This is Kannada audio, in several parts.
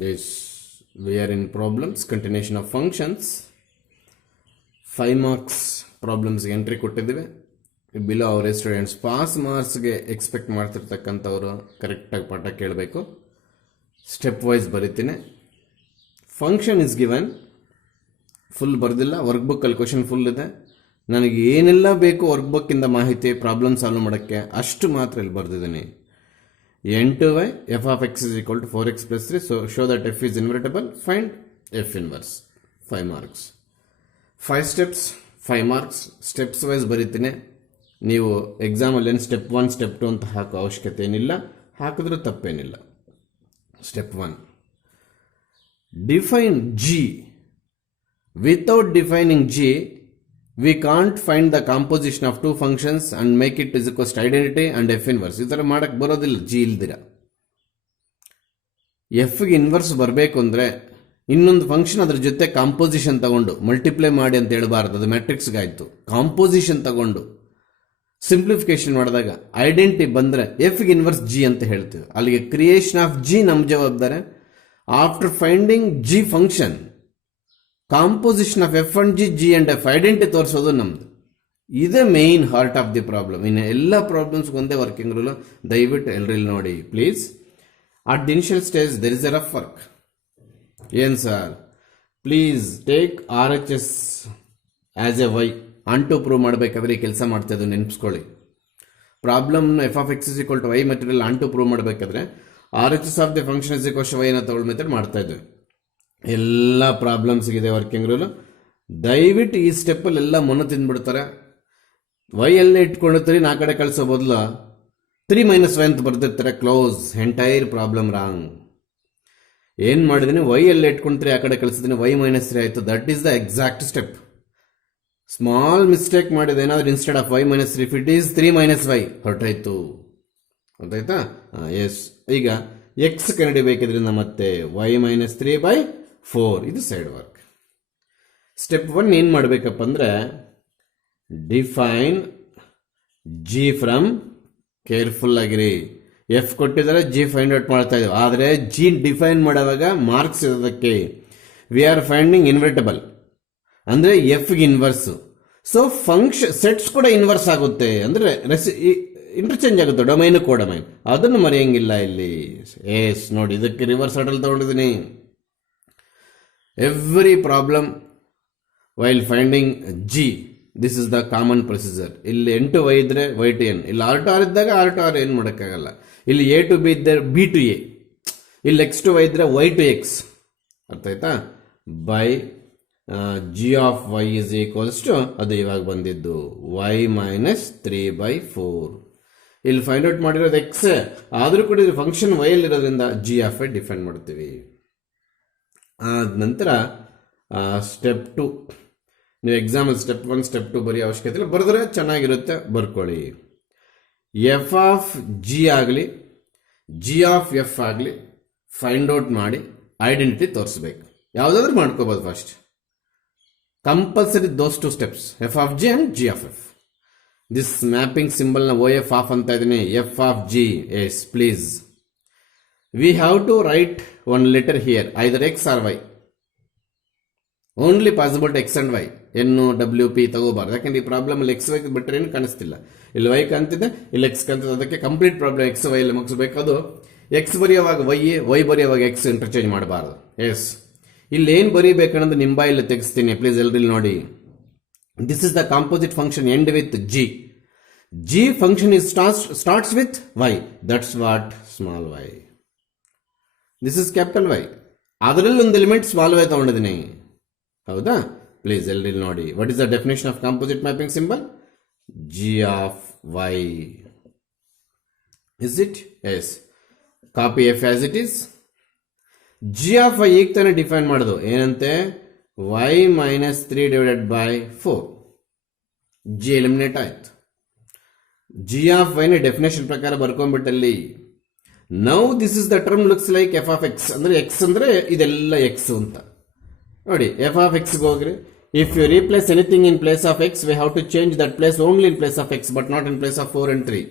This we are in problems, continuation of functions. 5 marks problems entry ಕೊಟ್ಟಿದ್ದೀವಿ. ಬಿಲೋ ಅವರೇ ಸ್ಟೂಡೆಂಟ್ಸ್ ಪಾಸ್ ಮಾರ್ಕ್ಸ್ಗೆ ಎಕ್ಸ್ಪೆಕ್ಟ್ ಮಾಡ್ತಿರ್ತಕ್ಕಂಥವ್ರು ಕರೆಕ್ಟಾಗಿ ಪಾಠ ಕೇಳಬೇಕು. ಸ್ಟೆಪ್ ವೈಸ್ ಬರೀತೀನಿ. ಫಂಕ್ಷನ್ ಇಸ್ ಗಿವನ್, ಫುಲ್ ಬರೆದಿಲ್ಲ, ವರ್ಕ್ಬುಕ್ಕಲ್ಲಿ ಕ್ವಶನ್ ಫುಲ್ ಇದೆ. ನನಗೆ ಏನೆಲ್ಲ ಬೇಕು ವರ್ಕ್ಬುಕ್ಕಿಂದ ಮಾಹಿತಿ ಪ್ರಾಬ್ಲಮ್ ಸಾಲ್ವ್ ಮಾಡೋಕ್ಕೆ ಅಷ್ಟು ಮಾತ್ರ ಇಲ್ಲಿ ಬರೆದಿದ್ದೀನಿ. n2y f of x is equal to 4x plus 3. So show that f is invertible. Find f inverse. 5 marks. 5 steps, 5 marks. Steps wise ಬರೀತೀನಿ. ನೀವು ಎಕ್ಸಾಮಲ್ಲಿ ಏನು ಸ್ಟೆಪ್ 1 ಸ್ಟೆಪ್ 2 ಅಂತ ಹಾಕೋ ಅವಶ್ಯಕತೆ ಏನಿಲ್ಲ, ಹಾಕಿದ್ರೂ ತಪ್ಪೇನಿಲ್ಲ. Step 1, define g. Without defining g, we can't find the composition of two functions and make it is equal to identity and f inverse. ಈ ಥರ ಮಾಡಕ್ಕೆ ಬರೋದಿಲ್ಲ ಜಿ ಇಲ್ದಿರ. ಎಫ್ಗೆ ಇನ್ವರ್ಸ್ ಬರಬೇಕು ಅಂದರೆ ಇನ್ನೊಂದು ಫಂಕ್ಷನ್ ಅದ್ರ ಜೊತೆ ಕಾಂಪೋಸಿಷನ್ ತಗೊಂಡು ಮಲ್ಟಿಪ್ಲೈ ಮಾಡಿ ಅಂತ ಹೇಳಬಾರ್ದು, ಅದು ಮ್ಯಾಟ್ರಿಕ್ಸ್ಗಾಯ್ತು. ಕಾಂಪೋಸಿಷನ್ ತಗೊಂಡು ಸಿಂಪ್ಲಿಫಿಕೇಶನ್ ಮಾಡಿದಾಗ ಐಡೆಂಟಿ ಬಂದರೆ ಎಫ್ಗೆ ಇನ್ವರ್ಸ್ ಜಿ ಅಂತ ಹೇಳ್ತೀವಿ. ಅಲ್ಲಿಗೆ ಕ್ರಿಯೇಷನ್ ಆಫ್ ಜಿ ನಮ್ಮ ಜವಾಬ್ದಾರಿ. After finding g function, composition of f and g and f identity ತೋರಿಸೋದು ನಮ್ದು. ಇದೇ main heart of the problem. ಇನ್ನು ಎಲ್ಲ ಪ್ರಾಬ್ಲಮ್ಸ್ ಒಂದೇ ವರ್ಕಿಂಗ್ ರೂಲು. ದಯವಿಟ್ಟು ಎಲ್ಲರಲ್ಲಿ ನೋಡಿ please. At the initial stage there is a rough work. ಏನು sir, please take RHS as a y. ಅಂಟು ಪ್ರೂವ್ ಮಾಡಬೇಕಾದ್ರೆ ಈ ಕೆಲಸ ಮಾಡ್ತಾ ಇದ್ದು ನೆನಪಿಸ್ಕೊಳ್ಳಿ. ಪ್ರಾಬ್ಲಮ್ನ f of x is equal to y material ಅಂಟು ಪ್ರೂವ್ ಮಾಡಬೇಕಾದ್ರೆ RHS of the function is equal to y ಅನ್ನೋ ತಗೊಳ್ಳ ಮೆಥಡ್ ಮಾಡ್ತಾ ಇದ್ವಿ. ಎಲ್ಲ ಪ್ರಾಬ್ಲಮ್ಸ್ಗಿದೆ ವರ್ಕಿಂಗ್ ರೂಲು. ದಯವಿಟ್ಟು ಈ ಸ್ಟೆಪ್ಪಲ್ಲಿ ಎಲ್ಲ ಮೊನ್ನ ತಿಂದ್ಬಿಡ್ತಾರೆ. ವೈ ಎಲ್ಲ ಇಟ್ಕೊಂಡು 3 ಆ ಕಡೆ ಕಳಿಸೋ ಬದಲು 3 - y ಅಂತ ಬರ್ದಿರ್ತಾರೆ. Close, entire problem wrong. ಏನು ಮಾಡಿದ್ದೀನಿ, ವೈ ಎಲ್ಲ ಇಟ್ಕೊಂಡು 3 ಆ ಕಡೆ ಕಳಿಸಿದ್ದೀನಿ, y - 3 ಆಯಿತು. That is the exact step. Small mistake ಮಾಡಿದೆ ಏನಾದರೂ, instead of y - 3 if it is 3 - y ಹೊರಟಾಯ್ತು. ಗೊತ್ತಾಯ್ತಾ? ಎಸ್. ಈಗ ಎಕ್ಸ್ ಕಂಡುಹಿಡಿಬೇಕಿದ್ರಿಂದ ಮತ್ತೆ y - 3/4 ಇದು ಸೈಡ್ ವರ್ಕ್. ಸ್ಟೆಪ್ 1 ಏನು ಮಾಡಬೇಕಪ್ಪ ಅಂದರೆ, ಡಿಫೈನ್ ಜಿ ಫ್ರಮ್, ಕೇರ್ಫುಲ್ ಆಗಿರಿ. ಎಫ್ ಕೊಟ್ಟಿದ್ದಾರೆ, ಜಿ ಫೈಂಡ್ ಔಟ್ ಮಾಡ್ತಾ ಇದ್ದೀವಿ. ಆದರೆ ಜಿ ಡಿಫೈನ್ ಮಾಡುವಾಗ ಮಾರ್ಕ್ಸ್ ಇರೋದಕ್ಕೆ ವಿ ಆರ್ ಫೈಂಡಿಂಗ್ ಇನ್ವರ್ಟಬಲ್ ಅಂದರೆ ಎಫ್ಗೆ ಇನ್ವರ್ಸು. ಸೊ ಫಂಕ್ಷನ್ ಸೆಟ್ಸ್ ಕೂಡ ಇನ್ವರ್ಸ್ ಆಗುತ್ತೆ, ಅಂದರೆ ಇಂಟರ್ಚೇಂಜ್ ಆಗುತ್ತೆ, ಡೊಮೈನು ಕೋಡೊಮೈನ್. ಅದನ್ನು ಮರೆಯಂಗಿಲ್ಲ ಇಲ್ಲಿ. ಎಸ್ ನೋಡಿ, ಇದಕ್ಕೆ ರಿವರ್ಸ್ ಆರ್ಡರ್ ತಗೊಂಡಿದ್ದೀನಿ. Every problem while finding G, this is the common procedure. ಇಲ್ಲಿ n to y ಇದ್ರೆ y to n, ಇಲ್ಲಿ r to r ಇದ್ದಾಗ r to r ಏನು ಮಾಡೋಕ್ಕಾಗಲ್ಲ. ಇಲ್ಲಿ a to b ಇದ್ದರೆ b to a, ಇಲ್ಲಿ x to y ಇದ್ರೆ y to x. ಅರ್ಥ ಆಯ್ತಾ? By g of y is equals to, ಅದು ಇವಾಗ ಬಂದಿದ್ದು y - 3/4. ಇಲ್ಲಿ ಫೈಂಡ್ ಔಟ್ ಮಾಡಿರೋದು x, ಆದರೂ ಕೂಡ ಇದು function y ಅಲ್ಲಿರೋದ್ರಿಂದ g of y define ಮಾಡ್ತೀವಿ. ಆದ ನಂತರ ಸ್ಟೆಪ್ 2, ನೀವು ಎಕ್ಸಾಮಲ್ಲಿ ಸ್ಟೆಪ್ 1 ಸ್ಟೆಪ್ 2 ಬರೀ ಅವಶ್ಯಕತೆ ಇಲ್ಲ, ಬರೆದ್ರೆ ಚೆನ್ನಾಗಿರುತ್ತೆ, ಬರ್ಕೊಳ್ಳಿ. ಎಫ್ ಆಫ್ ಜಿ ಆಗಲಿ ಜಿ ಆಫ್ ಎಫ್ ಆಗಲಿ ಫೈಂಡ್ ಔಟ್ ಮಾಡಿ ಐಡೆಂಟಿಟಿ ತೋರಿಸ್ಬೇಕು. ಯಾವುದಾದ್ರೂ ಮಾಡ್ಕೋಬೋದು. First compulsory those 2 steps, f of g and g of f. This mapping ಸಿಂಬಲ್ನ ಓ ಎಫ್ ಆಫ್ ಅಂತ ಇದ್ದೀನಿ. F of g, yes please. We have to write one letter here, either x or y. Only possible to x and y. ಎನ್ನು ಡಬ್ಲ್ಯೂ ಪಿ ತಗೋಬಾರ್ದು. ಯಾಕಂದ್ರೆ ಈ ಪ್ರಾಬ್ಲಮಲ್ಲಿ ಎಕ್ಸ್ ವೈ ಬಿಟ್ಟರೆ ಏನು ಕಾಣಿಸ್ತಿಲ್ಲ. ಇಲ್ಲಿ ವೈ ಕಾಣ್ತಿದೆ, ಇಲ್ಲಿ ಎಕ್ಸ್ ಕಾಣ್ತಿದೆ. ಅದಕ್ಕೆ ಕಂಪ್ಲೀಟ್ ಪ್ರಾಬ್ಲಮ್ ಎಕ್ಸ್ ವೈ ಅಲ್ಲಿ ಮುಗಿಸ್ಬೇಕು. ಅದು ಎಕ್ಸ್ ಬರೆಯುವಾಗ ವೈ ಬರೆಯುವಾಗ ಎಕ್ಸ್ ಇಂಟರ್ಚೇಂಜ್ ಮಾಡಬಾರ್ದು. ಎಸ್, ಇಲ್ಲಿ ಏನು ಬರೀಬೇಕನ್ನೋದು ನಿಮ್ಮ ಬಾಯಲ್ಲಿ ತೆಗೆಸ್ತೀನಿ, ಪ್ಲೀಸ್ ಎಲ್ರಿ ನೋಡಿ. This is the composite function end with G. G function is starts with y, that's what small y. This is capital y. ಅದರಲ್ಲಿ ಒಂದು ಎಲಿಮೆಂಟ್ ಸ್ಮಾಲ್ ವೈ ತಗೊಂಡಿದ್ದೀನಿ. ಹೌದಾ? ಪ್ಲೀಸ್ ಎಲ್ರಿ ನೋಡಿ. What is the definition of composite mapping symbol? G of y. Is it? Yes. Copy f as it is. G of y ಈಗ ತಾನೇ ಡಿಫೈನ್ ಮಾಡೋದು. ಏನಂತೆ? y - 3/4. ಜಿ ಎಲಿಮಿನೇಟ್ ಆಯ್ತು. ಜಿ ಆಫ್ ವೈನ ಡೆಫಿನೇಷನ್ ಪ್ರಕಾರ ಬರ್ಕೊಂಡ್ಬಿಟ್ಟಲ್ಲಿ. Now this is the term looks like f of x. ಅಂದರೆ ಎಕ್ಸ್ ಅಂದರೆ ಇದೆಲ್ಲ ಎಕ್ಸ್ ಅಂತ ನೋಡಿ. ಎಫ್ ಆಫ್ ಎಕ್ಸ್ಗೆ ಹೋಗ್ರಿ. If you replace anything in place of x, we have to change that place only in place of x, but not in place of 4 and 3.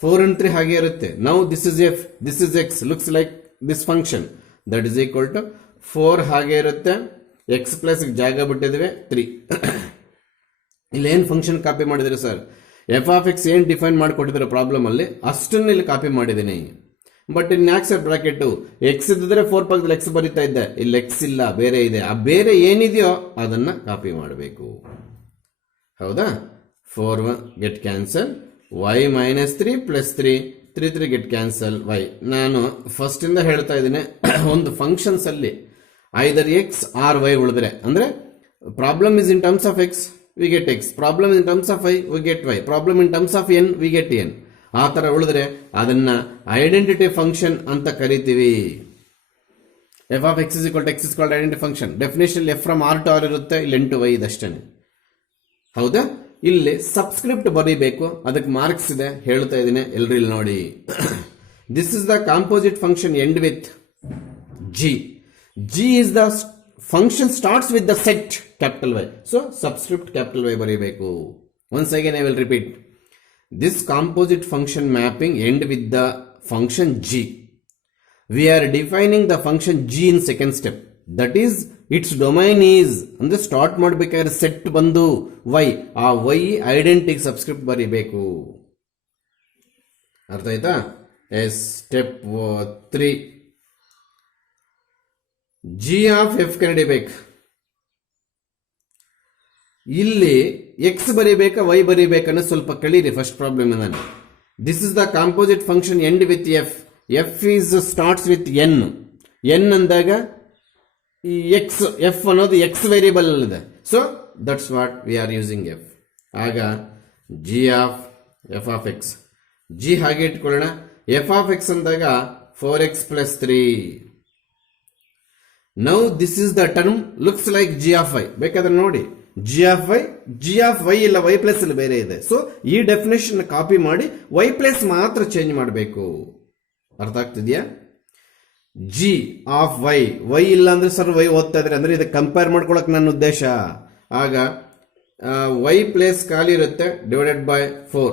4 and 3 ಹಾಗೆ ಇರುತ್ತೆ. Now this is f, this is x, looks like this function. That is equal to 4 ಹಾಗೆ ಇರುತ್ತೆ, ಎಕ್ಸ್ ಪ್ಲಸ್ ಜಾಗ ಬಿಟ್ಟಿದ್ವಿ 3. ಇಲ್ಲಿ ಏನು ಫಂಕ್ಷನ್ ಕಾಪಿ ಮಾಡಿದ್ರೆ ಸರ್, ಎಫ್ ಆಫ್ ಎಕ್ಸ್ ಏನು ಡಿಫೈನ್ ಮಾಡಿಕೊಟ್ಟಿದ್ರೆ ಪ್ರಾಬ್ಲಮ್ ಅಲ್ಲಿ ಅಷ್ಟನ್ನು ಇಲ್ಲಿ ಕಾಪಿ ಮಾಡಿದ್ದೀನಿ. ಬಟ್ ಇನ್ ಯಾಕೆ ಸರ್ ಬ್ರಾಕೆಟ್, ಎಕ್ಸ್ ಇದ್ದಿದ್ರೆ 4 ಪಕ್ಕದಲ್ಲಿ ಎಕ್ಸ್ ಬರೀತಾ ಇದ್ದೆ, ಇಲ್ಲಿ ಎಕ್ಸ್ ಇಲ್ಲ, ಬೇರೆ ಇದೆ. ಆ ಬೇರೆ ಏನಿದೆಯೋ ಅದನ್ನ ಕಾಪಿ ಮಾಡಬೇಕು. ಹೌದಾ? 4 get cancel, y minus 3 plus 3 3 get cancel y. ನಾನು ಫಸ್ಟ್ ಇಂದ ಹೇಳ್ತಾ ಇದ್ದೀನಿ, ಒಂದು ಫಂಕ್ಷನ್ಸ್ ಅಲ್ಲಿ ಐದರ್ ಎಕ್ಸ್ ಆರ್ ವೈ ಉಳಿದ್ರೆ, ಅಂದ್ರೆ problem is in terms of x we get x, problem in terms of y we get y, problem in terms of n we get n. ಆ ತರ ಉಳಿದ್ರೆ ಅದನ್ನ ಐಡೆಂಟಿಟಿ ಫಂಕ್ಷನ್ ಅಂತ ಕರಿತೀವಿ. F of x is equal to x is called identity function. Definition f from R to R ಇರುತ್ತೆ, ಇಲ್ಲಿ 8 ವೈ ಇದಷ್ಟೇ. ಹೌದಾ? ಇಲ್ಲಿ ಸಬ್ಸ್ಕ್ರಿಪ್ಟ್ ಬರೀಬೇಕು, ಅದಕ್ಕೆ ಮಾರ್ಕ್ಸ್ ಇದೆ, ಹೇಳ್ತಾ ಇದ್ದೀನಿ, ಎಲ್ರು ಇಲ್ಲಿ ನೋಡಿ. This is the composite function end with G. G is the function starts with the set capital Y, so subscript capital Y ಬರೀಬೇಕು. Once again I will repeat, this composite function mapping end with the function g. We are defining the function g in second step. That is, its domain is, ಅಂದ್ರೆ ಸ್ಟಾರ್ಟ್ ಮಾಡಬೇಕಾದ್ರೆ ಸೆಟ್ ಬಂದು y, ಆ y ಐಡೆಂಟಿಟಿ ಸಬ್ಸ್ಕ್ರಿಪ್ಟ್ ಬರೀಬೇಕು. ಅರ್ಥ ಆಯ್ತಾ? Yes. Step 3, g of f ಕಂಡಿಡಿಬೇಕು. ಇಲ್ಲಿ ಎಕ್ಸ್ ಬರೀಬೇಕಾ ವೈ ಬರೀಬೇಕನ್ನ ಸ್ವಲ್ಪ ಕಳೀರಿ first problem. This is the composite function end with f. F is starts with n. N ಅಂದಾಗ ಈ ಎಕ್ಸ್, ಎಫ್ ಅನ್ನೋದು ಎಕ್ಸ್ ವೇರಿಯಬಲ್ ಅಲ್ಲಿದೆ, so that's what we are using f. ಆಗ g of F of x, g ಹಾಗೆ ಇಟ್ಕೊಳ್ಳೋಣ. ಎಫ್ ಆಫ್ ಎಕ್ಸ್ ಅಂದಾಗ 4x plus 3. Now this is the term looks like g of y. ಬೇಕಾದ್ರೆ ನೋಡಿ, ಜಿ ಆಫ್ ವೈ ಇಲ್ಲ, ವೈ ಪ್ಲಸ್ ಅಲ್ಲಿ ಬೇರೆ ಇದೆ. ಸೊ ಈ ಡೆಫಿನೇಷನ್ ಕಾಪಿ ಮಾಡಿ ವೈ ಪ್ಲಸ್ ಮಾತ್ರ ಚೇಂಜ್ ಮಾಡಬೇಕು. ಅರ್ಥ ಆಗ್ತಿದ್ಯಾ? ಜಿ ಆಫ್ ವೈ, ವೈ ಇಲ್ಲ ಅಂದ್ರೆ ಸರ್ ವೈ ಓದ್ತಾ ಇದ್ರೆ ಅಂದ್ರೆ ಇದಕ್ಕೆ ಕಂಪೇರ್ ಮಾಡ್ಕೊಳಕ್ ನನ್ನ ಉದ್ದೇಶ. ಆಗ ವೈ ಪ್ಲೇಸ್ ಖಾಲಿ ಇರುತ್ತೆ, ಡಿವೈಡೆಡ್ ಬೈ 4.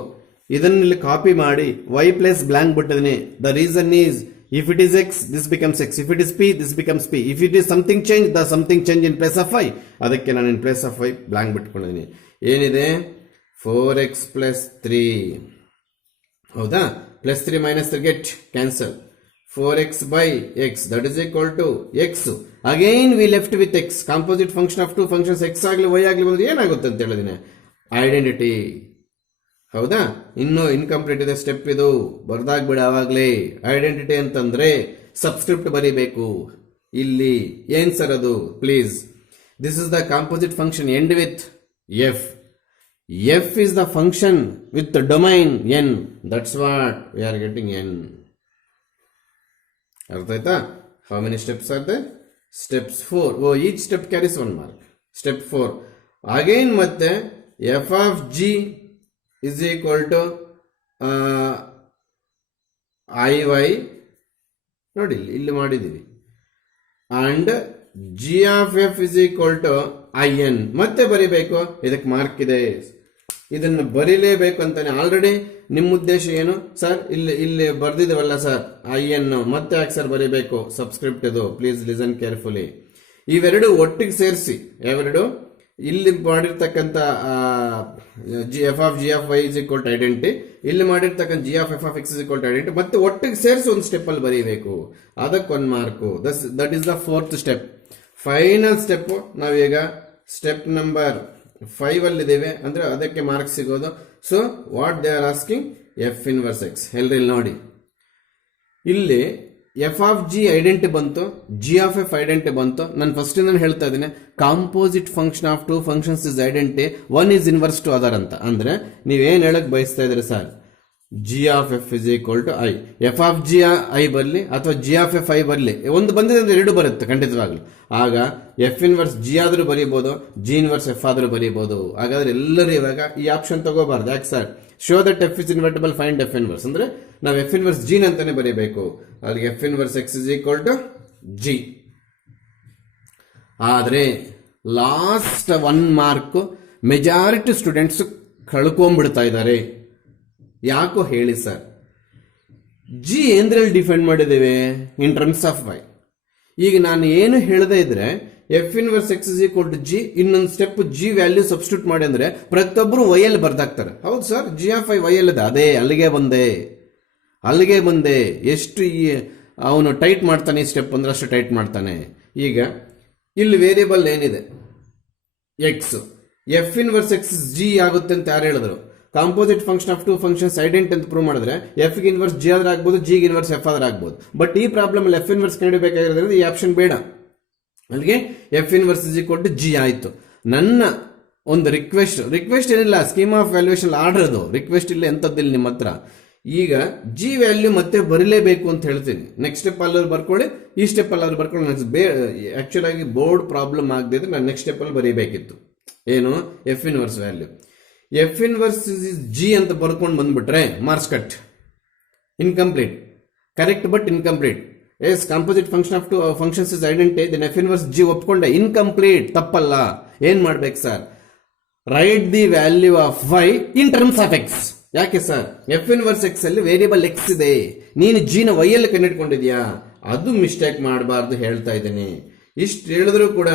ಇದನ್ನ ಇಲ್ಲಿ ಕಾಪಿ ಮಾಡಿ ವೈ ಪ್ಲೇಸ್ ಬ್ಲಾಂಕ್ ಬಿಟ್ಟಿದ್ದೀನಿ. The reason is, if it is x, this becomes x. If it is p, this becomes p. If it is something change, the something change in place of y. ಅದಕ್ಕೆ ನಾನು in place of y blank ಬಿಟ್ಕೊಂಡಿದ್ದೀನಿ. ಏನಿದೆ? 4x plus 3. ಹೌದಾ? plus 3 minus 3 get cancel. 4x by x, that is equal to x. Again we left with x. Composite function of two functions, x ಆಗಲಿ y ಆಗಲಿ ಬಂದ್ರೆ ಏನಾಗುತ್ತೆ ಅಂತ ಹೇಳಿದ್ದೀನಿ, ಐಡೆಂಟಿಟಿ. ಹೌದಾ? ಇನ್ನು ಇನ್ಕಂಪ್ಲೀಟ್ ಇದೆ ಸ್ಟೆಪ್, ಇದು ಬರ್ದಾಗ್ಬಿಡ. ಆವಾಗ್ಲೇ ಐಡೆಂಟಿಟಿ ಅಂತಂದ್ರೆ ಸಬ್ಸ್ಕ್ರಿಪ್ಟ್ ಬರೀಬೇಕು. ಇಲ್ಲಿ ಏನ್ ಸರ್ ಅದು? Please, this is the composite function end with f. F is the function with the domain n. That's what we are getting n. ಅರ್ಥ ಆಯ್ತಾ? How many steps are they? Steps 4. Oh, each step carries 1 mark. Step 4 again ಮತ್ತೆ f of g is equal to iy, ನೋಡಿ ಇಲ್ಲಿ ಮಾಡಿದೀವಿ, and g of f is equal to in. ಮತ್ತೆ ಬರಿಬೇಕು, ಇದಕ್ಕೆ ಮಾರ್ಕ್ ಇದೆ, ಇದನ್ನು ಬರೀಲೇಬೇಕು ಅಂತಾನೆ. ಆಲ್ರೆಡಿ ನಿಮ್ಮ ಉದ್ದೇಶ ಏನು ಸರ್? ಇಲ್ಲಿ ಬರ್ದಿದವಲ್ಲ ಸರ್ in, ಮತ್ತೆ ಯಾಕೆ ಸರ್ ಬರೀಬೇಕು? ಸಬ್ಸ್ಕ್ರಿಪ್ಟ್ ಇದು, ಪ್ಲೀಸ್ ಲಿಸನ್ ಕೇರ್ಫುಲಿ. ಇವೆರಡು ಒಟ್ಟಿಗೆ ಸೇರಿಸಿ, ಯಾವೆರಡು? ಇಲ್ಲಿ ಮಾಡಿರ್ತಕ್ಕಂಥ f of g of y is equal to identity, ಇಲ್ಲಿ ಮಾಡಿರ್ತಕ್ಕಂಥ g of F of x is equal to identity, ಮತ್ತೆ ಒಟ್ಟಿಗೆ ಸೇರಿಸಿ ಒಂದು ಸ್ಟೆಪ್ ಅಲ್ಲಿ ಬರೀಬೇಕು. ಅದಕ್ಕೊಂದು mark. That is the 4th step. Final step ನಾವೀಗ ಸ್ಟೆಪ್ ನಂಬರ್ 5 ಅಲ್ಲಿ ಇದ್ದೇವೆ, ಅಂದ್ರೆ ಅದಕ್ಕೆ ಮಾರ್ಕ್ ಸಿಗೋದು. So what they are asking, f inverse x. ಎಲ್ರಿ ನೋಡಿ, ಇಲ್ಲಿ ಎಫ್ ಆಫ್ ಜಿ ಐಡೆಂಟಿ ಬಂತು, ಜಿ ಆಫ್ ಎಫ್ ಐಡೆಂಟಿ ಬಂತು. ನಾನು ಫಸ್ಟ್ ಇಂದ ಹೇಳ್ತಾ ಇದ್ದೀನಿ, composite function of two functions is identity, one is inverse to other ಅಂತ. ಅಂದ್ರೆ ನೀವೇನ್ ಹೇಳಕ್ ಬಯಸ್ತಾ ಇದ್ರಿ sir? G of f is equal to I. F of g I ಬರಲಿ ಅಥವಾ ಜಿ ಆಫ್ ಎಫ್ ಐ ಬರಲಿ, ಒಂದು ಬಂದಿದೆ ಅಂದ್ರೆ ಎರಡು ಬರುತ್ತೆ ಖಂಡಿತವಾಗ್ಲು. ಆಗ ಎಫ್ ಇನ್ವರ್ಸ್ ಜಿ ಆದ್ರೂ ಬರೀಬಹುದು, ಜಿ ಇನ್ವರ್ಸ್ ಎಫ್ ಆದ್ರೂ ಬರೀಬಹುದು. ಹಾಗಾದ್ರೆ ಎಲ್ಲರೂ ಇವಾಗ ಈ ಆಪ್ಷನ್ ತಗೋಬಾರ್ದು. ಯಾಕೆ sir? Show that f is invertible, find f inverse. ಅಂದ್ರೆ ನಾವು ಎಫ್ ಇನ್ವರ್ಸ್ ಜಿ ಅಂತಾನೆ ಬರೀಬೇಕು. ಅಲ್ಲಿಗೆ f inverse x is equal to g. ಆದ್ರೆ ಲಾಸ್ಟ್ 1 ಮಾರ್ಕ್ ಮೆಜಾರಿಟಿ ಸ್ಟೂಡೆಂಟ್ಸ್ ಕಳ್ಕೊಂಡ್ಬಿಡ್ತಾ ಇದ್ದಾರೆ. ಯಾಕೋ ಹೇಳಿ ಸರ್? ಜಿ ಏಂದ್ರಲ್ಲಿ ಡಿಫೈನ್ ಮಾಡಿದ್ದೇವೆ? In terms of y. ಈಗ ನಾನು ಏನು ಹೇಳದೇ ಇದ್ರೆ f inverse x is equal to g, ಇನ್ನೊಂದು ಸ್ಟೆಪ್ ಜಿ ವ್ಯಾಲ್ಯೂ ಸಬ್ಸ್ಟಿಟ್ಯೂಟ್ ಮಾಡಿ ಅಂದ್ರೆ ಪ್ರತಿಯೊಬ್ಬರು ವೈಯಲ್ಲಿ ಬರ್ದಾಕ್ತಾರೆ. ಹೌದು ಸರ್, ಜಿ ಆಫ್ ಐ ವೈಯಲ್ಲಿ ಇದೆ, ಅದೇ ಅಲ್ಲಿಗೆ ಬಂದೆ. ಎಷ್ಟು ಅವನು ಟೈಟ್ ಮಾಡ್ತಾನೆ ಈ ಸ್ಟೆಪ್ ಅಂದ್ರೆ ಅಷ್ಟು ಟೈಟ್ ಮಾಡ್ತಾನೆ. ಈಗ ಇಲ್ಲಿ ವೇರಿಯಬಲ್ ಏನಿದೆ x, f inverse x g ಆಗುತ್ತೆ ಅಂತ ಯಾರು ಹೇಳಿದ್ರು? Composite function of two functions identity ಅಂತ ಪ್ರೂವ್ ಮಾಡಿದ್ರೆ ಎಫ್ ಗೆ ಇನ್ವರ್ಸ್ ಜಿ ಆದ್ರೆ ಆಗ್ಬೋದು, ಜಿ ಗೆ ಇನ್ವರ್ಸ್ ಎಫ್ ಆದ್ರೆ ಆಗ್ಬೋದು. ಬಟ್ ಈ ಪ್ರಾಬ್ಲಮ್ ಅಲ್ಲಿ ಎಫ್ ಇನ್ವರ್ಸ್ ಕಂಡುಹಿಡಿಯಬೇಕಾಗಿರೋದ್ರಿಂದ ಈ ಆಪ್ಷನ್ ಬೇಡ. ಅಲ್ಲಿಗೆ f inverse is equal to g ಆಯ್ತು. ನನ್ನ ಒಂದು ರಿಕ್ವೆಸ್ಟ್ ಏನಿಲ್ಲ, ಸ್ಕೀಮ್ ಆಫ್ ವ್ಯಾಲ್ಯೂಯೇಷನ್ ಆರ್ಡರ್ ಅದು ರಿಕ್ವೆಸ್ಟ್ ಇಲ್ಲ, ಎಂಥದ್ದಿಲ್ಲ ನಿಮ್ಮ ಹತ್ರ. ಈಗ ಜಿ ವ್ಯಾಲ್ಯೂ ಮತ್ತೆ ಬರಲೇಬೇಕು ಅಂತ ಹೇಳ್ತೀನಿ. ನೆಕ್ಸ್ಟ್ ಸ್ಟೆಪ್ ಅಲ್ಲಾದ್ರು ಬರ್ಕೊಳ್ಳಿ, ಈ ಸ್ಟೆಪ್ ಅಲ್ಲಾದ್ರು ಬರ್ಕೊಳ್ಳಿ. ಆಕ್ಚುಲ್ ಆಗಿ ಬೋರ್ಡ್ ಪ್ರಾಬ್ಲಮ್ ಆಗದಿದ್ರೆ ನಾನು ನೆಕ್ಸ್ಟ್ ಸ್ಟೆಪ್ ಅಲ್ಲಿ ಬರೀಬೇಕಿತ್ತು. ಏನು? F inverse value. F inverse g ಅಂತ ಬರ್ಕೊಂಡು ಬಂದ್ಬಿಟ್ರೆ marks cut. Incomplete. Correct but incomplete. Yes, composite function of two functions is identity, then f inverse g ಒಪ್ಕೊಂಡೆ, ಇನ್ಕಂಪ್ಲೀಟ್, ತಪ್ಪಲ್ಲ. ಏನ್ ಮಾಡ್ಬೇಕು sir? Write the value of y in terms of x. ಯಾಕೆ ಸರ್? ಎಫ್ ಇನ್ವರ್ಸ್ ಎಕ್ಸ್ ಅಲ್ಲಿ ವೇರಿಯಬಲ್ ಎಕ್ಸ್ ಇದೆ, ನೀನು ಜಿ ನ ವೈ ಅಲ್ಲಿ ಕಂಡಿಡ್ಕೊಂಡಿದ್ಯಾ, ಅದು ಮಿಸ್ಟೇಕ್ ಮಾಡಬಾರ್ದು ಹೇಳ್ತಾ ಇದ್ದೀನಿ. ಇಷ್ಟು ಹೇಳಿದ್ರು ಕೂಡ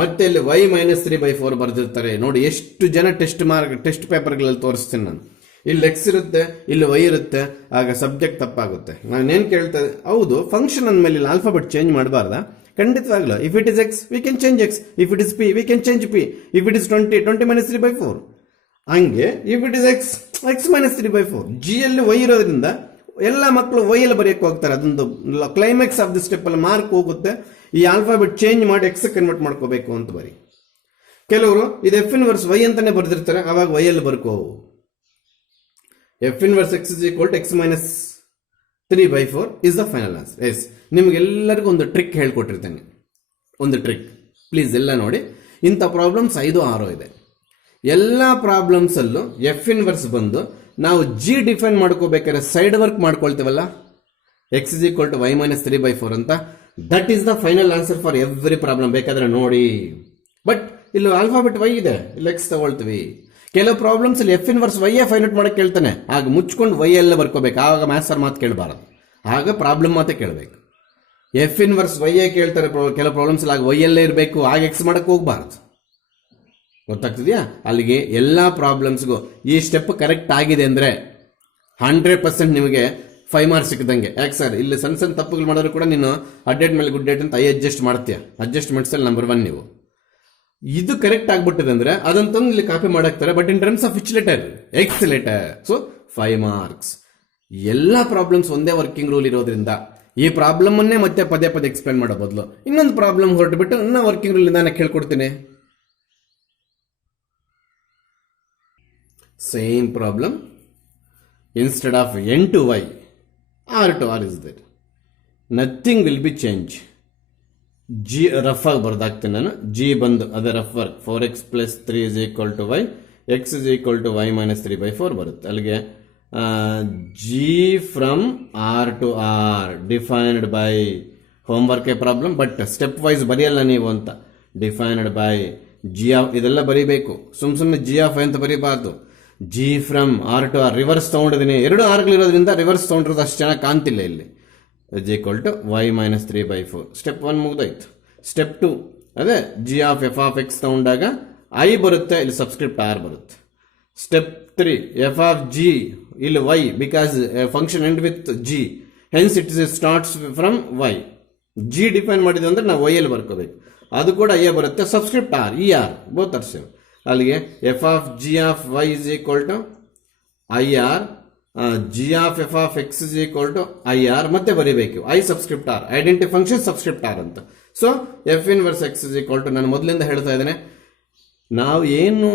ಮತ್ತೆ ಇಲ್ಲಿ y -3/4 ಬರ್ದಿರ್ತಾರೆ ನೋಡಿ. ಎಷ್ಟು ಜನ ಟೆಸ್ಟ್ ಪೇಪರ್ಗಳಲ್ಲಿ ತೋರಿಸ್ತೀನಿ ನಾನು. ಇಲ್ಲಿ ಎಕ್ಸ್ ಇರುತ್ತೆ, ಇಲ್ಲಿ ವೈ ಇರುತ್ತೆ, ಆಗ ಸಬ್ಜೆಕ್ಟ್ ತಪ್ಪಾಗುತ್ತೆ. ನಾನೇನ್ ಕೇಳ್ತಾ ಇದ್ದೆ, ಹೌದು ಫಂಕ್ಷನ್ ಅಂದಮೇಲೆ ಇಲ್ಲಿ ಆಲ್ಫಾಬೆಟ್ ಚೇಂಜ್ ಮಾಡಬಾರ್ದಾ? ಖಂಡಿತವಾಗ್ಲೂ. If it is x we can change x, if it is p we can change p, if it is 20 -3/4. ಹಂಗೆ if it is x -3/4. G ಅಲ್ಲಿ ವೈ ಇರೋದ್ರಿಂದ ಎಲ್ಲ ಮಕ್ಕಳು ವೈ ಅಲ್ಲಿ ಬರೆಯಕ್ಕೆ ಹೋಗ್ತಾರೆ. ಅದೊಂದು ಕ್ಲೈಮ್ಯಾಕ್ಸ್ ಆಫ್ ದಿ ಸ್ಟೆಪ್ ಅಲ್ಲಿ ಮಾರ್ಕ್ ಹೋಗುತ್ತೆ. ಈ ಆಲ್ಫಾಬೆಟ್ ಚೇಂಜ್ ಮಾಡಿ ಎಕ್ಸ್ ಕನ್ವರ್ಟ್ ಮಾಡ್ಕೋಬೇಕು ಅಂತ ಬರಿ. ಕೆಲವರು ಇದು ಎಫ್ ಇನ್ವರ್ಸ್ ವೈ ಅಂತಾನೆ ಬರ್ದಿರ್ತಾರೆ, ಅವಾಗ ವೈ ಅಲ್ಲಿ ಬರ್ಕೋ. F inverse x is equal to x -3/4 is the final answer. Yes, ನಿಮ್ಗೆಲ್ಲರಿಗೂ ಒಂದು ಟ್ರಿಕ್ ಹೇಳ್ಕೊಟ್ಟಿರ್ತೇನೆ. ಒಂದು ಟ್ರಿಕ್ ಪ್ಲೀಸ್ ಎಲ್ಲ ನೋಡಿ. ಇಂಥ ಪ್ರಾಬ್ಲಮ್ಸ್ 5-6 ಇದೆ. ಎಲ್ಲ ಪ್ರಾಬ್ಲಮ್ಸ್ ಅಲ್ಲೂ ಎಫ್ ಇನ್ವರ್ಸ್ ಬಂದು ನಾವು ಜಿ ಡಿಫೈನ್ ಮಾಡ್ಕೋಬೇಕಾದ್ರೆ ಸೈಡ್ ವರ್ಕ್ ಮಾಡ್ಕೊಳ್ತೀವಲ್ಲ, x is equal to y -3/4 ಅಂತ. That is the final answer for every problem. ಬೇಕಾದ್ರೆ ನೋಡಿ. ಬಟ್ ಇಲ್ಲಿ ಆಲ್ಫಾಬೆಟ್ ವೈ ಇದೆ, ಇಲ್ಲಿ ಎಕ್ಸ್ ತಗೊಳ್ತೀವಿ. ಕೆಲವು ಪ್ರಾಬ್ಲಮ್ಸ್ ಅಲ್ಲಿ f inverse y find out ಮಾಡಕ್ಕೆ ಕೇಳ್ತಾನೆ, ಆಗ ಮುಚ್ಕೊಂಡು ವೈ ಎಲ್ಲ ಬರ್ಕೋಬೇಕು. ಆಗ ಮ್ಯಾಥ್ಸ್ ಮಾತು ಕೇಳಬಾರದು, ಆಗ ಪ್ರಾಬ್ಲಮ್ ಮಾತೇ ಕೇಳಬೇಕು. ಎಫ್ ಇನ್ವರ್ಸ್ ವೈ ಕೇಳ್ತಾರೆ ಕೆಲವು ಪ್ರಾಬ್ಲಮ್ಸ್ ಅಲ್ಲಿ, ಆಗ ವೈ ಎಲ್ಲೇ ಇರಬೇಕು, ಆಗ ಎಕ್ಸ್ ಮಾಡಕ್ಕೆ ಹೋಗ್ಬಾರ್ದು. ಗೊತ್ತಾಗ್ತಿದ್ಯಾ? ಅಲ್ಲಿಗೆ ಎಲ್ಲ ಪ್ರಾಬ್ಲಮ್ಸ್ಗೂ ಈ ಸ್ಟೆಪ್ ಕರೆಕ್ಟ್ ಆಗಿದೆ ಅಂದ್ರೆ 100% ನಿಮಗೆ 5 ಮಾರ್ಕ್ಸ್ ಸಿಕ್ಕದಂಗೆ. ಯಾಕೆ ಸರ್? ಇಲ್ಲಿ ಸಣ್ಣ ತಪ್ಪುಗಳು ಮಾಡೋರು ಕೂಡ ನೀನು ಅಡ್ಡೆಡ್ ಮೇಲೆ ಗುಡ್ ಡೇಟ್ ಅಂತ ಅಡ್ಜಸ್ಟ್ ಮಾಡ್ತೀಯ. ಅಡ್ಜಸ್ಟ್ಮೆಂಟ್ಸ್ ಅಲ್ಲಿ ನಂಬರ್ 1 ನೀವು. ಇದು ಕರೆಕ್ಟ್ ಆಗ್ಬಿಟ್ಟಿದೆ ಅಂದ್ರೆ ಅದಂತಂದು ಇಲ್ಲಿ ಕಾಪಿ ಮಾಡಾಕ್ತಾರೆ. But in terms of which letter? X letter. So 5 marks. ಎಲ್ಲ ಪ್ರಾಬ್ಲಮ್ಸ್ ಒಂದೇ ವರ್ಕಿಂಗ್ ರೂಲ್ ಇರೋದ್ರಿಂದ ಈ ಪ್ರಾಬ್ಲಮ್ ಅನ್ನೇ ಮತ್ತೆ ಪದೇ ಎಕ್ಸ್ಪ್ಲೇನ್ ಮಾಡೋ ಬದಲು ಇನ್ನೊಂದು ಪ್ರಾಬ್ಲಮ್ ಹೊರಟುಬಿಟ್ಟು ನನ್ನ ವರ್ಕಿಂಗ್ ರೂಲ್ ಇಂದ ನಾನು ಹೇಳ್ಕೊಡ್ತೀನಿ. Same problem, instead of n to y, r to r is there. Nothing will be change. G rough ಆಗಿ ಬರ್ದಾಗ್ತೀನಿ ನಾನು. ಜಿ ಬಂದು ಅದೇ rough work 4x + 3 is equal to y, x is equal to y -3/4 ಬರುತ್ತೆ. ಅಲ್ಲಿಗೆ g from R to R defined by homework problem. But step wise ಬರೆಯಲ್ಲ ನೀವು ಅಂತ. ಡಿಫೈನ್ಡ್ ಬೈ ಜಿ ಆಫ್, ಇದೆಲ್ಲ ಬರೀಬೇಕು. ಸುಮ್ಮನೆ ಜಿ ಆಫ್ ಅಂತ ಬರೀಬಾರ್ದು. G from R to R reverse ತಗೊಂಡಿದ್ದೀನಿ. 2 ಆರ್ಗಳಿರೋದ್ರಿಂದ ರಿವರ್ಸ್ ತಗೊಂಡಿರೋದು ಅಷ್ಟು ಚೆನ್ನಾಗಿ ಕಾಣ್ತಿಲ್ಲ ಇಲ್ಲಿ. Is equal to y -3/4. Step 1 ಮುಗ್ದೋಯ್ತು. ಸ್ಟೆಪ್ 2 ಅದೇ g of F of x ತಗೊಂಡಾಗ ಐ ಬರುತ್ತೆ, ಇಲ್ಲಿ ಸಬ್ಸ್ಕ್ರಿಪ್ಟ್ ಆರ್ ಬರುತ್ತೆ. ಸ್ಟೆಪ್ 3 ಎಫ್ ಆಫ್ ಜಿ, ಇಲ್ಲಿ y, because function end with g, hence it starts from y. G define ಮಾಡಿದೆ ಅಂದ್ರೆ ನಾವು ವೈ ಅಲ್ಲಿ ಬರ್ಕೋಬೇಕು. ಅದು ಕೂಡ ಐ ಬರುತ್ತೆ, ಸಬ್ಸ್ಕ್ರಿಪ್ಟ್ ಆರ್, ಇ ಆರ್ ಬೋತ್ ಆರ್ ಸೇಮ್. ಅಲ್ಲಿಗೆ F of g of y is equal to I R, g of F of x is equal to I R, ಮತ್ತೆ ಬರೀಬೇಕು I subscript R, identity function subscript R ಅಂತ. So f inverse x is equal to, ನಾನು ಮೊದಲಿಂದ ಹೇಳ್ತಾ ಇದ್ದೇನೆ, ನಾವು ಏನು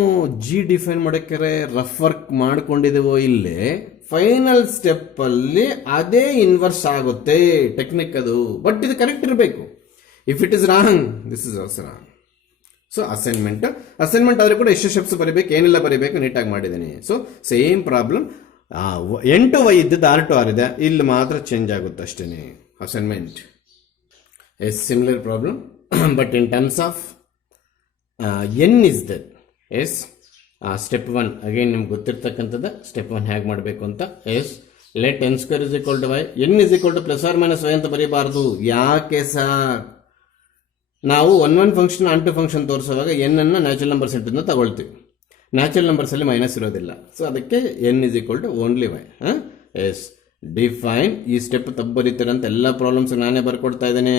ಜಿ ಡಿಫೈನ್ ಮಾಡೋಕ್ಕೆ ರಫ್ ವರ್ಕ್ ಮಾಡ್ಕೊಂಡಿದ್ದೇವೋ ಇಲ್ಲೇ ಫೈನಲ್ ಸ್ಟೆಪ್ ಅಲ್ಲಿ ಅದೇ ಇನ್ವರ್ಸ್ ಆಗುತ್ತೆ. ಟೆಕ್ನಿಕ್ ಅದು, ಬಟ್ ಇದು ಕರೆಕ್ಟ್ ಇರಬೇಕು. If it is wrong, this is also wrong. So assignment ಆದರೂ ಕೂಡ ಎಷ್ಟು ಸ್ಟೆಪ್ಸ್ ಬರೀಬೇಕು, ಏನೆಲ್ಲ ಬರೀಬೇಕು ನೀಟಾಗಿ ಮಾಡಿದ್ದೀನಿ. So same problem, n to y ಇದ್ದದ್ದು r to r ಇದೆ, ಇಲ್ಲಿ ಮಾತ್ರ ಚೇಂಜ್ ಆಗುತ್ತೆ ಅಷ್ಟೇ. Assignment yes similar problem, but in terms of n is that. Yes step 1 again ನಿಮ್ಗೆ ಗೊತ್ತಿರ್ತಕ್ಕಂಥದ್ದು ಸ್ಟೆಪ್ 1 ಹೇಗೆ ಮಾಡಬೇಕು ಅಂತ. Yes let n square is equal to y, n is equal to plus or minus y ಅಂತ ಬರೀಬಾರ್ದು. ಯಾಕೆ ಸರ್? ನಾವು one function onto function ತೋರಿಸುವಾಗ ಎನ್ ಅನ್ನು ನ್ಯಾಚುರಲ್ ನಂಬರ್ ಸೆಟ್ಟಿಂದ ತಗೊಳ್ತೀವಿ. ನ್ಯಾಚುರಲ್ ನಂಬರ್ಸಲ್ಲಿ ಮೈನಸ್ ಇರೋದಿಲ್ಲ. ಸೊ ಅದಕ್ಕೆ n is equal to only Y. Yes, define, ಈ ಸ್ಟೆಪ್ ತಪ್ಪು ಬರೀತೀರಂತ ಎಲ್ಲ ಪ್ರಾಬ್ಲಮ್ಸ್ ನಾನೇ ಬರ್ಕೊಡ್ತಾ ಇದ್ದೇನೆ.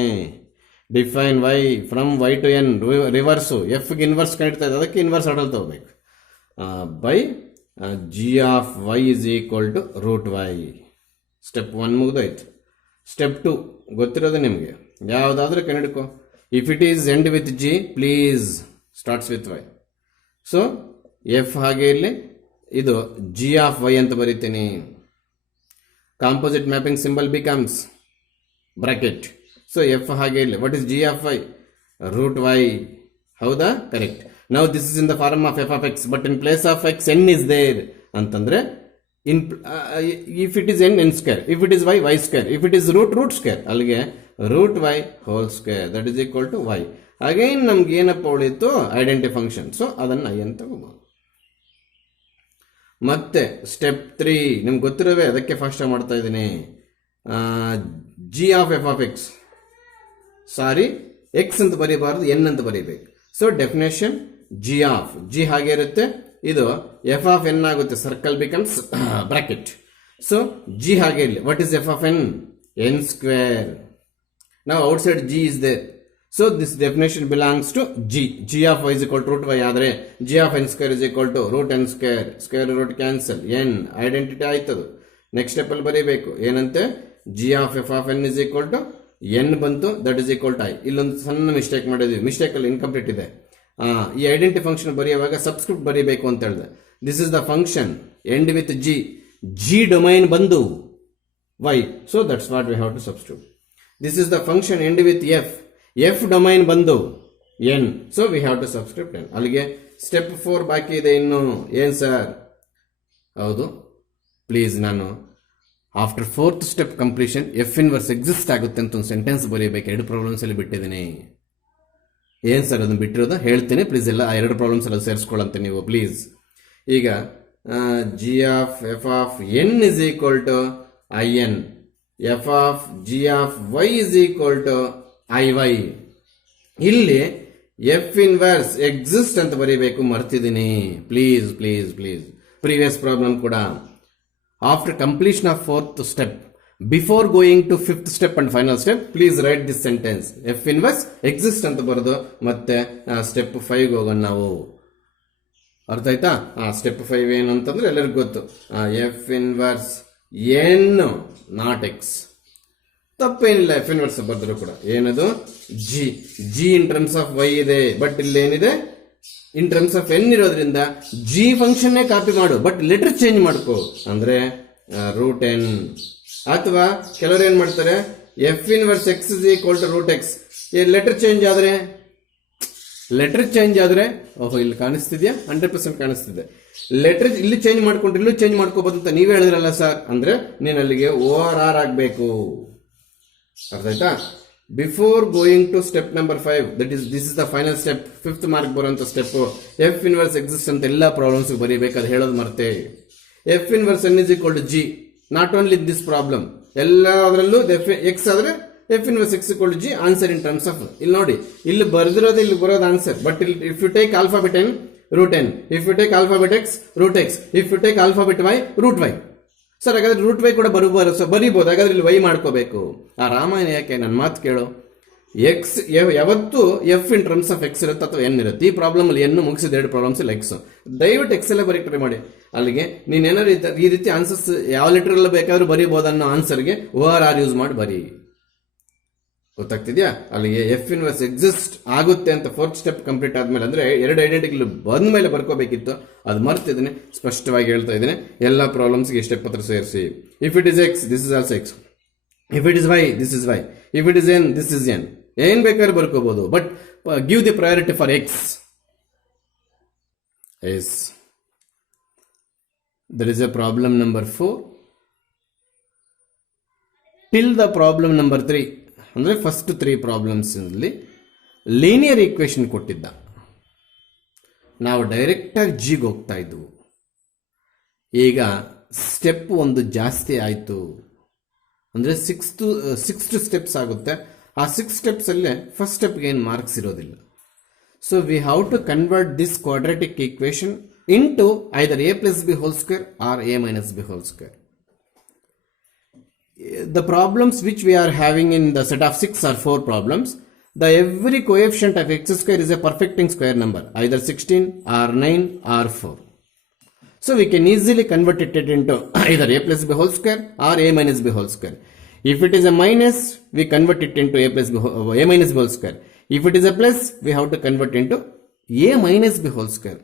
Define y from y to n, reverse, ಎಫ್ಗೆ ಇನ್ವರ್ಸ್ ಕಂಡಿಡ್ತಾ ಇದೆ, ಅದಕ್ಕೆ ಇನ್ವರ್ಸ್ ಆರ್ಡರ್ ತಗೋಬೇಕು. By g of y is equal to root y. Step 1 ಮುಗಿದೋಯ್ತು. ಸ್ಟೆಪ್ 2 ಗೊತ್ತಿರೋದು ನಿಮಗೆ, ಯಾವುದಾದ್ರೂ ಕಂಡಿಡ್ಕೊ. If it is end with g, please starts with y. So f ಹಾಗೆ ಇಲ್ಲಿ, ಇದು ಜಿ ಆಫ್ ವೈ ಅಂತ ಬರೀತೀನಿ. Composite mapping symbol becomes bracket. So f ಹಾಗೆ ಇಲ್ಲಿ, what is g of y? Root y. ಹೌದಾ? Correct. Now this is in the form of F of x, but in place of x n is there ಅಂತಂದ್ರೆ, if it is n square, if it is y square, if it is root square, ಅಲ್ಲಿಗೆ root y whole square that is equal to y. Again ನಮ್ಗೆ ಏನಪ್ಪ ಉಳಿತು? Identity function. ಸೊ ಅದನ್ನು ಐ ಅಂತ ತಗೋಬಹುದು. ಮತ್ತೆ ಸ್ಟೆಪ್ 3 ನಿಮ್ಗೆ ಗೊತ್ತಿರೋವೇ, ಅದಕ್ಕೆ ಫಾಸ್ಟ್ ಮಾಡ್ತಾ ಇದ್ದೀನಿ. G of F of x, sorry x ಅಂತ ಬರೀಬಾರ್ದು, ಎನ್ ಅಂತ ಬರೀಬೇಕು. So definition g of g ಹಾಗೆ ಇರುತ್ತೆ, ಇದು ಎಫ್ ಆಫ್ ಎನ್ ಆಗುತ್ತೆ, circle becomes bracket. So g ಹಾಗೆ ಇರಲಿ. What is f of n? N square. ನಾವು outside g is there. So this definition belongs to g. G of y is equal to root y ಆದರೆ g of n square is equal to root N square. Square root cancel, n identity ಆಯ್ತದು. ನೆಕ್ಸ್ಟ್ ಸ್ಟೆಪ್ ಅಲ್ಲಿ ಬರೀಬೇಕು ಏನಂತೆ? G of F of n is equal to n ಬಂತು, that is equal to I. ಇಲ್ಲೊಂದು ಸಣ್ಣ ಮಿಸ್ಟೇಕ್ ಮಾಡಿದ್ವಿ, ಮಿಸ್ಟೇಕ್ ಅಲ್ಲಿ ಇನ್ಕಂಪ್ಲೀಟ್ ಇದೆ. ಈ ಐಡೆಂಟಿ ಫಂಕ್ಷನ್ ಬರೆಯುವಾಗ ಸಬ್ಸ್ಕ್ರಿಪ್ಟ್ ಬರೀಬೇಕು ಅಂತ ಹೇಳಿದೆ. This is the function end with G, g domain ಬಂದು y, so that's what we have to substitute. This is the function end with f, f domain ಬಂದು n, so we have to subscript n. ಅಲ್ಲಿಗೆ ಸ್ಟೆಪ್ 4 ಬಾಕಿ ಇದೆ ಇನ್ನು. ಏನ್ ಸರ್? ಹೌದು, ಪ್ಲೀಸ್ ನಾನು after 4th step completion f inverse exist ಆಗುತ್ತೆ ಅಂತ ಒಂದು ಸೆಂಟೆನ್ಸ್ ಬರೀಬೇಕು. 2 ಪ್ರಾಬ್ಲಮ್ಸ್ ಅಲ್ಲಿ ಬಿಟ್ಟಿದ್ದೀನಿ. ಏನ್ ಸರ್ ಅದನ್ನು ಬಿಟ್ಟಿರೋದು? ಹೇಳ್ತೀನಿ ಪ್ಲೀಸ್, ಎಲ್ಲ 2 ಪ್ರಾಬ್ಲಮ್ಸ್ ಎಲ್ಲ ಸೇರಿಸ್ಕೊಳ್ಳಂತೆ ನೀವು ಪ್ಲೀಸ್. ಈಗ g of F of n is equal to I n, f of g of y is equal to I y. ಇಲ್ಲಿ ಎಫ್ ಇನ್ವರ್ಸ್ ಎಕ್ಸಿಸ್ಟ್ ಅಂತ ಬರೀಬೇಕು, ಮರ್ತಿದ್ದೀನಿ. Please please please. Previous problem ಕೂಡ. After completion of 4th step, before going to 5th step and final step, please write this sentence. F inverse exist ಅಂತ ಬರೋದು. ಮತ್ತೆ ಸ್ಟೆಪ್ 5 ಹೋಗೋಣ ನಾವು. ಅರ್ಥ ಆಯ್ತಾ? ಸ್ಟೆಪ್ 5 ಏನು ಅಂತಂದ್ರೆ ಎಲ್ಲರಿಗೂ ಗೊತ್ತು. F inverse n not x. ತಪ್ಪೇನಿಲ್ಲ, ಎಫ್ ಇನ್ವರ್ಸ್ ಬರೆದ್ರು ಕೂಡ. ಏನದು? G. G in terms of y ಇದೆ, ಬಟ್ ಇಲ್ಲಿ ಏನಿದೆ? ಇನ್ ಟರ್ಮ್ಸ್ ಆಫ್ ಎನ್ ಇರೋದ್ರಿಂದ ಜಿ ಫಂಕ್ಷನ್ನೇ ಕಾಪಿ ಮಾಡು, ಬಟ್ ಲೆಟರ್ ಚೇಂಜ್ ಮಾಡ್ಕೋ. ಅಂದ್ರೆ ರೂಟ್ ಎನ್. ಅಥವಾ ಕೆಲವರು ಏನ್ ಮಾಡ್ತಾರೆ? F inverse x is equal to root x. Letter change ಆದ್ರೆ ಓಹೋ, ಇಲ್ಲಿ ಕಾಣಿಸ್ತಿದ್ಯಾ? 100% ಕಾಣಿಸ್ತಿದೆ. ಲೆಟರ್ ಇಲ್ಲಿ ಚೇಂಜ್ ಮಾಡ್ಕೊಂಡ್ರೆ ಇಲ್ಲೂ ಚೇಂಜ್ ಮಾಡ್ಕೋಬಹುದು ಅಂತ ನೀವೇ ಹೇಳಿದ್ರಲ್ಲ ಸರ್. ಅಂದ್ರೆ ನೀನ್ ಅಲ್ಲಿಗೆ OR ಆಗ್ಬೇಕು. ಅರ್ಥ ಆಯ್ತಾ? Before going to step number 5, this is the final step, 5th mark ಬರುವಂತ ಸ್ಟೆಪ್. ಎಫ್ ಇನ್ವರ್ಸ್ ಎಕ್ಸಿಸ್ಟ್ ಅಂತ ಎಲ್ಲ ಪ್ರಾಬ್ಲಮ್ಸ್ ಬರೀಬೇಕು, ಅದು ಹೇಳೋದು ಮರ್ತೆ. F inverse n is equal to g, not only this problem, ಎಲ್ಲದರಲ್ಲೂ ಎಕ್ಸ್ ಆದ್ರೆ f inverse x equal to g. Answer in terms of, ಇಲ್ಲಿ ನೋಡಿ, ಇಲ್ಲಿ ಬರೆದಿರೋದು, ಇಲ್ಲಿ ಬರೋದು answer. But if you take alphabet n, root n. If you take alphabet x, root x. If you take alphabet y, root y. Sir ಹಾಗಾದ್ರೆ ರೂಟ್ ವೈ ಕೂಡ ಬರೀಬಹುದು. ಹಾಗಾದ್ರೆ ಇಲ್ಲಿ ವೈ ಮಾಡ್ಕೋಬೇಕು. ಆ ರಾಮಾಯಣ ಯಾಕೆ? ನನ್ನ ಮಾತು ಕೇಳು. ಎಕ್ಸ್ ಯಾವತ್ತು F in terms of X ಇರುತ್ತೆ ಅಥವಾ ಎನ್ ಇರುತ್ತೆ. ಈ ಪ್ರಾಬ್ಲಮ್ ಅಲ್ಲಿ ಎನ್ ಮುಗಿಸಿದ 2 ಪ್ರಾಬ್ಲಮ್ಸ್ ಇಲ್ಲಿ ಎಕ್ಸ್. ದಯವಿಟ್ಟು ಎಕ್ಸ್ ಎಲ್ಲ ಬರೀ ಟ್ರೈ ಮಾಡಿ. ಅಲ್ಲಿಗೆ ನೀನೇನಾದ್ರು ಈ ರೀತಿ ಆನ್ಸರ್ಸ್ ಯಾವ ಲೆಟರ್ ಎಲ್ಲ ಬೇಕಾದ್ರೂ ಬರೀಬಹುದು ಅನ್ನೋ ಆನ್ಸರ್ಗೆ OR ಯೂಸ್ ಮಾಡಿ ಬರೀ. ಗೊತ್ತಾಗ್ತಿದ್ಯಾ? ಅಲ್ಲಿಗೆ ಎಫ್ ಇನ್ವರ್ಸ್ ಎಕ್ಸಿಸ್ಟ್ ಆಗುತ್ತೆ ಅಂತ 4th ಸ್ಟೆಪ್ ಕಂಪ್ಲೀಟ್ ಆದ್ಮೇಲೆ, ಅಂದ್ರೆ 2 ಐಡೆಂಟಿಟಿಗಳು ಬಂದ ಮೇಲೆ ಬರ್ಕೋಬೇಕಿತ್ತು, ಅದು ಮರ್ತಿದ್ದೀನಿ. ಸ್ಪಷ್ಟವಾಗಿ ಹೇಳ್ತಾ ಇದ್ದೀನಿ. ಎಲ್ಲ ಪ್ರಾಬ್ಲಮ್ಸ್ಗೆ ಸ್ಟೆಪ್ ಹತ್ರ ಸೇರಿಸಿ. If it is x, this is also x. If it is y, this is y. If it is n, this is n. ಏನ್ ಬೇಕಾದ್ರೂ ಬರ್ಕೋಬಹುದು, but give the priority for x. Yes, there is a problem number 4 till the problem number 3. ಅಂದ್ರೆ ಫಸ್ಟ್ 3 ಪ್ರಾಬ್ಲಮ್ಸ್ ಅಲ್ಲಿ ಲೀನಿಯರ್ ಈಕ್ವೇಶನ್ ಕೊಟ್ಟಿದ್ದ. ನಾವು ಡೈರೆಕ್ಟ್ ಆಗಿ ಜಿಗೆ ಹೋಗ್ತಾ ಇದ್ವು. ಈಗ ಸ್ಟೆಪ್ ಒಂದು ಜಾಸ್ತಿ ಆಯಿತು ಅಂದರೆ ಸಿಕ್ಸ್ತ್ ಸ್ಟೆಪ್ಸ್ ಆಗುತ್ತೆ. ಆ 6 ಸ್ಟೆಪ್ಸಲ್ಲೇ ಫಸ್ಟ್ ಸ್ಟೆಪ್ಗೆ ಏನು ಮಾರ್ಕ್ಸ್ ಇರೋದಿಲ್ಲ. So we have to convert this quadratic equation into either a plus b whole square or a minus b whole square. The problems which we are having in the set of 6 are 4 problems. The every coefficient of x square is a perfecting square number, either 16 or 9 or 4. So we can easily convert it into either a plus b whole square or a minus b whole square. If it is a minus, we convert it into a minus b whole square. If it is a plus, we have to convert into a minus b whole square.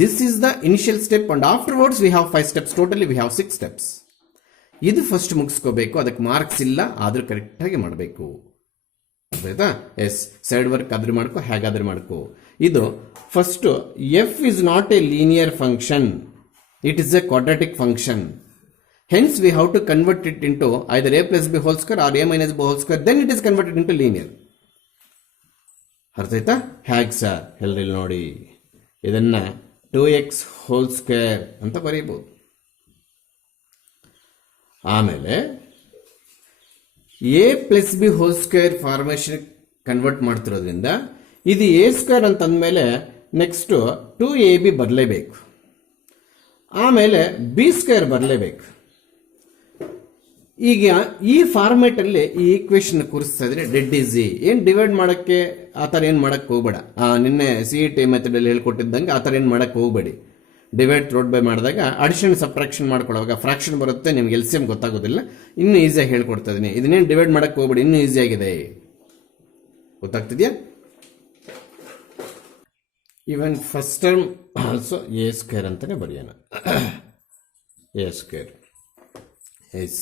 This is the initial step, and afterwards we have 5 steps. Totally we have 6 steps. ಇದು ಫಸ್ಟ್ ಮುಗಿಸ್ಕೋಬೇಕು. ಅದಕ್ಕೆ ಮಾರ್ಕ್ಸ್ ಇಲ್ಲ, ಆದ್ರೂ ಕರೆಕ್ಟಾಗಿ ಮಾಡಬೇಕು. ಆಯ್ತಾ? ಎಸ್, ಸೈಡ್ ವರ್ಕ್ ಆದ್ರೂ ಮಾಡ್ಕೋ, ಹೇಗಾದ್ರೂ ಮಾಡ್ಕೋ. ಇದು first. F is not A linear function, it is A quadratic function. Hence we have to convert it into either a plus b whole square or a minus b whole square, then it is converted into linear. ಅರ್ಥ ಆಯ್ತಾ? ಹೇಗೆ ಸರ್? ಎಲ್ಲರಿಲ್ಲಿ ನೋಡಿ, ಇದನ್ನ 2x whole square ಅಂತ ಬರೀಬಹುದು. ಆಮೇಲೆ a plus b whole square formation convert ಮಾಡ್ತಿರೋದ್ರಿಂದ ಇದು a ಸ್ಕ್ವೇರ್ ಅಂತ ಅಂದಮೇಲೆ ನೆಕ್ಸ್ಟ್ 2ab ಬರಲೇಬೇಕು, ಆಮೇಲೆ b ಸ್ಕ್ವೇರ್ ಬರಲೇಬೇಕು. ಈಗ ಈ ಫಾರ್ಮೇಟ್ ಅಲ್ಲಿ ಈ ಈಕ್ವೇಶನ್ ಕೂರಿಸ್ತಾ ಇದ್ರೆ ಡೆಡ್ ಈಸಿ. ಏನ್ ಡಿವೈಡ್ ಮಾಡಕ್ಕೆ ಆ ಥರ ಏನು ಮಾಡಕ್ಕೆ ಹೋಗ್ಬೇಡ. ನಿನ್ನೆ CET ಮೆಥಡ್ ಅಲ್ಲಿ ಹೇಳ್ಕೊಟ್ಟಿದ್ದಂಗೆ ಆ ಥರ ಏನು ಮಾಡಕ್ಕೆ ಹೋಗ್ಬೇಡಿ. ಡಿವೈಡ್ ಥ್ರೋಟ್ ಬೈ ಮಾಡಿದಾಗ ಅಡಿಷನ್ ಸಬ್ಟ್ರಾಕ್ಷನ್ ಮಾಡ್ಕೊಳ್ಳುವಾಗ ಫ್ರಾಕ್ಷನ್ ಬರುತ್ತೆ, ನಿಮ್ಗೆ LCM ಗೊತ್ತಾಗೋದಿಲ್ಲ. ಇನ್ನೂ ಈಸಿಯಾಗಿ ಹೇಳ್ಕೊಡ್ತಾ ಇದೀನಿ. ಇದನ್ನೇನು ಡಿವೈಡ್ ಮಾಡಕ್ಕೆ ಹೋಗ್ಬೇಡಿ, ಇನ್ನೂ ಈಸಿ ಆಗಿದೆ. ಗೊತ್ತಾಗ್ತಿದ್ಯಾ? Even first term also a square ಅಂತಾನೆ ಬರೆಯೋಣ. a square is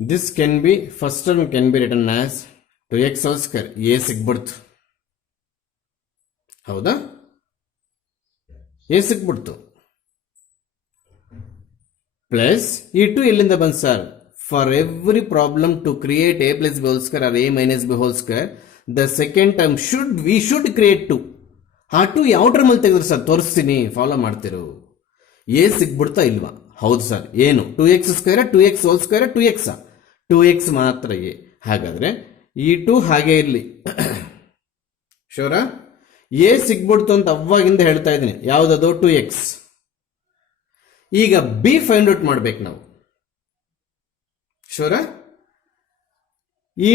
this can be, first term can be written as 2x whole square. a ಸಿಗ್ಬಿಡ್ತು, ಹೌದಾ? a ಸಿಗ್ಬಿಡ್ತು ಪ್ಲಸ್ ಈ 2 ಎಲ್ಲಿಂದ ಬಂತು sir? For every problem to create a plus b whole square or a minus b whole square, the second term we should create 2. ಆ 2 ಯಾವ ಟರ್ಮ್ ಅಲ್ಲಿ ತೆಗೆದ್ರು ಸರ್? ತೋರಿಸ್ತೀನಿ, ಫಾಲೋ ಮಾಡ್ತಿರು. a ಸಿಗ್ಬಿಡ್ತಾ ಇಲ್ವಾ? ಹೌದು ಸರ್. ಏನು? 2x square, 2x whole square, 2x 2x ಮಾತ್ರ a. ಹಾಗಾದ್ರೆ ಈ 2 ಹಾಗೆ ಇರಲಿ. ಶೋರಾ? a ಸಿಗ್ಬಿಡ್ತು ಅಂತ ಅವಾಗಿಂದ ಹೇಳ್ತಾ ಇದ್ದೀನಿ. ಯಾವುದದು? 2x. ಈಗ b ಫೈಂಡ್ ಔಟ್ ಮಾಡ್ಬೇಕು ನಾವು. ಶೋರಾ? ಈ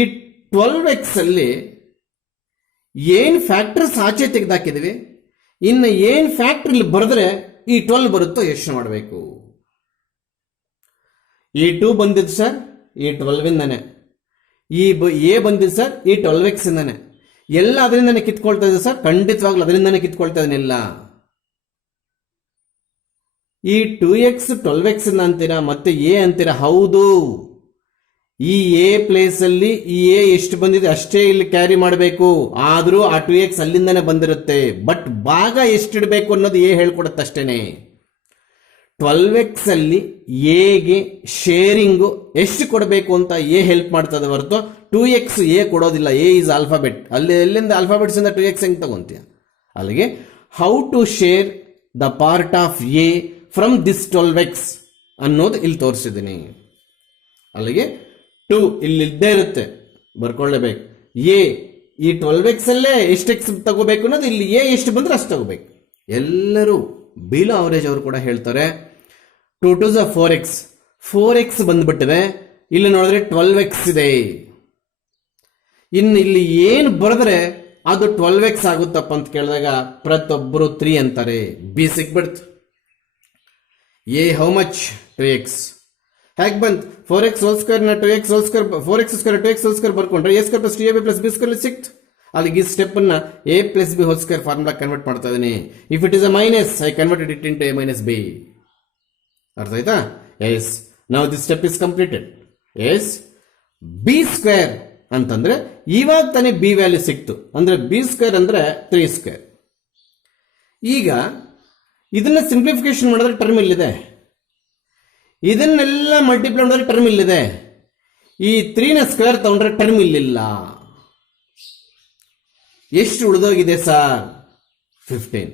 12x ಅಲ್ಲಿ ಏನ್ ಫ್ಯಾಕ್ಟರ್ಸ್ ಆಚೆ ತೆಗೆದಾಕಿದ್ವಿ, ಇನ್ನು ಏನ್ ಫ್ಯಾಕ್ಟರ್ ಇಲ್ಲಿ ಬರೆದ್ರೆ ಈ 12 ಬರುತ್ತೋ ಎಷ್ಟು ಮಾಡಬೇಕು? ಈ 2 ಬಂದಿದ್ದು ಸರ್ ಈ 12 ಇಂದಾನೆ, ಈ a ಬಂದಿದ್ದು ಸರ್ ಈ 12x ಇಂದಾನೆ. ಎಲ್ಲ ಅದರಿಂದಾನೆ ಕಿತ್ಕೊಳ್ತಾ ಇದೆ ಸರ್? ಖಂಡಿತವಾಗ್ಲೂ ಅದರಿಂದಾನೆ ಕಿತ್ಕೊಳ್ತಾ ಇದನ್ನೆಲ್ಲ. ಈ 2x 12x ಅಂತೀರಾ, ಮತ್ತೆ a ಅಂತೀರಾ. ಹೌದು, ಈ a ಪ್ಲೇಸ್ ಅಲ್ಲಿ ಈ a ಎಷ್ಟು ಬಂದಿದೆ ಅಷ್ಟೇ ಇಲ್ಲಿ ಕ್ಯಾರಿ ಮಾಡಬೇಕು. ಆದ್ರೂ ಆ 2x ಅಲ್ಲಿಂದಾನೆ ಬಂದಿರುತ್ತೆ. ಬಟ್ ಭಾಗ ಎಷ್ಟಿಡಬೇಕು ಅನ್ನೋದು a ಹೇಳ್ಕೊಡುತ್ತೆ ಅಷ್ಟೇನೆ. 12x ಅಲ್ಲಿ ಎಗೆ ಶೇರಿಂಗು ಎಷ್ಟು ಕೊಡಬೇಕು ಅಂತ a ಹೆಲ್ಪ್ ಮಾಡ್ತದೆ ಹೊರತು 2x a ಕೊಡೋದಿಲ್ಲ. a is alphabet. ಅಲ್ಲಿ ಎಲ್ಲಿಂದ ಆಲ್ಫಾಬೆಟ್ಸ್ ಇಂದ 2x ಹೆಂಗ್ ತಗೊಂತೀಯ? ಅಲ್ಲಿಗೆ how to share the part of a from this 12x ಅನ್ನೋದು ಇಲ್ಲಿ ತೋರಿಸಿದ್ದೀನಿ. ಅಲ್ಲಿಗೆ 2 ಇಲ್ಲಿ ಇದ್ದೇ ಇರುತ್ತೆ, ಬರ್ಕೊಳ್ಳೇಬೇಕು. a ಈ 12x ಅಲ್ಲೇ ಎಷ್ಟು x ತಗೋಬೇಕು ಅನ್ನೋದು ಇಲ್ಲಿ a ಎಷ್ಟು ಬಂದ್ರೆ ಅಷ್ಟು ತಗೋಬೇಕು. ಎಲ್ಲರೂ ಬಿಲೋ ಅವರೇಜ್ ಅವರು ಕೂಡ ಹೇಳ್ತಾರೆ 2 2s 4x, 4x ಬಂದ್ಬಿಟ್ಟಿದೆ. ಇಲ್ಲಿ ನೋಡಿದ್ರೆ 12x ಇದೆ. ಇನ್ನು ಇಲ್ಲಿ ಏನು ಬರೆದ್ರೆ ಅದು 12x ಆಗುತ್ತಪ್ಪ ಅಂತ ಕೇಳಿದಾಗ ಪ್ರತಿಯೊಬ್ಬರು 3 ಅಂತಾರೆ. b ಸಿಗ್ಬಿಡ್ತು. a how much? 2x. ಹೇಗೆ ಬಂತು? 4x ಹೋಲ್ ಸ್ಕ್ವೇರ್ ನ 2x whole square, 4x square 2x whole square ಬರ್ಕೊಂಡ್ರೆ a square plus 2ab plus b square ಸಿಕ್ತು. ಅದಕ್ಕೆ ಈ ಸ್ಟೆಪ್ ಅನ್ನ a plus b whole square formula convert ಮಾಡ್ತಾ ಇದೀನಿ. If it is a minus, I converted it into a minus b. ಅರ್ಥ ಆಯ್ತಾ? Yes, now this step is completed. Yes, b square ಅಂತಂದ್ರೆ ಇವಾಗ ತಾನೇ b ವ್ಯಾಲ್ಯೂ ಸಿಕ್ತು. ಅಂದ್ರೆ b ಸ್ಕ್ವೇರ್ ಅಂದ್ರೆ 3 ಸ್ಕ್ವೇರ್. ಈಗ ಇದನ್ನ ಸಿಂಪ್ಲಿಫಿಕೇಶನ್ ಮಾಡಿದ್ರೆ ಟರ್ಮ್ ಇಲ್ಲಿದೆ, ಇದನ್ನೆಲ್ಲ ಮಲ್ಟಿಪ್ಲೈ ಮಾಡಿದ್ರೆ ಟರ್ಮ್ ಇಲ್ಲಿದೆ. ಈ 3 ನ ಸ್ಕ್ವೇರ್ ತಗೊಂಡ್ರೆ ಟರ್ಮ್ ಇಲ್ಲಿಲ್ಲ. ಎಷ್ಟು ಉಳಿದೋಗಿದೆ ಸರ್? 15.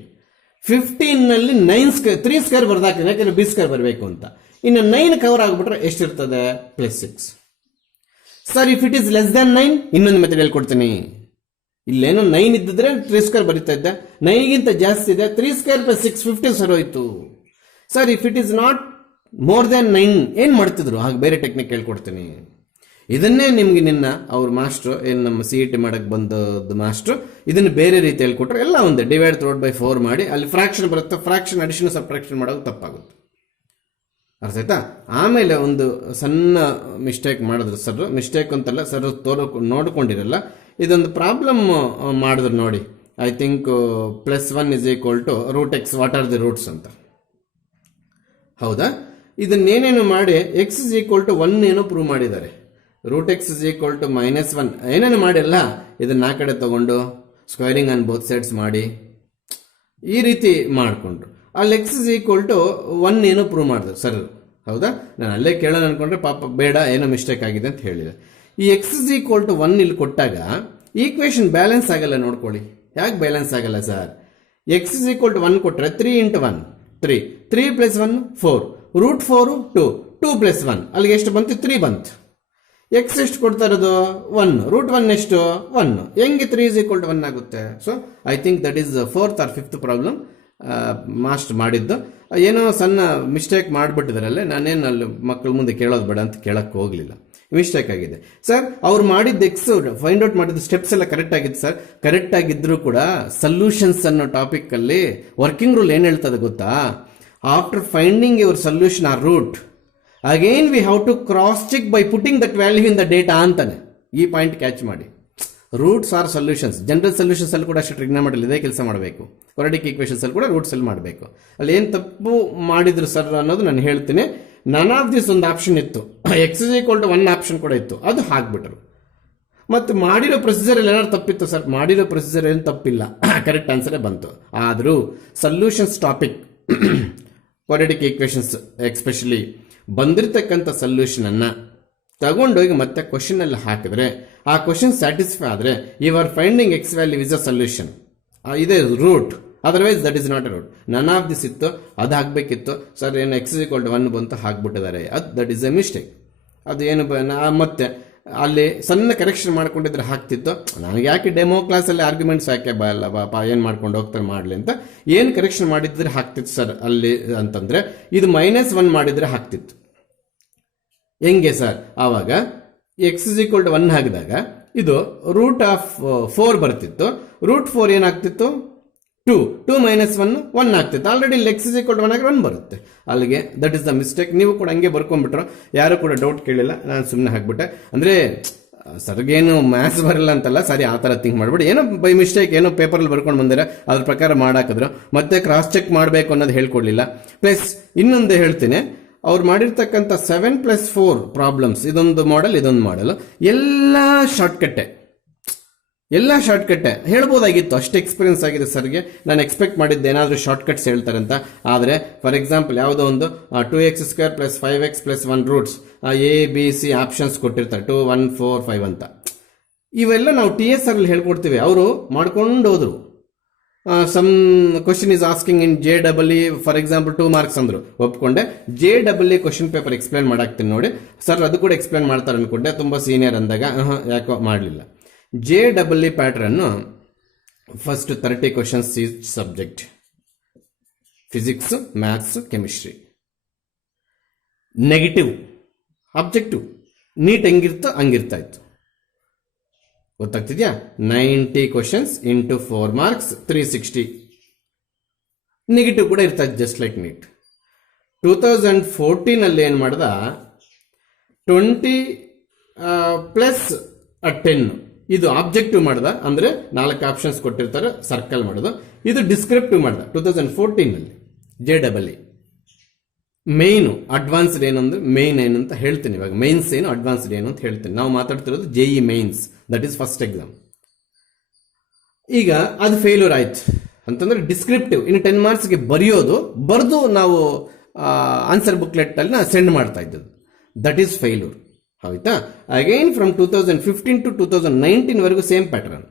15ನಲ್ಲಿ 3 ಸ್ಕ್ವೇರ್ ಬರ್ದಾಕ್ತೀನಿ, ಯಾಕಂದ್ರೆ ಬಿ ಸ್ಕ್ವೇರ್ ಬರಬೇಕು ಅಂತ. ಇನ್ನು 9 ಕವರ್ ಆಗಿಬಿಟ್ರೆ ಎಷ್ಟಿರ್ತದೆ? +6. Sir if it is less than 9, ಇನ್ನೊಂದು ಮೆಥಡ್ ಹೇಳ್ಕೊಡ್ತೀನಿ. ಇಲ್ಲೇನೋ 9 ಇದ್ದಿದ್ರೆ 3 ಸ್ಕ್ವೇರ್ ಬರೀತಾ ಇದ್ದೆ, 9ಗಿಂತ ಜಾಸ್ತಿ ಇದೆ, 3 ಸ್ಕ್ವೇರ್ + 6 15 ಸರ್ ಹೋಯ್ತು. Sir if it is not more than 9 ಏನ್ ಮಾಡ್ತಿದ್ರು? ಹಾಗೆ ಬೇರೆ ಟೆಕ್ನಿಕ್ ಹೇಳ್ಕೊಡ್ತೀನಿ. ಇದನ್ನೇ ನಿಮ್ಗೆ ನಿನ್ನ ಅವ್ರ ಮಾಸ್ಟ್ರು ಏನು ನಮ್ಮ CET ಮಾಡಕ್ಕೆ ಬಂದದ್ದು ಮಾಸ್ಟ್ರು ಇದನ್ನು ಬೇರೆ ರೀತಿ ಹೇಳ್ಕೊಟ್ರು. ಎಲ್ಲ ಒಂದೇ, ಡಿವೈಡ್ √ ಬೈ 4 ಮಾಡಿ ಅಲ್ಲಿ ಫ್ರಾಕ್ಷನ್ ಬರುತ್ತೆ, ಫ್ರಾಕ್ಷನ್ ಅಡಿಷನ್ ಸಬ್ಟ್ರಾಕ್ಷನ್ ಮಾಡೋದು ತಪ್ಪಾಗುತ್ತೆ. ಅರ್ಥ ಆಯ್ತಾ? ಆಮೇಲೆ ಒಂದು ಸಣ್ಣ ಮಿಸ್ಟೇಕ್ ಮಾಡಿದ್ರು ಸರ್, ಮಿಸ್ಟೇಕ್ ಅಂತಲ್ಲ ಸರ್, ನೋಡ್ಕೊಂಡಿರಲ್ಲ. ಇದೊಂದು ಪ್ರಾಬ್ಲಮ್ ಮಾಡಿದ್ರು ನೋಡಿ, I think +1 = √x, what are the roots ಅಂತ. ಹೌದಾ? ಇದನ್ನೇನೇನು ಮಾಡಿ x = 1 ಏನೋ ಪ್ರೂವ್ ಮಾಡಿದ್ದಾರೆ. √x = -1 ಏನೇನು ಮಾಡಿಲ್ಲ, ಇದನ್ನ ಆ ಕಡೆ ತಗೊಂಡು ಸ್ಕ್ವೇರಿಂಗ್ ಆನ್ ಬೋತ್ ಸೈಡ್ಸ್ ಮಾಡಿ ಈ ರೀತಿ ಮಾಡಿಕೊಂಡ್ರು. ಅಲ್ಲಿ x = 1 ಏನೋ ಪ್ರೂವ್ ಮಾಡಿದ್ರು ಸರ್. ಹೌದಾ? ನಾನು ಅಲ್ಲೇ ಕೇಳೋಣ ಅನ್ಕೊಂಡ್ರೆ ಪಾಪ ಬೇಡ, ಏನೋ ಮಿಸ್ಟೇಕ್ ಆಗಿದೆ ಅಂತ ಹೇಳಿದೆ. ಈ x = 1 ಇಲ್ಲಿ ಕೊಟ್ಟಾಗ ಈಕ್ವೇಶನ್ ಬ್ಯಾಲೆನ್ಸ್ ಆಗಲ್ಲ. ನೋಡ್ಕೊಳ್ಳಿ, ಯಾಕೆ ಬ್ಯಾಲೆನ್ಸ್ ಆಗಲ್ಲ ಸರ್? x = 1 ಕೊಟ್ಟರೆ 3 × 1 3, 3 + 1 4, √4 2, 2 + 1 ಅಲ್ಲಿಗೆ ಎಷ್ಟು ಬಂತು? 3 ಬಂತು. x ಎಷ್ಟು ಕೊಡ್ತಾ ಇರೋದು? 1. √1 ಎಷ್ಟು? 1. ಹೆಂಗೆ 3 = 1 ಆಗುತ್ತೆ? So I think that is 4th or 5th problem master ಮಾಡಿದ್ದು. ಏನೋ ಸಣ್ಣ ಮಿಸ್ಟೇಕ್ ಮಾಡಿಬಿಟ್ಟಿದ್ರಲ್ಲೇ, ನಾನೇನು ಅಲ್ಲಿ ಮಕ್ಕಳ ಮುಂದೆ ಕೇಳೋದು ಬೇಡ ಅಂತ ಕೇಳಕ್ಕೆ ಹೋಗಲಿಲ್ಲ, ಮಿಸ್ಟೇಕ್ ಆಗಿದೆ ಸರ್. ಅವ್ರು ಮಾಡಿದ್ದು ಎಕ್ಸ್ ಫೈಂಡ್ ಔಟ್ ಮಾಡಿದ ಸ್ಟೆಪ್ಸ್ ಎಲ್ಲ ಕರೆಕ್ಟ್ ಆಗಿತ್ತು ಸರ್. ಕರೆಕ್ಟ್ ಆಗಿದ್ರು ಕೂಡ ಸೊಲ್ಯೂಷನ್ಸ್ ಅನ್ನೋ ಟಾಪಿಕ್ ಅಲ್ಲಿ ವರ್ಕಿಂಗ್ ರೂಲ್ ಏನು ಹೇಳ್ತದೆ ಗೊತ್ತಾ? After finding your solution or root again we have to cross check by putting that value in the data ಅಂತಾನೆ. ಈ ಪಾಯಿಂಟ್ ಕ್ಯಾಚ್ ಮಾಡಿ. Roots are solutions. General solutions ಅಲ್ಲಿ ಕೂಡ ಅಷ್ಟು ಟ್ರಿಗ್ನೋಮೆಟ್ರಿ ಇದೇ ಕೆಲಸ ಮಾಡಬೇಕು. ಕ್ವಾಡ್ರಾಟಿಕ್ ಈಕ್ವೇಷನ್ಸ್ ಅಲ್ಲಿ ಕೂಡ ರೂಟ್ಸ್ ಅಲ್ಲಿ ಮಾಡಬೇಕು. ಅಲ್ಲಿ ಏನು ತಪ್ಪು ಮಾಡಿದ್ರು ಸರ್ ಅನ್ನೋದು ನಾನು ಹೇಳ್ತೀನಿ. ನನ್ ಆಫ್ ದಿಸ್ ಒಂದು ಆಪ್ಷನ್ ಇತ್ತು, x = 1 ಆಪ್ಷನ್ ಕೂಡ ಇತ್ತು, ಅದು ಹಾಕ್ಬಿಟ್ರು. ಮತ್ತು ಮಾಡಿರೋ ಪ್ರೊಸೀಜರ್ ಅಲ್ಲಿ ಏನಾದ್ರು ತಪ್ಪಿತ್ತು ಸರ್? ಮಾಡಿರೋ ಪ್ರೊಸೀಜರ್ ಏನು ತಪ್ಪಿಲ್ಲ, ಕರೆಕ್ಟ್ ಆನ್ಸರೇ ಬಂತು. ಆದರೂ solutions topic quadratic equations especially ಬಂದಿರತಕ್ಕಂಥ ಸೊಲ್ಯೂಷನ್ ಅನ್ನ ತಗೊಂಡೋಗಿ ಮತ್ತೆ ಕ್ವಶನ್ ಅಲ್ಲಿ ಹಾಕಿದ್ರೆ, ಆ ಕ್ವಶನ್ ಸ್ಯಾಟಿಸ್ಫೈ ಆದರೆ you are finding x value is a solution, ಇದೆ root. Otherwise that is not a root. None of this ಇತ್ತು, ಅದು ಹಾಕಬೇಕಿತ್ತು ಸರ್. ಏನು x = 1 ಬಂತು, ಹಾಕ್ಬಿಟ್ಟಿದ್ದಾರೆ. ಅದು ದಟ್ ಇಸ್ ಎ ಮಿಸ್ಟೇಕ್. ಅದು ಏನು ಮತ್ತೆ ಅಲ್ಲಿ ಸಣ್ಣ ಕರೆಕ್ಷನ್ ಮಾಡ್ಕೊಂಡಿದ್ರೆ ಹಾಕ್ತಿತ್ತು. ನನಗೆ ಯಾಕೆ ಡೆಮೋ ಕ್ಲಾಸಲ್ಲಿ ಆರ್ಗ್ಯುಮೆಂಟ್ಸ್ ಯಾಕೆ ಬರಲ್ಲ ಪಾಪ, ಏನು ಮಾಡ್ಕೊಂಡು ಹೋಗ್ತಾರೆ ಮಾಡಲಿ ಅಂತ. ಏನು ಕರೆಕ್ಷನ್ ಮಾಡಿದ್ರೆ ಹಾಕ್ತಿತ್ತು ಸರ್ ಅಲ್ಲಿ ಅಂತಂದ್ರೆ, ಇದು -1 ಮಾಡಿದ್ರೆ ಹಾಕ್ತಿತ್ತು. ಹೆಂಗೆ ಸರ್? ಆವಾಗ x = 1 ಹಾಕಿದಾಗ ಇದು √4 ಬರ್ತಿತ್ತು. √4 ಏನಾಗ್ತಿತ್ತು? 2 -1 1 ಆಗ್ತಿತ್ತು. ಆಲ್ರೆಡಿ x = 1 ಆಗಿ 1 ಬರುತ್ತೆ. ಅಲ್ಲಿಗೆ ದಟ್ ಇಸ್ ದ ಮಿಸ್ಟೇಕ್. ನೀವು ಕೂಡ ಹಂಗೆ ಬರ್ಕೊಂಡ್ಬಿಟ್ರು, ಯಾರು ಕೂಡ ಡೌಟ್ ಕೇಳಿಲ್ಲ, ನಾನು ಸುಮ್ಮನೆ ಹಾಕ್ಬಿಟ್ಟೆ. ಅಂದ್ರೆ ಸರ್ಗೇನು ಮ್ಯಾಥ್ಸ್ ಬರಲ್ಲ ಅಂತಲ್ಲ, ಸರಿ ಆ ಥರ ಥಿಂಕ್ ಮಾಡ್ಬಿಡಿ. ಏನೋ ಬೈ ಮಿಸ್ಟೇಕ್ ಏನೋ ಪೇಪರಲ್ಲಿ ಬರ್ಕೊಂಡು ಬಂದಿರ, ಅದ್ರ ಪ್ರಕಾರ ಮಾಡಾಕಿದ್ರು. ಮತ್ತೆ ಕ್ರಾಸ್ ಚೆಕ್ ಮಾಡಬೇಕು ಅನ್ನೋದು ಹೇಳ್ಕೊಡ್ಲಿಲ್ಲ. ಪ್ಲಸ್ ಇನ್ನೊಂದು ಹೇಳ್ತೀನಿ, ಅವ್ರು ಮಾಡಿರ್ತಕ್ಕಂಥ 7+4 ಪ್ರಾಬ್ಲಮ್ಸ್, ಇದೊಂದು ಮಾಡೆಲ್ ಇದೊಂದು ಮಾಡೆಲ್, ಎಲ್ಲ ಶಾರ್ಟ್ಕಟ್ಟೆ ಹೇಳ್ಬೋದಾಗಿತ್ತು. ಅಷ್ಟು ಎಕ್ಸ್ಪೀರಿಯನ್ಸ್ ಆಗಿದೆ ಸರ್ಗೆ. ನಾನು ಎಕ್ಸ್ಪೆಕ್ಟ್ ಮಾಡಿದ್ದೆ ಏನಾದರೂ ಶಾರ್ಟ್ಕಟ್ಸ್ ಹೇಳ್ತಾರೆ ಅಂತ. ಆದರೆ ಫಾರ್ ಎಕ್ಸಾಂಪಲ್ ಯಾವುದೋ ಒಂದು 2x² + 5x + 1 roots ABC options ಕೊಟ್ಟಿರ್ತಾರೆ, 2 1 4 5 ಅಂತ. ಇವೆಲ್ಲ ನಾವು TSR ಅಲ್ಲಿ ಹೇಳ್ಕೊಡ್ತೀವಿ. ಅವರು ಮಾಡ್ಕೊಂಡು ಹೋದ್ರು. Some question is asking in JEE for example 2 marks ಅಂದ್ರು, ಒಪ್ಕೊಂಡೆ. JEE ಕ್ವಶನ್ ಪೇಪರ್ ಎಕ್ಸ್ಪ್ಲೇನ್ ಮಾಡಾಕ್ತೀನಿ ನೋಡಿ ಸರ್. ಅದು ಕೂಡ ಎಕ್ಸ್ಪ್ಲೇನ್ ಮಾಡ್ತಾರೆ ಅನ್ಕೊಂಡೆ, ತುಂಬಾ ಸೀನಿಯರ್ ಅಂದಾಗ ಯಾಕೋ ಮಾಡಲಿಲ್ಲ. JEE pattern first 30 questions each subject, physics, maths, chemistry. Negative, objective, NEET ಹೆಂಗಿರ್ತೋ ಹಂಗಿರ್ತಾ ಇತ್ತು. ಗೊತ್ತಾಗ್ತಿದ್ಯಾ? 90 ಕ್ವಶನ್ಸ್ ಇಂಟು 4 ಮಾರ್ಕ್ಸ್ 360. ನೆಗೆಟಿವ್ ಕೂಡ ಇರ್ತಾ ಇತ್ತು, ಜಸ್ಟ್ ಲೈಕ್ ನೀಟ್. 2014 ಅಲ್ಲಿ ಏನ್ ಮಾಡ್ದ, 20 + 10 ಇದು ಆಬ್ಜೆಕ್ಟಿವ್ ಮಾಡ್ದ. ಅಂದ್ರೆ 4 ಆಪ್ಷನ್ಸ್ ಕೊಟ್ಟಿರ್ತಾರೆ, ಸರ್ಕಲ್ ಮಾಡೋದು. ಇದು ಡಿಸ್ಕ್ರಿಪ್ಟಿವ್ ಮಾಡ್ದ 2014 ಅಲ್ಲಿ JEE. ಮೇನ್ ಅಡ್ವಾನ್ಸ್ಡ್ ಏನಂದ್ರೆ ಮೇನ್ ಏನಂತ ಹೇಳ್ತೀನಿ ಇವಾಗ. ಮೈನ್ಸ್ ಏನು, ಅಡ್ವಾನ್ಸ್ಡ್ ಏನು ಅಂತ ಹೇಳ್ತೀನಿ. ನಾವು ಮಾತಾಡ್ತಿರೋದು JEE mains, that is first exam. ಈಗ ಅದು ಫೇಲ್ಯೂರ್ ಆಯ್ತು ಅಂತಂದ್ರೆ ಡಿಸ್ಕ್ರಿಪ್ಟಿವ್ ಇನ್ನು 10 ಮಾರ್ಕ್ಸ್ಗೆ ಬರೆದು ನಾವು ಆನ್ಸರ್ ಬುಕ್ಲೆಟ್ ಅಲ್ಲಿ ಸೆಂಡ್ ಮಾಡ್ತಾ ಇದ್ದದ್ದು, ದಟ್ ಈಸ್ ಫೇಲ್ಯೂರ್. ಆಯ್ತಾ? ಅಗೈನ್ ಫ್ರಮ್ 2015 to 2019 ವರೆಗೂ ಸೇಮ್ ಪ್ಯಾಟರ್ನ್.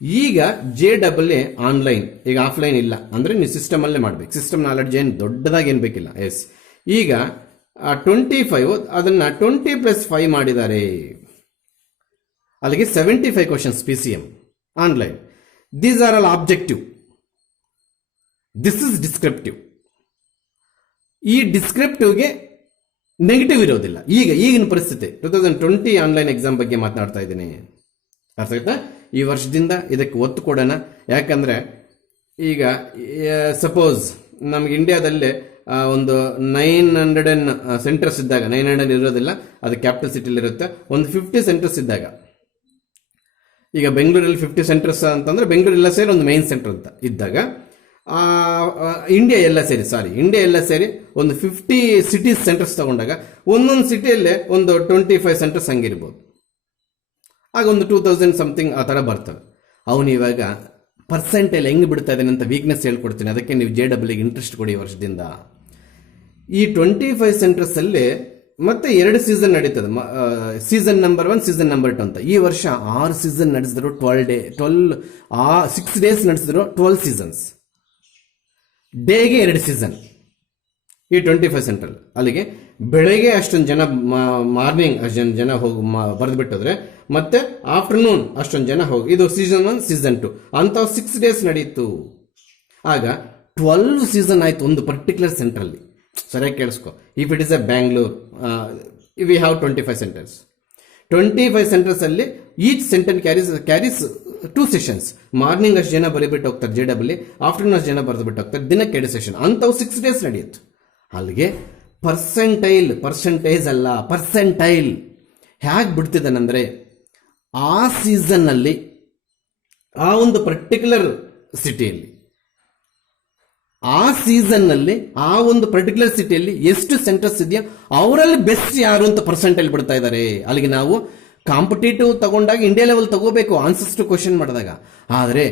ಈಗ JEE ಆನ್ಲೈನ್, ಈಗ ಆಫ್ಲೈನ್ ಇಲ್ಲ ಅಂದ್ರೆ ನೀವು ಸಿಸ್ಟಮ್ ಅಲ್ಲೇ ಮಾಡ್ಬೇಕು. ಸಿಸ್ಟಮ್ ನಾಲೆಡ್ಜ್ ಏನು ದೊಡ್ಡದಾಗಿ ಏನು ಬೇಕಿಲ್ಲ. ಎಸ್, ಈಗ 25 ಅದನ್ನ 20+5 ಮಾಡಿದ್ದಾರೆ. ಅಲ್ಲಿಗೆ 75 questions PCM online. These are all objective, this is descriptive. ಈ ಡಿಸ್ಕ್ರಿಪ್ಟಿವ್ಗೆ ನೆಗೆಟಿವ್ ಇರೋದಿಲ್ಲ. ಈಗಿನ ಪರಿಸ್ಥಿತಿ 2020 ಆನ್ಲೈನ್ ಎಕ್ಸಾಮ್ ಬಗ್ಗೆ ಮಾತನಾಡ್ತಾ ಇದ್ದೀನಿ. ಅರ್ಥ ಆಯ್ತಾ? ಈ ವರ್ಷದಿಂದ ಇದಕ್ಕೆ ಒತ್ತು ಕೊಡೋಣ. ಯಾಕಂದ್ರೆ ಈಗ ಸಪೋಸ್ ನಮ್ಗೆ ಇಂಡಿಯಾದಲ್ಲಿ ಒಂದು 900 ಸೆಂಟರ್ಸ್ ಇದ್ದಾಗ, 900 ಇರೋದಿಲ್ಲ, ಅದು ಕ್ಯಾಪಿಟಲ್ ಸಿಟಿಲಿ ಇರುತ್ತೆ. ಒಂದು 50 ಸೆಂಟರ್ಸ್ ಇದ್ದಾಗ, ಈಗ ಬೆಂಗಳೂರಲ್ಲಿ 50 ಸೆಂಟರ್ಸ್ ಅಂತಂದ್ರೆ ಬೆಂಗಳೂರು ಎಲ್ಲ ಸೇರಿ ಒಂದು ಮೈನ್ ಸೆಂಟರ್ ಅಂತ ಇದ್ದಾಗ, ಇಂಡಿಯಾ ಎಲ್ಲ ಸೇರಿ ಒಂದು 50 ಸಿಟೀಸ್ ಸೆಂಟರ್ಸ್ ತಗೊಂಡಾಗ ಒಂದೊಂದು ಸಿಟಿಯಲ್ಲೇ ಒಂದು 25 ಸೆಂಟರ್ಸ್ ಹಂಗಿರ್ಬೋದು. ಆಗ ಒಂದು 2000 ಸಮಥಿಂಗ್ ಆ ಥರ ಬರ್ತವೆ. ಅವನು ಇವಾಗ ಪರ್ಸೆಂಟೇಜ್ ಹೆಂಗೆ ಬಿಡ್ತಾ ಇದ್ದಾನೆ ಅಂತ ವೀಕ್ನೆಸ್ ಹೇಳ್ಕೊಡ್ತೀನಿ. ಅದಕ್ಕೆ ನೀವು JEE ಇಂಟ್ರೆಸ್ಟ್ ಕೊಡಿ ವರ್ಷದಿಂದ. ಈ 25 ಸೆಂಟರ್ಸ್ ಅಲ್ಲಿ ಮತ್ತೆ 2 ಸೀಸನ್ ನಡೀತದೆ. ಸೀಸನ್ ನಂಬರ್ 1, ಸೀಸನ್ ನಂಬರ್ 2 ಅಂತ. ಈ ವರ್ಷ 6 ಸೀಸನ್ ನಡೆಸಿದ್ರು, 6 ಡೇಸ್ ನಡೆಸಿದ್ರು, 12 ಸೀಸನ್ಸ್. ಡೇಗೆ 2 ಸೀಸನ್ ಈ 25 ಸೆಂಟ್ರಲ್. ಅಲ್ಲಿಗೆ ಬೆಳಗ್ಗೆ ಅಷ್ಟೊಂದು ಜನ, ಮಾರ್ನಿಂಗ್ ಅಷ್ಟೊಂದು ಜನ ಹೋಗಿ ಬರೆದ್ಬಿಟ್ಟಿದ್ರೆ, ಮತ್ತೆ ಆಫ್ಟರ್ನೂನ್ ಅಷ್ಟೊಂದು ಜನ ಹೋಗಿ, ಇದು ಸೀಸನ್ 1, ಸೀಸನ್ 2 ಅಂತ 6 ಡೇಸ್ ನಡೀತು. ಆಗ 12 ಸೀಸನ್ ಆಯ್ತು ಒಂದು ಪರ್ಟಿಕ್ಯುಲರ್ ಸೆಂಟ್ರಲ್ಲಿ. ಸರಿಯಾಗಿ ಕೇಳಿಸ್ಕೊ. If it is a Bangalore, we have 25 centres. 25 centres ಅಲ್ಲಿ each centre carries 2 sessions. Morning ಅಷ್ಟು ಜನ ಬರಿಬಿಟ್ಟು ಹೋಗ್ತಾರೆ JEE, ಆಫ್ಟರ್ನೂನ್ ಅಷ್ಟು ಜನ ಬರೆದ್ಬಿಟ್ಟು ಹೋಗ್ತಾರೆ. ದಿನಕ್ಕೆ 2 ಸೆಷನ್ ಅಂತವು 6 ಡೇಸ್ ನಡೆಯುತ್ತೆ. ಅಲ್ಲಿಗೆ ಪರ್ಸೆಂಟೇಜ್ ಅಲ್ಲ, ಪರ್ಸೆಂಟೈಲ್ ಹೇಗೆ ಬಿಡ್ತಿದ್ದಾನಂದ್ರೆ, ಆ ಸೀಸನ್ನಲ್ಲಿ ಆ ಒಂದು ಪರ್ಟಿಕ್ಯುಲರ್ ಸಿಟಿಯಲ್ಲಿ, ಆ ಸೀಸನ್ನಲ್ಲಿ ಆ ಒಂದು ಪರ್ಟಿಕ್ಯುಲರ್ ಸಿಟಿಯಲ್ಲಿ ಎಷ್ಟು ಸೆಂಟರ್ಸ್ ಇದೆಯೋ ಅವರಲ್ಲಿ ಬೆಸ್ಟ್ ಯಾರು ಅಂತ ಪರ್ಸೆಂಟೈಲ್ ಬಿಡ್ತಾ ಇದ್ದಾರೆ. ಅಲ್ಲಿಗೆ ನಾವು ಕಾಂಪಿಟೇಟಿವ್ ತಗೊಂಡಾಗ ಇಂಡಿಯಾ ಲೆವೆಲ್ ತಗೋಬೇಕು ಆನ್ಸರ್ಸ್ ಟು ಕ್ವಶನ್ ಮಾಡಿದಾಗ. ಆದರೆ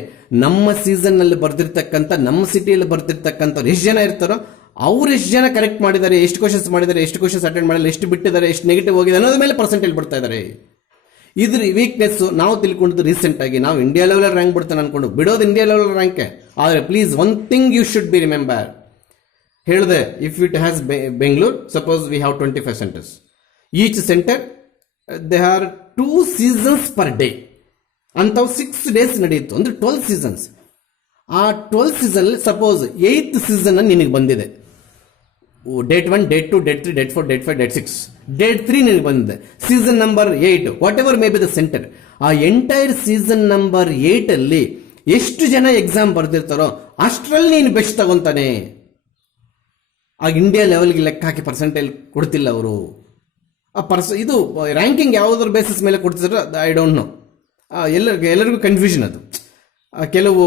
ನಮ್ಮ ಸೀಸನ್ನಲ್ಲಿ ಬರ್ದಿರ್ತಕ್ಕಂಥ, ನಮ್ಮ ಸಿಟಿಯಲ್ಲಿ ಬರ್ದಿರ್ತಕ್ಕಂಥವ್ರು ಎಷ್ಟು ಜನ ಇರ್ತಾರೋ ಅವ್ರು ಎಷ್ಟು ಜನ ಕರೆಕ್ಟ್ ಮಾಡಿದ್ದಾರೆ, ಎಷ್ಟು ಕ್ವಶನ್ಸ್ ಮಾಡಿದ್ದಾರೆ, ಎಷ್ಟು ಕ್ವಶನ್ಸ್ ಅಟೆಂಡ್ ಮಾಡಿಲ್ಲ, ಎಷ್ಟು ಬಿಟ್ಟಿದ್ದಾರೆ, ಎಷ್ಟು ನೆಗೆಟಿವ್ ಹೋಗಿದೆ ಅನ್ನೋದ್ರ ಮೇಲೆ ಪರ್ಸೆಂಟೇಜ್ ಬಿಡ್ತಾ ಇದ್ದಾರೆ. ಇದ್ರ ವೀಕ್ನೆಸ್ ನಾವು ತಿಳ್ಕೊಂಡಿದ್ದು ರೀಸೆಂಟ್ ಆಗಿ. ನಾವು ಇಂಡಿಯಾ ಲೆವೆಲ್ ರ್ಯಾಂಕ್ ಬಿಡ್ತಾನೆ ಅನ್ಕೊಂಡು ಬಿಡೋದು ಇಂಡಿಯಾ ಲೆವೆಲ್ ರ್ಯಾಂಕ್. ಆದರೆ please one thing you should be remember. ಹೇಳಿದೆ, if it has Bengaluru, suppose we have 25 centres. Each centre they are 2 seasons per day ಅಂಥವು 6 ಡೇಸ್ ನಡೆಯಿತು ಅಂದ್ರೆ 12 ಸೀಸನ್ಸ್. ಆ 12 ಸೀಸನ್ ಸಪೋಸ್ 8th ಸೀಸನ್ ನಿನಗೆ ಬಂದಿದೆ. Date 1, date 2, date 3, date 4, date 5, date 6, date 3 ನಿನಗೆ ಬಂದಿದೆ. Season number 8, what ever may be the centre, ಆ ಎಂಟೈರ್ ಸೀಸನ್ ನಂಬರ್ 8 ಅಲ್ಲಿ ಎಷ್ಟು ಜನ ಎಕ್ಸಾಮ್ ಬರ್ದಿರ್ತಾರೋ ಅಷ್ಟರಲ್ಲಿ ನೀನು ಬೆಸ್ಟ್ ತಗೊಂತಾನೆ. ಆಗ ಇಂಡಿಯಾ ಲೆವೆಲ್ಗೆ ಲೆಕ್ಕ ಹಾಕಿ ಪರ್ಸೆಂಟೇಜ್ ಕೊಡ್ತಿಲ್ಲ ಅವರು. ಇದು ರ್ಯಾಂಕಿಂಗ್ ಯಾವುದ್ರ ಬೇಸಿಸ್ ಮೇಲೆ ಕೊಡ್ತಿದ್ರು ಐ ಡೋಂಟ್ ನೋ. ಎಲ್ಲರಿಗೂ ಕನ್ಫ್ಯೂಷನ್ ಅದು. ಕೆಲವು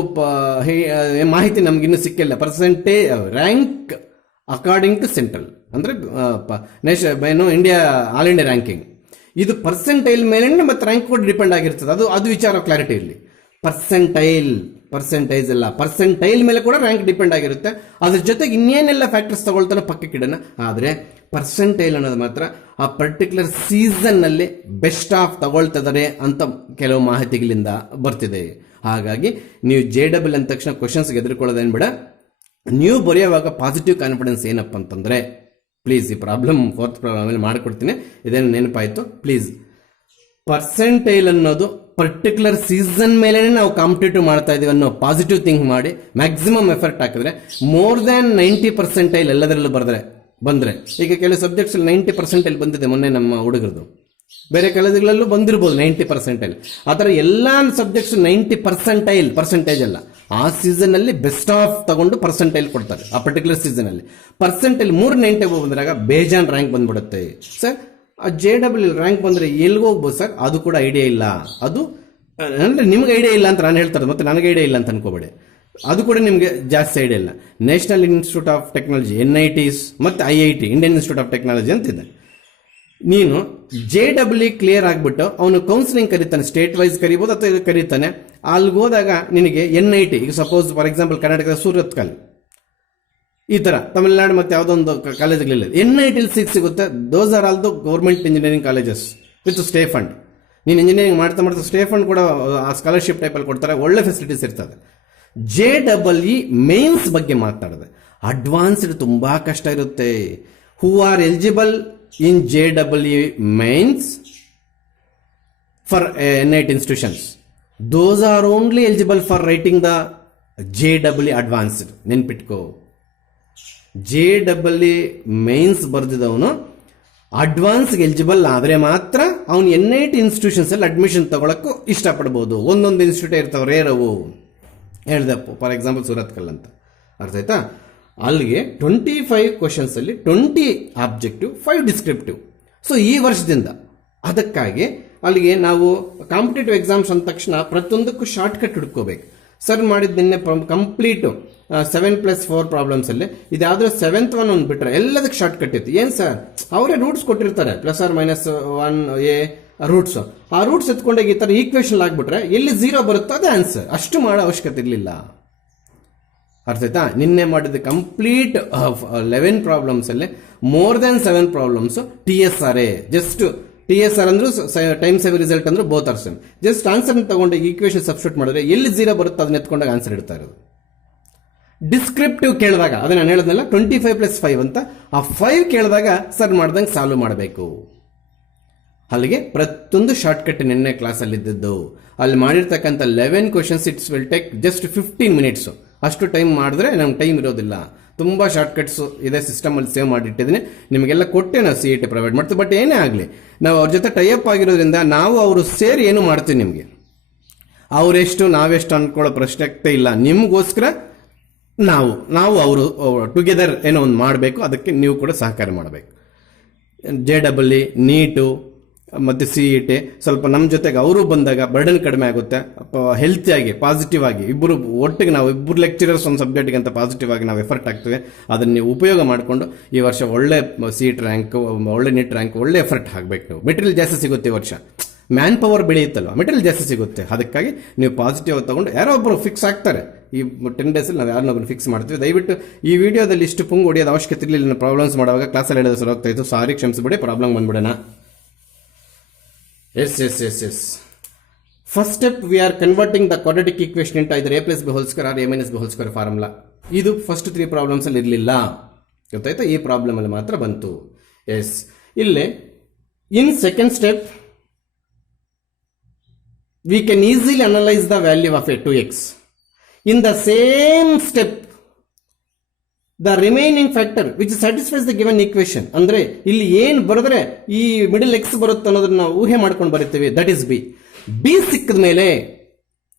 ಮಾಹಿತಿ ನಮಗಿನ್ನೂ ಸಿಕ್ಕಿಲ್ಲ. Percentage rank according to central ಅಂದರೆ ಇಂಡಿಯಾ ಆಲ್ ಇಂಡಿಯಾ ರ್ಯಾಂಕಿಂಗ್. ಇದು ಪರ್ಸೆಂಟೈಲ್ ಮೇಲೆ ಮತ್ತು ರ್ಯಾಂಕ್ ಕೂಡ ಡಿಪೆಂಡ್ ಆಗಿರ್ತದೆ. ಅದು ವಿಚಾರ ಕ್ಲಾರಿಟಿ ಇರಲಿ. ಪರ್ಸೆಂಟೈಜ್ ಅಲ್ಲ, ಪರ್ಸೆಂಟೈಲ್ ಮೇಲೆ ಕೂಡ ರ್ಯಾಂಕ್ ಡಿಪೆಂಡ್ ಆಗಿರುತ್ತೆ. ಅದ್ರ ಜೊತೆಗೆ ಇನ್ನೇನೆಲ್ಲ ಫ್ಯಾಕ್ಟರ್ಸ್ ತಗೊಳ್ತಾನೆ ಪಕ್ಕಕ್ಕಿಡೋಣ. ಆದರೆ ಪರ್ಸೆಂಟೈಲ್ ಅನ್ನೋದು ಮಾತ್ರ ಆ ಪರ್ಟಿಕ್ಯುಲರ್ ಸೀಸನ್ನಲ್ಲಿ ಬೆಸ್ಟ್ ಆಫ್ ತಗೊಳ್ತಿದ್ದಾರೆ ಅಂತ ಕೆಲವು ಮಾಹಿತಿಗಳಿಂದ ಬರ್ತಿದೆ. ಹಾಗಾಗಿ ನೀವು JEE ಅಂದ ತಕ್ಷಣ ಕ್ವಶನ್ಸ್ಗೆ ಎದುರ್ಕೊಳ್ಳೋದೇನು ಬೇಡ. ನೀವು ಬರೆಯುವಾಗ ಪಾಸಿಟಿವ್ ಕಾನ್ಫಿಡೆನ್ಸ್ ಏನಪ್ಪ ಅಂತಂದರೆ, ಪ್ಲೀಸ್ ಈ ಪ್ರಾಬ್ಲಮ್ 4th ಪ್ರಾಬ್ಲಮ್ ಮಾಡಿಕೊಡ್ತೀನಿ, ಇದೇನು ನೆನಪಾಯಿತು ಪ್ಲೀಸ್. ಪರ್ಸೆಂಟೈಲ್ ಅನ್ನೋದು ಪರ್ಟಿಕ್ಯುಲರ್ ಸೀಸನ್ ಮೇಲೆ ನಾವು ಕಾಂಪಿಟೇಟಿವ್ ಮಾಡ್ತಾ ಇದೀವಿ ಅನ್ನೋ ಪಾಸಿಟಿವ್ ಥಿಂಕ್ ಮಾಡಿ ಮ್ಯಾಕ್ಸಿಮಮ್ ಎಫರ್ಟ್ ಹಾಕಿದ್ರೆ ಮೋರ್ ದ್ಯಾನ್ 90% ಎಲ್ಲದರಲ್ಲೂ ಬಂದರೆ, ಈಗ ಕೆಲವು ಸಬ್ಜೆಕ್ಟ್ಸ್ 90% ಬಂದಿದೆ. ಮೊನ್ನೆ ನಮ್ಮ ಹುಡುಗರದು ಬೇರೆ ಕಾಲೇಜುಗಳಲ್ಲೂ ಬಂದಿರ್ಬೋದು 90%. ಆ ಥರ ಎಲ್ಲ ಸಬ್ಜೆಕ್ಟ್ಸ್ 90% ಅಲ್ಲ, ಆ ಸೀಸನ್ನಲ್ಲಿ ಬೆಸ್ಟ್ ಆಫ್ ತಗೊಂಡು ಪರ್ಸೆಂಟೈಲ್ ಕೊಡ್ತಾರೆ. ಆ ಪರ್ಟಿಕ್ಯುಲರ್ ಸೀಸನಲ್ಲಿ ಪರ್ಸೆಂಟೈಲ್ 390 ಬಂದಾಗ ಬೇಜಾನ್ ರ್ಯಾಂಕ್ ಬಂದ್ಬಿಡುತ್ತೆ. ಸರ್ ಆ JEE ರ್ಯಾಂಕ್ ಬಂದರೆ ಎಲ್ಲಿಗೆ ಹೋಗ್ಬೋದು ಸರ್? ಅದು ಕೂಡ ಐಡಿಯಾ ಇಲ್ಲ. ಅದು ಅಂದರೆ ನಿಮ್ಗೆ ಐಡಿಯಾ ಇಲ್ಲ ಅಂತ ನಾನು ಹೇಳ್ತಾರೆ, ಮತ್ತೆ ನನಗೆ ಐಡಿಯಾ ಇಲ್ಲ ಅಂತ ಅನ್ಕೋಬೇಡಿ. ಅದು ಕೂಡ ನಿಮಗೆ ಜಾಸ್ತಿ ಐಡಿಯಾ ಇಲ್ಲ. National institute of technology NITs ಮತ್ತು IIT Indian institute of technology ಅಂತಿದೆ. ನೀನು JEE ಕ್ಲಿಯರ್ ಆಗಿಬಿಟ್ಟು ಅವನು ಕೌನ್ಸಿಲಿಂಗ್ ಕರೀತಾನೆ, ಸ್ಟೇಟ್ ವೈಸ್ ಕರಿಬೋದು ಅಥವಾ ಇದು ಕರೀತಾನೆ. ಅಲ್ಲಿಗೆ ಹೋದಾಗ ನಿನಗೆ NIT, ಈಗ ಸಪೋಸ್ ಫಾರ್ ಎಕ್ಸಾಂಪಲ್ ಕರ್ನಾಟಕದ ಸೂರತ್ ಕಾಲೇಜ್, ಈ ಥರ ತಮಿಳುನಾಡು ಮತ್ತು ಯಾವುದೋ ಒಂದು ಕಾಲೇಜುಗಳಿಲ್ಲ, NIT ಸೀಟ್ ಸಿಗುತ್ತೆ. Those are all the government engineering colleges with stay fund. ನೀನು ಇಂಜಿನಿಯರಿಂಗ್ ಮಾಡ್ತಾ ಮಾಡ್ತಾ ಸ್ಟೇ ಫಂಡ್ ಕೂಡ ಆ ಸ್ಕಾಲರ್ಶಿಪ್ ಟೈಪಲ್ಲಿ ಕೊಡ್ತಾರೆ, ಒಳ್ಳೆ ಫೆಸಿಲಿಟೀಸ್ ಇರ್ತದೆ. JEE ಮೇನ್ಸ್ ಬಗ್ಗೆ ಮಾತಾಡಿದೆ. ಅಡ್ವಾನ್ಸ್ಡ್ ತುಂಬ ಕಷ್ಟ ಇರುತ್ತೆ. Who are eligible in JEE mains for NIT institutions, those are only eligible for writing the JEE advanced. ನೆನ್ಪಿಟ್ಕೋ, JEE ಮೇನ್ಸ್ ಬರ್ದಿದವನು ಅಡ್ವಾನ್ಸ್ಗೆ ಎಲಿಜಿಬಲ್ ಆದರೆ ಮಾತ್ರ ಅವನು NIT ಇನ್ಸ್ಟಿಟ್ಯೂಷನ್ಸ್ ಅಲ್ಲಿ ಅಡ್ಮಿಷನ್ ತಗೊಳಕ್ಕೂ ಇಷ್ಟಪಡ್ಬೋದು. ಒಂದೊಂದು ಇನ್ಸ್ಟಿಟ್ಯೂಟ್ ಇರ್ತಾವೆ, ರೇರವು ಹೇಳ್ದಪ್ಪ. ಫಾರ್ ಎಕ್ಸಾಂಪಲ್ ಸೂರತ್ಕಲ್ ಅಂತ, ಅರ್ಥ ಆಯ್ತಾ? ಅಲ್ಲಿಗೆ 25 ಕ್ವಶನ್ಸ್ ಅಲ್ಲಿ 20 ಆಬ್ಜೆಕ್ಟಿವ್, 5 ಡಿಸ್ಕ್ರಿಪ್ಟಿವ್. ಸೊ ಈ ವರ್ಷದಿಂದ ಅದಕ್ಕಾಗಿ ಅಲ್ಲಿಗೆ ನಾವು ಕಾಂಪಿಟೇಟಿವ್ ಎಕ್ಸಾಮ್ಸ್ ಅಂದ ತಕ್ಷಣ ಪ್ರತಿಯೊಂದಕ್ಕೂ ಶಾರ್ಟ್ ಕಟ್ ಹುಡ್ಕೋಬೇಕು. ಸರ್ ಮಾಡಿದ ನಿನ್ನೆ ಕಂಪ್ಲೀಟು 7+4 ಪ್ರಾಬ್ಲಮ್ಸ್ ಅಲ್ಲಿ ಇದಾದ್ರೆ 7th ಒನ್ ಒಂದು ಬಿಟ್ರೆ ಎಲ್ಲದಕ್ಕೆ ಶಾರ್ಟ್ ಕಟ್ ಇತ್ತು. ಏನ್ ಸರ್, ಅವರೇ ರೂಟ್ಸ್ ಕೊಟ್ಟಿರ್ತಾರೆ, +or-1 ರೂಟ್ಸ್. ಆ ರೂಟ್ಸ್ ಎತ್ಕೊಂಡಾಗ ಈ ತರ ಈಕ್ವೇಶನ್ ಆಗ್ಬಿಟ್ರೆ ಎಲ್ಲಿ 0 ಬರುತ್ತೋ ಅದೇ ಆನ್ಸರ್. ಅಷ್ಟು ಮಾಡೋ ಅವಶ್ಯಕತೆ ಇರಲಿಲ್ಲ. ಅರ್ಥ ಆಯ್ತಾ? ನಿನ್ನೆ ಮಾಡಿದ ಕಂಪ್ಲೀಟ್ 11 ಪ್ರಾಬ್ಲಮ್ಸ್ ಅಲ್ಲಿ more than 7 problems TSR. Just TSR ಅಂದ್ರೂ ಟೈಮ್ ಸೇವ್ ರಿಸಲ್ಟ್ ಅಂದ್ರೂ both are same. Just answer ತಗೊಂಡು ಈಕ್ವೇಶನ್ ಸಬ್ಸ್ಟಿಟ್ಯೂಟ್ ಮಾಡಿದ್ರೆ ಎಲ್ಲಿ 0 ಬರುತ್ತೋ ಅದನ್ನ ಎತ್ಕೊಂಡಾಗ ಆನ್ಸರ್ ಇಡ್ತಾ ಇರೋದು. ಡಿಸ್ಕ್ರಿಪ್ಟಿವ್ ಕೇಳಿದಾಗ ಅದನ್ನ ನಾನು ಹೇಳಿದ್ನಲ್ಲ 25+5 ಅಂತ, ಆ 5 ಕೇಳಿದಾಗ ಸರ್ ಮಾಡ್ದಂಗೆ ಸಾಲ್ವ್ ಮಾಡಬೇಕು. ಅಲ್ಲಿಗೆ ಪ್ರತಿಯೊಂದು ಶಾರ್ಟ್ ಕಟ್ ನಿನ್ನೆ ಕ್ಲಾಸಲ್ಲಿ ಇದ್ದದ್ದು. ಅಲ್ಲಿ ಮಾಡಿರ್ತಕ್ಕಂಥ 11 questions it's will take just 15 minutes. ಅಷ್ಟು ಟೈಮ್ ಮಾಡಿದ್ರೆ ನಮ್ಗೆ ಟೈಮ್ ಇರೋದಿಲ್ಲ. ತುಂಬ ಶಾರ್ಟ್ ಕಟ್ಸ್ ಇದೆ, ಸಿಸ್ಟಮಲ್ಲಿ ಸೇವ್ ಮಾಡಿಟ್ಟಿದ್ದೀನಿ. ನಿಮಗೆಲ್ಲ ಕೊಟ್ಟೆ ನಾವು CET ಪ್ರೊವೈಡ್ ಮಾಡ್ತೀವಿ. ಬಟ್ ಏನೇ ಆಗಲಿ ನಾವು ಅವ್ರ ಜೊತೆ ಟೈಅಪ್ ಆಗಿರೋದ್ರಿಂದ ನಾವು ಅವರು ಸೇರಿ ಏನು ಮಾಡ್ತೀವಿ ನಿಮಗೆ. ಅವರೆಷ್ಟು ನಾವೆಷ್ಟು ಅಂದ್ಕೊಳ್ಳೋ ಪ್ರಶ್ನೆ ಇಲ್ಲ. ನಿಮಗೋಸ್ಕರ ನಾವು ಅವರು ಟುಗೆದರ್ ಏನೋ ಒಂದು ಮಾಡಬೇಕು. ಅದಕ್ಕೆ ನೀವು ಕೂಡ ಸಹಕಾರ ಮಾಡಬೇಕು. JEE, ನೀಟು ಮತ್ತು CET ಸ್ವಲ್ಪ ನಮ್ಮ ಜೊತೆಗೆ ಅವರು ಬಂದಾಗ ಬರ್ಡನ್ ಕಡಿಮೆ ಆಗುತ್ತೆ. ಹೆಲ್ತಿಯಾಗಿ ಪಾಸಿಟಿವ್ ಆಗಿ ಇಬ್ಬರು ಒಟ್ಟಿಗೆ ನಾವು ಇಬ್ಬರು ಲೆಕ್ಚರರ್ಸ್ ಒಂದು ಸಬ್ಜೆಕ್ಟ್ಗೆ ಅಂತ ಪಾಸಿಟಿವ್ ಆಗಿ ನಾವು ಎಫರ್ಟ್ ಆಗ್ತೇವೆ. ಅದನ್ನು ನೀವು ಉಪಯೋಗ ಮಾಡಿಕೊಂಡು ಈ ವರ್ಷ ಒಳ್ಳೆ CET ರ್ಯಾಂಕ್, ಒಳ್ಳೆ NIT ರ್ಯಾಂಕ್, ಒಳ್ಳೆ ಎಫರ್ಟ್ ಆಗಬೇಕು. ನೀವು ಮೆಟೀರಿಯಲ್ ಜಾಸ್ತಿ ಸಿಗುತ್ತೆ ಈ ವರ್ಷ, ಮ್ಯಾನ್ ಪವರ್ ಬೆಳೆಯುತ್ತಲ್ವ, ಮೆಟೀರಿಯಲ್ ಜಾಸ್ತಿ ಸಿಗುತ್ತೆ. ಅದಕ್ಕಾಗಿ ನೀವು ಪಾಸಿಟಿವ್ ತಗೊಂಡು ಯಾರೋ ಒಬ್ಬರು ಫಿಕ್ಸ್ ಆಗ್ತಾರೆ. ಈ 10 ಡೇಸಲ್ಲಿ ನಾವು ಯಾರನ್ನೊಬ್ಬರು ಫಿಕ್ಸ್ ಮಾಡ್ತೀವಿ. ದಯವಿಟ್ಟು ಈ ವಿಡಿಯೋದಲ್ಲಿ ಇಷ್ಟು ಪುಂಗು ಹೊಡೆಯೋದು ಅವಶ್ಯಕತೆ ಇರಲಿಲ್ಲ. ಪ್ರಾಬ್ಲಮ್ಸ್ ಮಾಡುವಾಗ ಕ್ಲಾಸಲ್ಲಿ ಹೇಳೋದು ಸರ್ ಹೋಗ್ತಾ ಇತ್ತು. ಸಾರಿ, ಕ್ಷಮಿಸ್ಬಿಡಿ. ಪ್ರಾಬ್ಲಮ್ ಬಂದ್ಬಿಡೋಣ. Yes. First step, we are converting the quadratic equation into either a+b² or a-b² formula. ಇದು ಫಸ್ಟ್ 3 ಪ್ರಾಬ್ಲಮ್ಸ್ ಅಲ್ಲಿ ಇರಲಿಲ್ಲ, ಗೊತ್ತಾಯ್ತಾ? ಈ ಪ್ರಾಬ್ಲಮ್ ಅಲ್ಲಿ ಮಾತ್ರ ಬಂತು. ಎಸ್, ಇಲ್ಲಿ in second step we can easily analyze the value of a 2x. In the same step, the remaining factor which satisfies the given equation, ಅಂದ್ರೆ ಇಲ್ಲಿ ಏನು ಬರೆದ್ರೆ ಈ ಮಿಡಲ್ x ಬರುತ್ತೆ ಅನ್ನೋದನ್ನ ನಾವು ಊಹೆ ಮಾಡ್ಕೊಂಡು ಬರೀತೀವಿ. ದಟ್ ಇಸ್ ಬಿ ಸಿಕ್ಕಿದ ಮೇಲೆ,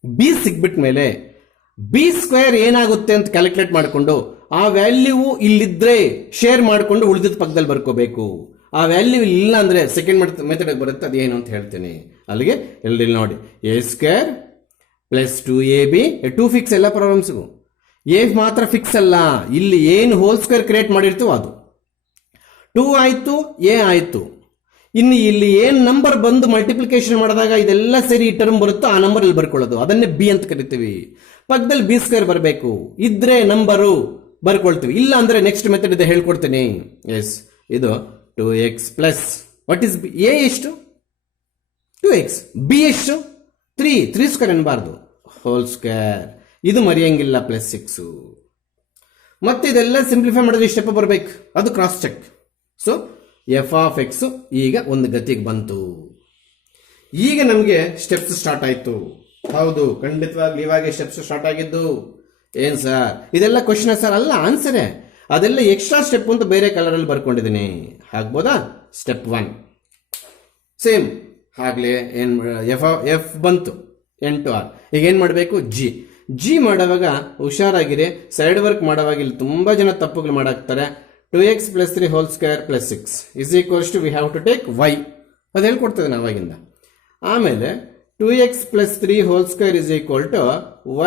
ಬಿ ಸಿಕ್ಬಿಟ್ಟ ಮೇಲೆ b² ಏನಾಗುತ್ತೆ ಅಂತ ಕ್ಯಾಲ್ಕುಲೇಟ್ ಮಾಡಿಕೊಂಡು ಆ ವ್ಯಾಲ್ಯೂ ಇಲ್ಲಿದ್ರೆ ಶೇರ್ ಮಾಡಿಕೊಂಡು ಉಳಿದಿದ್ದ ಪಕ್ಕದಲ್ಲಿ ಬರ್ಕೋಬೇಕು. ಆ ವ್ಯಾಲ್ಯೂ ಇಲ್ಲ ಅಂದ್ರೆ ಸೆಕೆಂಡ್ ಮೆಥಡ್ ಬರುತ್ತೆ. ಅದೇನು ಅಂತ ಹೇಳ್ತೀನಿ. ಅಲ್ಲಿಗೆ ಎಲ್ಲಿ ನೋಡಿ, a² + 2ab 2 ಫಿಕ್ಸ್ ಎಲ್ಲ ಪ್ರಾಬ್ಲಮ್ಸ್ಗೂ. ಎ ಮಾತ್ರ ಫಿಕ್ಸ್ ಅಲ್ಲ, ಇಲ್ಲಿ ಏನು ಹೋಲ್² ಕ್ರಿಯೇಟ್ ಮಾಡಿರ್ತೀವೋ ಅದು 2 ಆಯ್ತು, ಎ ಆಯ್ತು. ಇನ್ನು ಇಲ್ಲಿ ಏನ್ ನಂಬರ್ ಬಂದು ಮಲ್ಟಿಪ್ಲಿಕೇಶನ್ ಮಾಡಿದಾಗ ಇದೆಲ್ಲ ಸೇರಿ ಈ ಟರ್ಮ್ ಬರುತ್ತೋ ಆ ನಂಬರ್ ಇಲ್ಲಿ ಬರ್ಕೊಳ್ಳೋದು, ಅದನ್ನೇ ಬಿ ಅಂತ ಕರಿತೀವಿ. ಪಕ್ಕದಲ್ಲಿ b² ಬರಬೇಕು. ಇದ್ರೆ ನಂಬರು ಬರ್ಕೊಳ್ತೀವಿ, ಇಲ್ಲ ಅಂದ್ರೆ ನೆಕ್ಸ್ಟ್ ಮೆಥಡ್ ಇದೆ ಹೇಳ್ಕೊಡ್ತೀನಿ. ಎಸ್, ಇದು 2x plus what is A ಎಷ್ಟು 2x, ಬಿ ಎಷ್ಟು 3² ಅನ್ಬಾರ್ದು, ಹೋಲ್². ಇದು ಮರೆಯಂಗಿಲ್ಲ, +6. ಮತ್ತೆ ಇದೆಲ್ಲ ಸಿಂಪ್ಲಿಫೈ ಮಾಡಿದ್ರೆ ಸ್ಟೆಪ್ ಬರಬೇಕು, ಅದು ಕ್ರಾಸ್ ಚೆಕ್. ಸೊ f(x) ಈಗ ಒಂದು ಗತಿಗೆ ಬಂತು. ಈಗ ನಮಗೆ ಸ್ಟೆಪ್ಸ್ ಸ್ಟಾರ್ಟ್ ಆಯ್ತು. ಹೌದು, ಖಂಡಿತವಾಗ್ಲೂ ಇವಾಗ ಸ್ಟೆಪ್ಸ್ ಸ್ಟಾರ್ಟ್ ಆಗಿದ್ದು. ಏನ್ ಸರ್ ಇದೆಲ್ಲ ಕ್ವಶನ್ ಸರ್? ಅಲ್ಲ, ಆನ್ಸರೇ. ಅದೆಲ್ಲ ಎಕ್ಸ್ಟ್ರಾ ಸ್ಟೆಪ್ ಅಂತ ಬೇರೆ ಕಲರ್ ಅಲ್ಲಿ ಬರ್ಕೊಂಡಿದ್ದೀನಿ. ಆಗ್ಬೋದಾ? ಸ್ಟೆಪ್ 1 ಸೇಮ್ ಆಗ್ಲೇ ಏನ್ ಎಫ್ ಬಂತು, N2R. ಈಗ ಏನ್ ಮಾಡಬೇಕು? ಜಿ ಮಾಡುವಾಗ ಹುಷಾರಾಗಿರಿ. ಸೈಡ್ ವರ್ಕ್ ಮಾಡುವಾಗ ಇಲ್ಲಿ ತುಂಬಾ ಜನ ತಪ್ಪುಗಳು ಮಾಡಾಕ್ತಾರೆ. 2x + 3 whole + 6 is equals to we have to take y. ಅದು ಹೇಳ್ಕೊಡ್ತದೆ ನಾವಾಗಿಂದ. ಆಮೇಲೆ 2x + 3 whole is equal to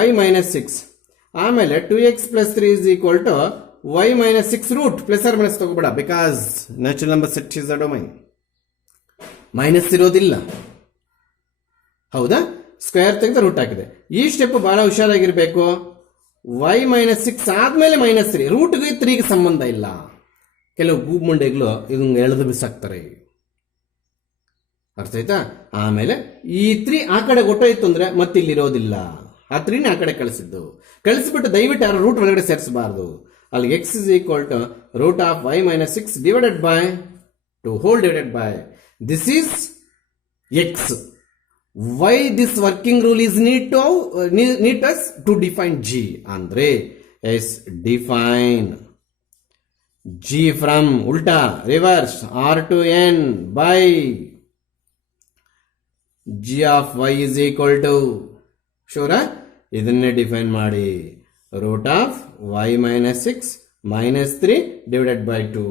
y - 6. ಆಮೇಲೆ 2x + 3 is equal to y - 6 root. Plus or minus ತಗೋಬೇಡ, because natural number set is the domain. Minus ಇರೋದಿಲ್ಲ, ಹೌದಾ? ಸ್ಕ್ವೇರ್ ತೆಗೆದು ರೂಟ್ ಹಾಕಿದೆ. ಈ ಸ್ಟೆಪ್ ಬಹಳ ಹುಷಾರಾಗಿರ್ಬೇಕು. y - 6 ಆದ್ಮೇಲೆ -3. ರೂಟ್ಗೆ 3ಗೆ ಸಂಬಂಧ ಇಲ್ಲ. ಕೆಲವು ಗೂಬ್ ಮುಂಡೆಗಳು ಇದನ್ನ ಎಳೆದು ಬಿಸಾಕ್ತಾರೆ. ಅರ್ಥ ಆಯ್ತಾ? ಆಮೇಲೆ ಈ 3 ಆ ಕಡೆ ಹೊಟ್ಟೋಯ್ತು ಅಂದ್ರೆ ಮತ್ತೆ ಇಲ್ಲಿ ಇರೋದಿಲ್ಲ. ಆ 3ನ ಆ ಕಡೆ ಕಳಿಸ್ಬಿಟ್ಟು ದಯವಿಟ್ಟು ಯಾರು ರೂಟ್ ಒಳಗಡೆ ಸೇರಿಸಬಾರ್ದು. ಅಲ್ಲಿ x is equal to root of y minus 6 divided by 2 whole divided by this is x. Why this working rule is need us to define g andre yes define g from ulta reverse r to n by g of y is equal to sure ಇದನ್ನೇ ಡಿಫೈನ್ ಮಾಡಿ root of y minus 6 minus 3 divided by 2.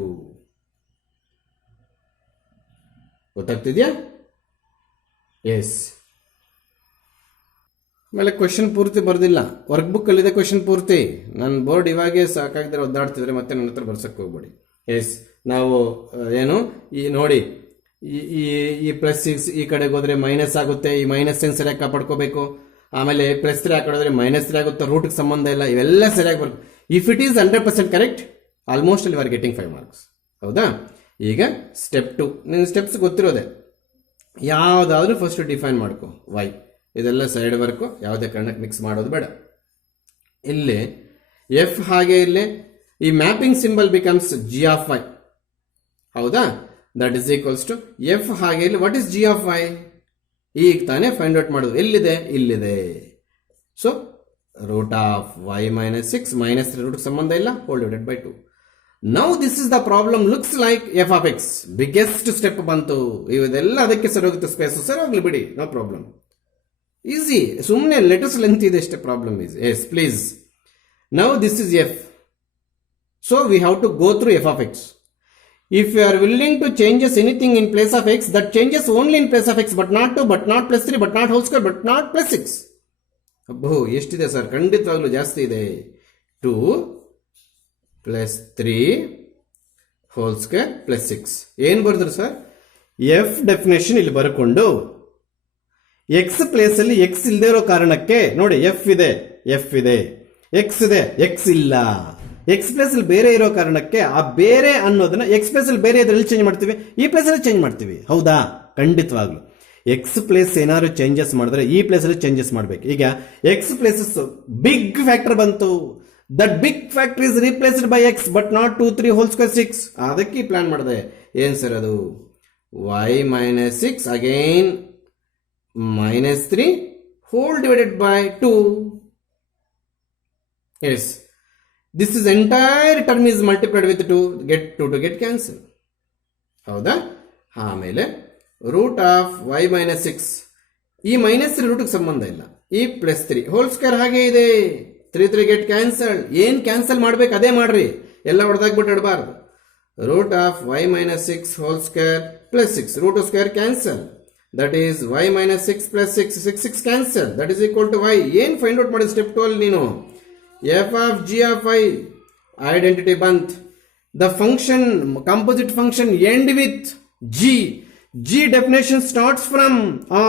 ಗೊತ್ತಾಗ್ತಿದ್ಯಾ? S. ಆಮೇಲೆ ಕ್ವೆಶನ್ ಪೂರ್ತಿ ಬರ್ದಿಲ್ಲ, ವರ್ಕ್ ಬುಕ್ ಅಲ್ಲಿದೆ ಕ್ವೆಶನ್ ಪೂರ್ತಿ. ನನ್ನ ಬೋರ್ಡ್ ಇವಾಗೇ ಸಾಕಾಗಿದ್ರೆ ಒದ್ದಾಡ್ತಿದ್ರೆ ಮತ್ತೆ ನನ್ನ ಹತ್ರ ಬರ್ಸಕ್ಕೆ ಹೋಗ್ಬೇಡಿ. ಎಸ್, ನಾವು ಏನು ಈ ನೋಡಿ ಈ +6 ಈ ಕಡೆಗೆ ಹೋದ್ರೆ ಮೈನಸ್ ಆಗುತ್ತೆ. ಈ ಮೈನಸ್ ಏನು ಸರಿಯಾಗಿ ಕಾಪಾಡ್ಕೋಬೇಕು. ಆಮೇಲೆ +3 ಹಾಕಿದ್ರೆ -3 ಆಗುತ್ತೆ. ರೂಟ್ಗೆ ಸಂಬಂಧ ಇಲ್ಲ, ಇವೆಲ್ಲ ಸರಿಯಾಗಿ ಬರುತ್ತೆ. If it is 100% correct almost ಅಲ್ಲಿ ಆರ್ ಗೆಟಿಂಗ್ 5 ಮಾರ್ಕ್ಸ್. ಹೌದಾ? ಈಗ ಸ್ಟೆಪ್ 2 ನಿನ್ನ ಸ್ಟೆಪ್ಸ್ ಗೊತ್ತಿರೋದೆ. ಯಾವುದಾದ್ರೂ ಫಸ್ಟ್ ಡಿಫೈನ್ ಮಾಡ್ಕೊ ವೈ. ಇದೆಲ್ಲ ಸೈಡ್ ವರ್ಕು, ಯಾವುದೇ ಕಾರಣಕ್ಕೆ ಮಿಕ್ಸ್ ಮಾಡೋದು ಬೇಡ. ಇಲ್ಲಿ ಎಫ್ ಹಾಗೆ ಇಲ್ಲಿ ಈ mapping symbol becomes g of y. ಹೌದಾ? That is equals to f ಹಾಗೆ ಇಲ್ಲಿ what is g of y? ಈಗ ತಾನೇ ಫೈಂಡ್ ಔಟ್ ಮಾಡೋದು. ಎಲ್ಲಿದೆ? ಇಲ್ಲಿದೆ. So root of y minus 6 -3 root ಸಂಬಂಧ ಇಲ್ಲ, whole divided by 2. Now this is the problem looks like f of x. Biggest step ಬಂತು. ಇದೆಲ್ಲ ಅದಕ್ಕೆ ಸರಿ ಹೋಗುತ್ತೆ. ಸ್ಪೇಸ್ ಸರಿ ಹೋಗ್ಲಿ ಬಿಡಿ, ನೋ ಪ್ರಾಬ್ಲಮ್. ಈಸಿ, ಸುಮ್ಮನೆ ಲೆಟರ್ಸ್ ಲೆಂತ್ ಇದೆ ಅಷ್ಟೇ. Problem is yes please. Now this is f. So we have to go through f of x. If you are willing to changes anything in place of x, that changes only in place of x, but not 2, but not +3, but not whole square, but not +6. ಅಬ್ಬೋ ಎಷ್ಟಿದೆ ಸರ್? ಖಂಡಿತವಾಗ್ಲೂ ಜಾಸ್ತಿ ಇದೆ. 2 + 3 whole square +6. ಏನು ಬರೆದ್ರು ಸರ್? ಎಫ್ ಡೆಫಿನೇಷನ್ ಇಲ್ಲಿ ಬರ್ಕೊಂಡು ಎಕ್ಸ್ ಪ್ಲೇಸ್ ಅಲ್ಲಿ ಎಕ್ಸ್ ಇಲ್ಲದೆ ಇರೋ ಕಾರಣಕ್ಕೆ ನೋಡಿ ಎಫ್ ಇದೆ, ಎಕ್ಸ್ ಇದೆ, ಎಕ್ಸ್ ಇಲ್ಲ. ಎಕ್ಸ್ ಪ್ಲೇಸ್ ಅಲ್ಲಿ ಬೇರೆ ಇರೋ ಕಾರಣಕ್ಕೆ ಆ ಬೇರೆ ಅನ್ನೋದನ್ನ ಎಕ್ಸ್ ಪ್ಲೇಸ್ ಅಲ್ಲಿ ಬೇರೆ ಇದ್ರಲ್ಲಿ ಚೇಂಜ್ ಮಾಡ್ತೀವಿ, ಈ ಪ್ಲೇಸ್ ಅಲ್ಲಿ ಚೇಂಜ್ ಮಾಡ್ತೀವಿ. ಹೌದಾ? ಖಂಡಿತವಾಗ್ಲು ಎಕ್ಸ್ ಪ್ಲೇಸ್ ಏನಾದ್ರು ಚೇಂಜಸ್ ಮಾಡಿದ್ರೆ ಈ ಪ್ಲೇಸ್ ಅಲ್ಲಿ ಚೇಂಜಸ್ ಮಾಡ್ಬೇಕು. ಈಗ ಎಕ್ಸ್ ಪ್ಲೇಸಸ್ ಬಿಗ್ ಫ್ಯಾಕ್ಟರ್ ಬಂತು. That big factor is replaced by x but not 2 3 whole square 6. ಅದಕ್ಕೆ ಈ ಪ್ಲಾನ್ ಮಾಡಿದೆ. ಏನ್ ಸರ್ ಅದು? y minus 6 again -3 whole divided by 2. Yes. This is entire term is multiplied with 2 to get cancel. ಹೌದಾ? ಆಮೇಲೆ ರೂಟ್ ಆಫ್ y minus 6 ಈ -3 ರೂಟ್ಗೆ ಸಂಬಂಧ ಇಲ್ಲ. ಈ +3 ಹೋಲ್ ಸ್ಕ್ವೇರ್ ಹಾಗೆ ಇದೆ. 3 ಗೆಟ್ ಕ್ಯಾನ್ಸಲ್. ಏನ್ ಕ್ಯಾನ್ಸಲ್ ಮಾಡ್ಬೇಕು ಅದೇ ಮಾಡ್ರಿ, ಎಲ್ಲ ಹೊಡೆದಾಗ್ಬಿಟ್ಟು ಇಡಬಾರ್ದು. Root of y minus 6 whole square +6 root square cancel. That is y minus 6 + 6 cancel. That is equal to y. ಏನ್ ಫೈಂಡ್ ಔಟ್ ಮಾಡಿ ಸ್ಟೆಪ್ 2 ಅಲ್ಲಿ ನೀನು f of g of y identity ಬಂತ್. The function composite function end with g. G definition starts from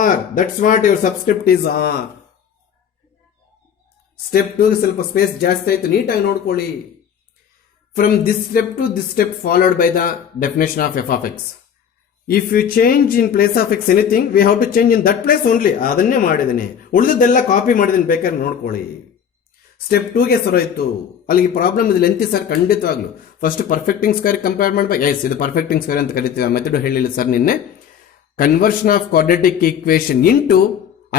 r. That's what your subscript is r. Step 2 ಸ್ವಲ್ಪ ಸ್ಪೇಸ್ ಜಾಸ್ತಿ ಆಯ್ತು, ನೀಟಾಗಿ ನೋಡ್ಕೊಳ್ಳಿ. From this step to this step followed by the definition of f of x. If you change in place of x anything, we have to change in that place only. ಅದನ್ನೇ ಮಾಡಿದ್ದೀನಿ, ಉಳಿದದ್ದೆಲ್ಲ ಕಾಪಿ ಮಾಡಿದ್ದೀನಿ, ಬೇಕಾದ್ರೆ ನೋಡ್ಕೊಳ್ಳಿ. ಸ್ಟೆಪ್ 2ಗೆ ಸರೋಯ್ತು. ಅಲ್ಲಿಗೆ ಪ್ರಾಬ್ಲಮ್ ಇದು ಲೆಂತಿ ಸರ್. ಖಂಡಿತವಾಗ್ಲು ಫಸ್ಟ್ ಪರ್ಫೆಕ್ಟಿಂಗ್ ಸ್ಕ್ವೇರ್ ಕಂಪೇರ್ ಮಾಡ್ಬೇಕು. ಎಸ್, ಇದು ಪರ್ಫೆಕ್ಟಿಂಗ್ ಸ್ಕ್ವೇರ್ ಅಂತ ಕರಿತೀವಿ. ಮೆಥಡ್ ಹೇಳಿಲ್ಲ ಸರ್ ನಿನ್ನೆ. Conversion of quadratic equation into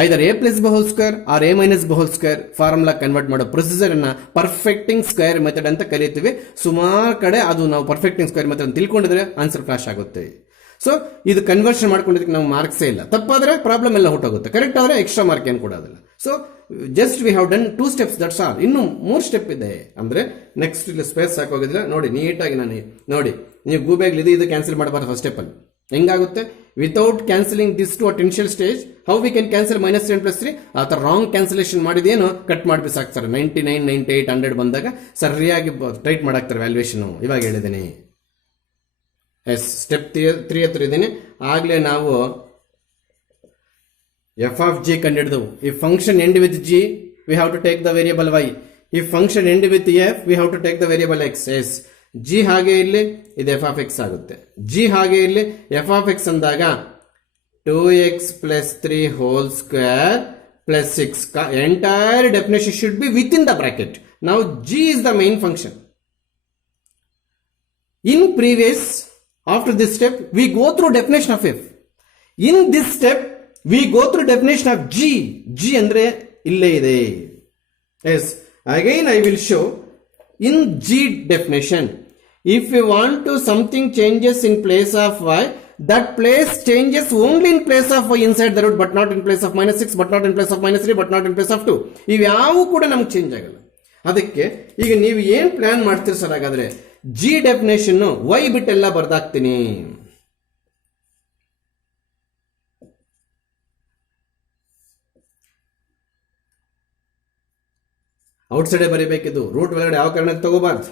either a + b whole square or a minus b whole square formula convert ಮಾಡೋ ಪ್ರೊಸೀಜರ್ ಅನ್ನ ಪರ್ಫೆಕ್ಟಿಂಗ್ ಸ್ಕ್ವೇರ್ ಮೆಥಡ್ ಅಂತ ಕರಿತೀವಿ. ಸುಮಾರು ಕಡೆ ಅದು ನಾವು ಪರ್ಫೆಕ್ಟಿಂಗ್ ಸ್ಕ್ವೇರ್ ಮೆಥಡ್ ತಿಳ್ಕೊಂಡಿದ್ರೆ ಆನ್ಸರ್ ಫ್ಲಾಶ್ ಆಗುತ್ತೆ. ಸೊ ಇದು ಕನ್ವರ್ಷನ್ ಮಾಡ್ಕೊಂಡಿದ್ದಕ್ಕೆ ನಾವು ಮಾರ್ಕ್ಸೇ ಇಲ್ಲ. ತಪ್ಪಾದ್ರೆ ಪ್ರಾಬ್ಲಮ್ ಎಲ್ಲ ಹೊಟ್ಟೋಗುತ್ತೆ, ಕರೆಕ್ಟ್ ಆದ್ರೆ ಎಕ್ಸ್ಟ್ರಾ ಮಾರ್ಕ್ ಏನು ಕೊಡೋದಿಲ್ಲ. So just we have done 2 steps, that's all. ಇನ್ನು 3 ಸ್ಟೆಪ್ ಇದೆ. ಅಂದ್ರೆ ನೆಕ್ಸ್ಟ್ ಇಲ್ಲಿ ಸ್ಪೇಸ್ ಹಾಕೋಗಿದ್ರೆ ನೋಡಿ ನೀಟಾಗಿ ನಾನು ನೋಡಿ, ನೀವು ಗೂಬೆಗ್ಲಿ ಇದು ಕ್ಯಾನ್ಸಲ್ ಮಾಡಬಾರ್ದು ಫಸ್ಟ್ ಸ್ಟೆಪ್ ಅಲ್ಲಿ. ಹೆಂಗಾಗುತ್ತೆ? Without cancelling this two at initial stage how we can cancel -7 + 3. ಆ ಥರ ರಾಂಗ್ ಕ್ಯಾನ್ಸಲೇಷನ್ ಮಾಡಿದೇನು ಕಟ್ ಮಾಡಿಬಿಸಾಕ್ತಾರೆ. 99 98 100 ಬಂದಾಗ ಸರಿಯಾಗಿ ಟೈಟ್ ಮಾಡಾಕ್ತಾರೆ ವ್ಯಾಲ್ಯೂಯೇಷನ್. ಇವಾಗ ಹೇಳಿದ್ದೀನಿ. ಎಸ್, ಸ್ಟೆಪ್ 3 ಹತ್ರ ಇದ್ದೀನಿ. ಆಗ್ಲೇ ನಾವು f of g ಕಂಡಿಡಿದವು. If function end with g, we have to take the variable y. If function end with f, we have to take the variable x. Yes, g ಹಾಗೆ ಇಲ್ಲಿ ಇದು f of x ಆಗುತ್ತೆ. g ಹಾಗೆ ಇಲ್ಲಿ f of x ಅಂದಾಗ 2x plus 3 whole square plus 6. Entire definition should be within the bracket. Now g is the main function. In previous, after this step, we go through definition of f. In this step, we go through definition of g. G andre ille ide. Yes, again I will show in g definition. If you want to something changes in place of y, that place changes only in place of y inside the root, but not in place of -6, but not in place of -3, but not in place of 2. ಇವ್ಯಾವು ಕೂಡ ನಮ್ಗೆ ಚೇಂಜ್ ಆಗಲ್ಲ. ಅದಕ್ಕೆ ಈಗ ನೀವು ಏನ್ ಪ್ಲಾನ್ ಮಾಡ್ತೀರಿ ಸರ್, ಹಾಗಾದ್ರೆ ಜಿ ಡೆಫಿನೇಷನ್ ವೈ ಬಿಟ್ಟೆಲ್ಲ ಬರ್ದಾಕ್ತೀನಿ. ಔಟ್ ಸೈಡ್ ಬರೀಬೇಕಿದ್ದು, ರೂಟ್ ಒಳಗಡೆ ಯಾವ ಕಾರಣಕ್ಕೆ ತಗೋಬಾರ್ದು.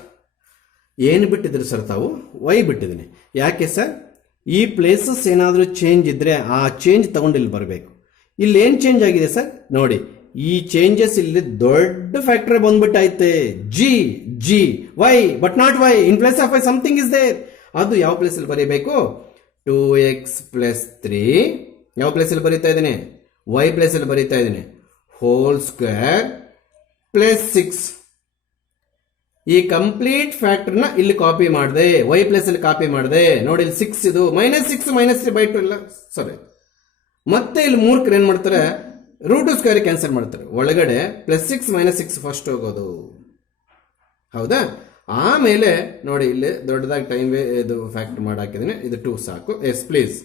ಏನು ಬಿಟ್ಟಿದ್ರಿ ಸರ್ ತಾವು? ವೈ ಬಿಟ್ಟಿದ್ದೀನಿ. ಯಾಕೆ ಸರ್? ಈ ಪ್ಲೇಸಸ್ ಏನಾದರೂ ಚೇಂಜ್ ಇದ್ರೆ ಆ ಚೇಂಜ್ ತಗೊಂಡು ಇಲ್ಲಿ ಬರಬೇಕು. ಇಲ್ಲಿ ಏನು ಚೇಂಜ್ ಆಗಿದೆ ಸರ್ ನೋಡಿ, ಈ ಚೇಂಜಸ್ ಇಲ್ಲಿ ದೊಡ್ಡ ಫ್ಯಾಕ್ಟರ್ ಬಂದ್ಬಿಟ್ಟೈತೆ. G g y but not y, in place of y something is there. ಅದು ಯಾವ ಪ್ಲೇಸ್ ಅಲ್ಲಿ ಬರೀಬೇಕು? 2x plus 3 ಯಾವ ಪ್ಲೇಸ್ ಅಲ್ಲಿ ಬರೀತಾ ಇದ್ದೀನಿ? ವೈ ಪ್ಲೇಸ್ ಅಲ್ಲಿ ಬರೀತಾ ಇದ್ದೀನಿ. Hole square plus 6. ಈ ಕಂಪ್ಲೀಟ್ ಫ್ಯಾಕ್ಟರ್ ನ ಇಲ್ಲಿ ಕಾಪಿ ಮಾಡಿದೆ, ವೈ ಪ್ಲೇಸ್ ಅಲ್ಲಿ ಕಾಪಿ ಮಾಡಿದೆ. ನೋಡಿ ಇಲ್ಲಿ 6 ಇದು -6 -3/2 ಇಲ್ಲ ಸರಿ. ಮತ್ತೆ ಇಲ್ಲಿ 3 ಏನ್ ಮಾಡ್ತಾರೆ? ರೂಟ್ ಸ್ಕ್ವೇರ್ ಕ್ಯಾನ್ಸಲ್ ಮಾಡ್ತಾರೆ. ಒಳಗಡೆ +6 -6 ಫಸ್ಟ್ ಹೋಗೋದು. ಹೌದಾ? ಆಮೇಲೆ ನೋಡಿ ಇಲ್ಲಿ ದೊಡ್ಡದಾಗಿ ಟೈಮ್ ಇದು ಫ್ಯಾಕ್ಟರ್ ಮಾಡಾಕಿದ್ದೀನಿ. ಇದು 2 ಸಾಕು. Yes please.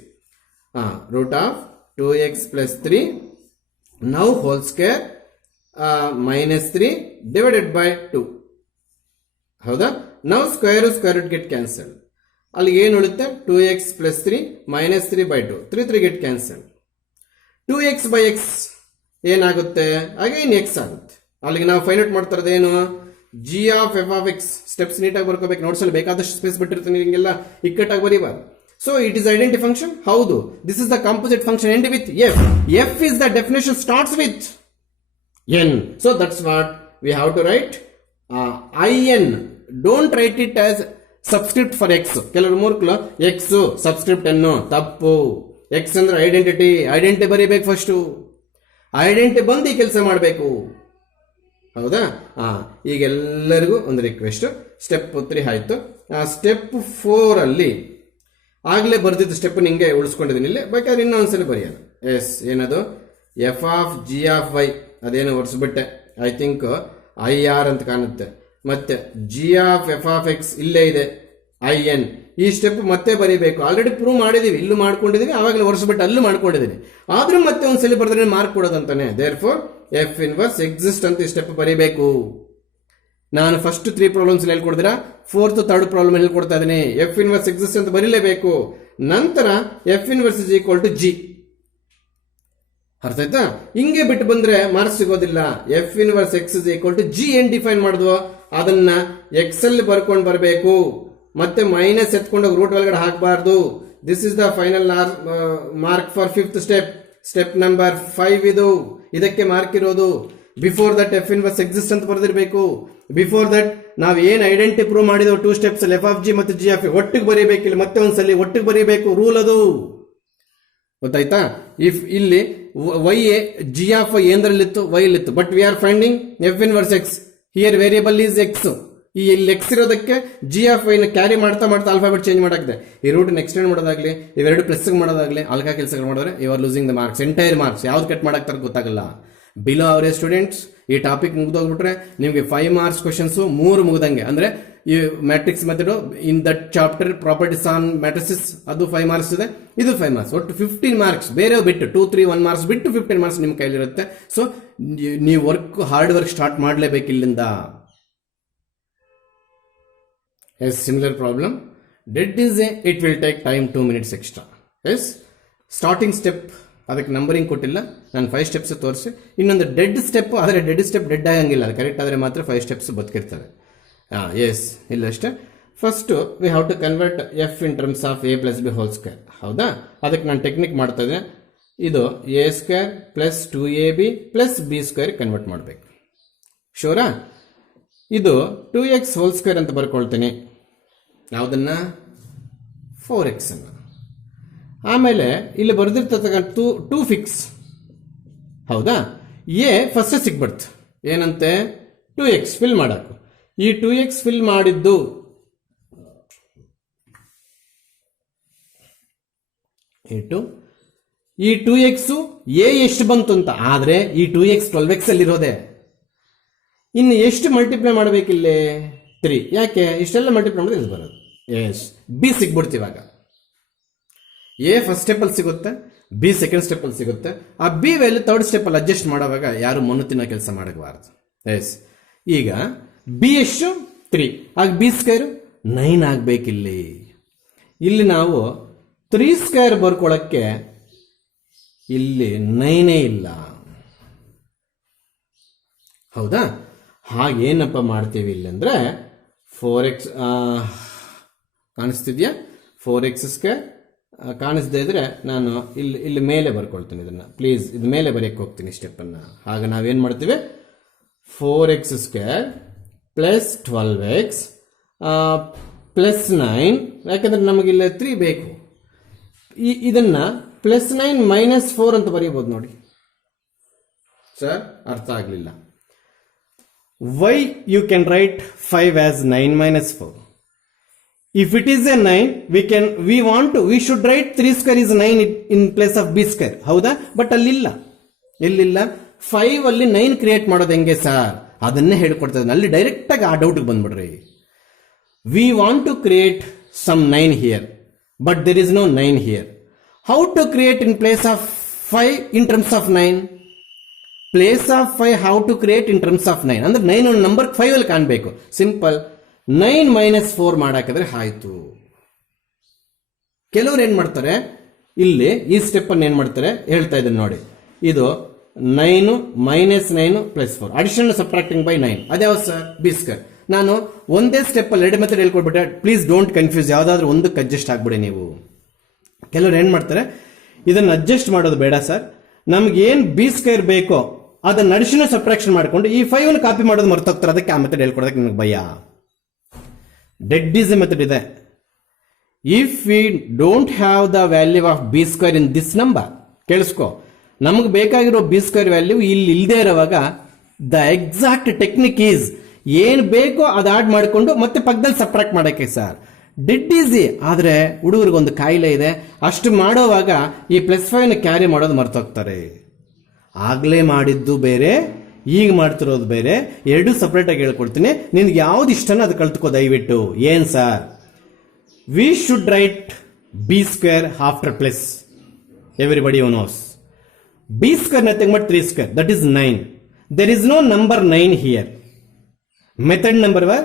Root of 2x plus 3 now whole square -3 divided by 2. ಹೌದಾ? ನಾವು ಸ್ಕ್ವೇರ್ ರೂಟ್ ಗೆಟ್ ಕ್ಯಾನ್ಸಲ್. ಅಲ್ಲಿ ಏನು ಉಳಿಯುತ್ತೆ? 2x plus 3 -3/2. 3 get cancel. 2x/x ಏನಾಗುತ್ತೆ? ಅಗೈನ್ x ಆಗುತ್ತೆ. ಅಲ್ಲಿಗೆ ನಾವು ಫೈಂಡ್ ಔಟ್ ಮಾಡ್ತಾ ಇರೋದು ಏನು? G of F of x. Steps ನೀಟಾಗಿ ಬರ್ಕೋಬೇಕು. ನೋಟ್ಸ್ ಅಲ್ಲಿ ಬೇಕಾದಷ್ಟು ಸ್ಪೇಸ್ ಬಿಟ್ಟಿರ್ತೀನಿ, ಹಿಂಗೆಲ್ಲ ಇಕ್ಕಟ್ಟಾಗಿ ಬರೀಬಾರ್ದು. So it is identity function. ಹೌದು, this is the composite function end with f. F is the definition starts with n. So that's what we have to write. in. Don't write it as subscript for x. ಕೆಲವರು ಮೂರ್ಖರು x ಸಬ್ಸ್ಕ್ರಿಪ್ಟ್ ಅನ್ನು ತಪ್ಪು. x ಅಂದ್ರೆ ಐಡೆಂಟಿಟಿ ಬರೀಬೇಕು ಫಸ್ಟ್. ಐಡೆಂಟಿಟಿ ಬಂದು ಈ ಕೆಲಸ ಮಾಡಬೇಕು. ಹೌದಾ? ಈಗ ಎಲ್ಲರಿಗೂ ಒಂದು ರಿಕ್ವೆಸ್ಟ್. ಸ್ಟೆಪ್ 3 ಆಯ್ತು. ಸ್ಟೆಪ್ 4 ಅಲ್ಲಿ ಆಗ್ಲೇ ಬರ್ದಿದ್ದು ಸ್ಟೆಪ್ ನಿಂಗೆ ಉಳಿಸ್ಕೊಂಡಿದ್ದೀನಿ. ಇಲ್ಲಿ ಬೇಕಾದ್ರೆ ಇನ್ನೊಂದ್ಸಲ ಬರೆಯೋಣ. ಎಸ್, ಏನದು? F of g of y ಅದೇನೋ ಒರೆಸ್ಬಿಟ್ಟೆ. ಐ ಥಿಂಕ್ IR ಅಂತ ಕಾಣುತ್ತೆ. ಮತ್ತೆ g of F of x ಇಲ್ಲೇ ಇದೆ, IN. ಈ ಸ್ಟೆಪ್ ಮತ್ತೆ ಬರೀಬೇಕು. ಆಲ್ರೆಡಿ ಪ್ರೂವ್ ಮಾಡಿದೀವಿ, ಇಲ್ಲೂ ಮಾಡ್ಕೊಂಡಿದೀವಿ, ಆವಾಗಲೇ ಒರೆಸ್ಬಿಟ್ಟು ಅಲ್ಲೂ ಮಾಡ್ಕೊಂಡಿದ್ದೀನಿ. ಆದ್ರೂ ಮತ್ತೆ ಒಂದ್ಸಲಿ ಬರೆದ್ರೆ ಮಾರ್ಕ್ ಕೊಡೋದಂತಾನೆ. Therefore f inverse exist ಅಂತ ಈ ಸ್ಟೆಪ್ ಬರೀಬೇಕು. ನಾನು first 3 problems ಹೇಳ್ಕೊಡ್ತೀರಾ, 4th 3rd problem ಹೇಳ್ಕೊಡ್ತಾ ಇದ್ದೀನಿ. ಎಫ್ ಇನ್ವರ್ಸ್ ಎಕ್ಸಿಸ್ಟ್ ಅಂತ ಬರೀಲೇಬೇಕು. ನಂತರ f inverse is equal to g. ಅರ್ಥ ಆಯ್ತಾ? ಹಿಂಗೆ ಬಿಟ್ಟು ಬಂದ್ರೆ ಮಾರ್ಕ್ಸ್ ಸಿಗೋದಿಲ್ಲ. F inverse x is equal to g ಏನ್ ಡಿಫೈನ್ ಮಾಡಿದ್ವು ಅದನ್ನ ಎಕ್ಸ್ ಅಲ್ಲಿ ಬರ್ಕೊಂಡು ಬರಬೇಕು. ಮತ್ತೆ ಮೈನಸ್ ಎತ್ಕೊಂಡೋಗಿ ರೂಟ್ ಒಳಗಡೆ ಹಾಕಬಾರ್ದು. This is the final mark for 5th step. Step number 5 ಇದು. ಇದಕ್ಕೆ ಮಾರ್ಕ್ ಇರೋದು. Before that F inverse exist ಅಂತ ಬರೆದಿರಬೇಕು. ಬಿಫೋರ್ ದಟ್ ನಾವ್ ಏನ್ ಐಡೆಂಟಿ ಪ್ರೂವ್ ಮಾಡಿದೋ 2 ಸ್ಟೆಪ್ಸ್ ಅಲ್ಲಿ ಎಫ್ ಆಫ್ ಜಿ ಮತ್ತು ಜಿ ಆಫ್ ಒಟ್ಟಿಗೆ ಬರೀಬೇಕು. ಇಲ್ಲಿ ಮತ್ತೆ ಒಂದ್ಸಲಿ ಒಟ್ಟಿಗೆ ಬರೀಬೇಕು. ರೂಲ್ ಅದು ಗೊತ್ತಾಯ್ತಾ? ಇಫ್ ಇಲ್ಲಿ ವೈ ಜಿ ಆಫ್ ವೈ ಏನರಲ್ಲಿತ್ತು? ವೈ ಇಲ್ಲಿತ್ತು. But we are finding f inverse x. Here variable is x. ಈ ಇಲ್ಲಿ ಎಕ್ಸ್ ಇರೋದಕ್ಕೆ ಜಿ ಆಫ್ ವೈ ನ ಕ್ಯಾರಿ ಮಾಡ್ತಾ ಆಲ್ಫಾಬೆಟ್ ಚೇಂಜ್ ಮಾಡಾಗಿದೆ. ಈ ರೂಟ್ ಎಕ್ಸ್ಟೆಂಡ್ ಮಾಡೋದಾಗ್ಲಿ, ಇವೆರಡು ಪ್ಲಸ್ ಮಾಡೋದಾಗ್ಲಿ, ಅಲ್ಕಾ ಕೆಲಸಗಳು ಮಾಡಿದ್ರೆ you are losing the marks. Entire marks ಯಾವ್ದು ಕಟ್ ಮಾಡಾಕ್ತಾರೆ ಗೊತ್ತಾಗಲ್ಲ. ಬಿಲೋ ಅವರೇಜ್ ಸ್ಟೂಡೆಂಟ್ಸ್, ಈ ಟಾಪಿಕ್ ಮುಗಿದೋಗ್ಬಿಟ್ರೆ ನಿಮಗೆ 5 ಮಾರ್ಕ್ಸ್ ಕ್ವಶನ್ಸ್ 3 ಮುಗ್ದಂಗೆ. ಅಂದ್ರೆ ಈ matrix method in that chapter properties on matrices ಅದು 5 ಮಾರ್ಕ್ಸ್ ಇದೆ, ಇದು 5 ಮಾರ್ಕ್ಸ್. ಒಟ್ಟು 15 ಮಾರ್ಕ್ಸ್ ಬೇರೆ ಬಿಟ್ಟು 2, 3, 1 ಮಾರ್ಕ್ಸ್ ಬಿಟ್ಟು 15 ಮಾರ್ಕ್ಸ್ ನಿಮ್ಮ ಕೈಲಿರುತ್ತೆ. ಸೊ ನೀವು ಹಾರ್ಡ್ ವರ್ಕ್ ಸ್ಟಾರ್ಟ್ ಮಾಡಲೇಬೇಕು ಇಲ್ಲಿಂದ. Yes, similar problem. Dead is it will take time 2 minutes extra. Yes, starting step ಅದಕ್ಕೆ ನಂಬರಿಂಗ್ ಕೊಟ್ಟಿಲ್ಲ, ನಾನು 5 ಸ್ಟೆಪ್ಸ್ ತೋರಿಸಿ. ಇನ್ನೊಂದು ಡೆಡ್ ಸ್ಟೆಪ್, ಆದರೆ ಡೆಡ್ ಸ್ಟೆಪ್ ಡೆಡ್ ಆಗಂಗಿಲ್ಲ, ಅದು ಕರೆಕ್ಟ್ ಆದರೆ ಮಾತ್ರ 5 ಸ್ಟೆಪ್ಸ್ ಬದುಕಿರ್ತವೆ. ಎಸ್, ಇಲ್ಲ ಅಷ್ಟೇ. First we have to convert f in terms of a + b whole square. ಹೌದಾ? ಅದಕ್ಕೆ ನಾನು ಟೆಕ್ನಿಕ್ ಮಾಡ್ತಾ ಇದ್ದೇನೆ. ಇದು a² + 2ab + b² ಕನ್ವರ್ಟ್ ಮಾಡಬೇಕು. ಶೋರಾ? ಇದು 2x ಹೋಲ್ ಸ್ಕ್ವೇರ್ ಅಂತ ಬರ್ಕೊಳ್ತೀನಿ. ಯಾವುದನ್ನ? 4x ಅನ್ನು. ಆಮೇಲೆ ಇಲ್ಲಿ ಬರೆದಿರ್ತಕ್ಕಂಥ ಟೂ ಫಿಕ್ಸ್, ಹೌದಾ? ಎ ಫಸ್ಟ್ ಸಿಗ್ಬಿಡ್ತು, ಏನಂತೆ 2x ಫಿಲ್ ಮಾಡಾಕು. ಈ 2x ಫಿಲ್ ಮಾಡಿದ್ದು ಈ 2x ಎ ಎಷ್ಟು ಬಂತು ಅಂತ, ಆದ್ರೆ ಈ 2x 12x ಅಲ್ಲಿರೋದೆ. ಇನ್ನು ಎಷ್ಟು ಮಲ್ಟಿಪ್ಲೈ ಮಾಡಬೇಕಿಲ್ಲೇ? 3. ಯಾಕೆ? ಇಷ್ಟೆಲ್ಲ ಮಲ್ಟಿಪ್ಲೈ ಮಾಡಿದ್ರೆ ಇದು ಬರೋದು. ಎಸ್, ಬಿ ಸಿಗ್ಬಿಡ್ತೀವಾಗ. ಎ ಫಸ್ಟ್ ಸ್ಟೆಪ್ಪಲ್ಲಿ ಸಿಗುತ್ತೆ, ಬಿ ಸೆಕೆಂಡ್ ಸ್ಟೆಪ್ಪಲ್ಲಿ ಸಿಗುತ್ತೆ. ಆ ಬಿ ವ್ಯಾಲ್ಯೂ ಥರ್ಡ್ ಸ್ಟೆಪ್ಪಲ್ಲಿ ಅಡ್ಜಸ್ಟ್ ಮಾಡುವಾಗ ಯಾರು ಮಣ್ಣು ತಿನ್ನೋ ಕೆಲಸ ಮಾಡಬಾರ್ದು. ಎಸ್, ಈಗ ಬಿ ಎಷ್ಟು? 3. ಆಗ ಬಿ ಸ್ಕ್ವೇರ್ 9 ಆಗ್ಬೇಕಿಲ್ಲಿ. ಇಲ್ಲಿ ನಾವು 3 ಸ್ಕ್ವೇರ್ ಬರ್ಕೊಳ್ಳೋಕ್ಕೆ ಇಲ್ಲಿ 9 ಇಲ್ಲ, ಹೌದಾ? ಹಾಗೇನಪ್ಪ ಮಾಡ್ತೀವಿ ಇಲ್ಲಿ ಅಂದ್ರೆ 4x ಕಾಣಿಸ್ತಿದ್ಯಾ? 4x ಸ್ಕ್ವೇರ್ ಕಾಣಿಸ್ದೇ ಇದ್ರೆ ನಾನು ಇಲ್ಲಿ ಮೇಲೆ ಬರ್ಕೊಳ್ತೀನಿ. ಇದನ್ನ ಪ್ಲೀಸ್ ಇದು ಮೇಲೆ ಬರೆಯಕ್ಕೆ ಹೋಗ್ತೀನಿ ಸ್ಟೆಪ್ಪನ್ನು. ಹಾಗೆ ನಾವೇನು ಮಾಡ್ತೀವಿ? 4x square plus 12x plus 9, ಯಾಕಂದ್ರೆ ನಮಗಿಲ್ಲ 3 ಬೇಕು. ಇದನ್ನ ಪ್ಲಸ್ 9 ಮೈನಸ್ 4 ಅಂತ ಬರೀಬಹುದು ನೋಡಿ. ಸರ್ ಅರ್ಥ ಆಗಲಿಲ್ಲ. Why you can write 5 as 9 minus 4. If it is a 9, we should write 3 square is 9 in place of b square. ಹೌದಾ? ಬಟ್ ಅಲ್ಲಿಲ್ಲ. ಎಲ್ಲಿಲ್ಲ? 5 ಅಲ್ಲಿ 9 ಕ್ರಿಯೇಟ್ ಮಾಡೋದು ಹೆಂಗೆ ಸರ್? ಅದನ್ನೇ ಹೇಳ್ಕೊಡ್ತಾ ಇದ್ದೀನಿ. ಅಲ್ಲಿ ಡೈರೆಕ್ಟ್ ಆಗಿ ಆ ಡೌಟ್ಗೆ ಬಂದ್ಬಿಡ್ರಿ. We want to create some 9 here, but there is no 9 here. How to create in place of 5 in terms of 9? Place of 5 how to create in terms of 9? ಅಂದ್ರೆ 9 ಒಂದು ನಂಬರ್ 5 ಅಲ್ಲಿ ಕಾಣಬೇಕು. ಸಿಂಪಲ್. 9 minus 4 ಮಾಡಾಕಿದ್ರೆ ಆಯ್ತು. ಕೆಲವರು ಏನ್ ಮಾಡ್ತಾರೆ, ಇಲ್ಲಿ ಈ ಸ್ಟೆಪ್ ಅನ್ನು ಏನ್ ಮಾಡ್ತಾರೆ ಹೇಳ್ತಾ ಇದ್ದೀನಿ ನೋಡಿ. ಇದು 9 minus 9 plus 4 addition subtracting by 9. ಅದ್ಯಾವ ಸರ್? B square. ನಾನು ಒಂದೇ ಸ್ಟೆಪ್ ಅಲ್ಲಿ 2 ಮೆಥಡ್ ಹೇಳ್ಕೊಡ್ಬಿಟ್ಟೆ. ಪ್ಲೀಸ್ ಡೋಂಟ್ ಕನ್ಫ್ಯೂಸ್, ಯಾವ್ದಾದ್ರು ಒಂದಕ್ಕೆ ಅಡ್ಜಸ್ಟ್ ಆಗ್ಬಿಡಿ ನೀವು. ಕೆಲವರು ಏನ್ ಮಾಡ್ತಾರೆ, ಇದನ್ನ ಅಡ್ಜಸ್ಟ್ ಮಾಡೋದು ಬೇಡ ಸರ್, ನಮ್ಗೆ ಏನ್ ಬಿ ಸ್ಕ್ವೇರ್ ಬೇಕೋ ಅದನ್ನ ಅಡಿಷನ್ ಸಬ್ಟ್ರಾಕ್ಷನ್ ಮಾಡ್ಕೊಂಡು ಈ 5 ಕಾಪಿ ಮಾಡೋದು ಮರ್ತೋಗ್ತಾರೆ. ಅದಕ್ಕೆ ಆ ಮೆಥಡ್ ಹೇಳ್ಕೊಡೋದಕ್ಕೆ ನನಗೆ ಭಯ. ಡೆಡ್ ಈಸ್ ಎ ಮೆಥಡ್ ಇದೆ. If we don't have the value of b square in this number, ಕೇಳಿಸ್ಕೊ, ನಮಗೆ ಬೇಕಾಗಿರೋ ಬಿ ಸ್ಕ್ವೇರ್ ವ್ಯಾಲ್ಯೂ ಇಲ್ಲಿ ಇಲ್ಲದೆ ಇರುವಾಗ ದ ಎಕ್ಸಾಕ್ಟ್ ಟೆಕ್ನಿಕ್ ಈಸ್ ಏನ್ ಬೇಕೋ ಅದು ಆಡ್ ಮಾಡಿಕೊಂಡು ಮತ್ತೆ ಪಕ್ಕದಲ್ಲಿ ಸಬ್ಟ್ರಾಕ್ಟ್ ಮಾಡಕ್ಕೆ ಸರ್. Dead easy. ಆದ್ರೆ ಹುಡುಗರಿಗೊಂದು ಕಾಯಿಲೆ ಇದೆ, ಅಷ್ಟು ಮಾಡೋವಾಗ ಈ +5 ಕ್ಯಾರಿ ಮಾಡೋದು ಮರ್ತೋಗ್ತಾರೆ. ಆಗ್ಲೇ ಮಾಡಿದ್ದು ಬೇರೆ, ಈಗ ಮಾಡ್ತಿರೋದು ಬೇರೆ. ಎರಡು ಸಪ್ರೇಟ್ ಆಗಿ ಹೇಳ್ಕೊಡ್ತೀನಿ. ನಿನ್ಗೆ ಯಾವ್ದು ಇಷ್ಟನೋ ಅದು ಕಲ್ತ್ಕೋ ದಯವಿಟ್ಟು. ಏನ್ sir? We should write B square after plus. Everybody knows B square nothing but 3 square, that is 9. There is no number 9 here. Method number 1,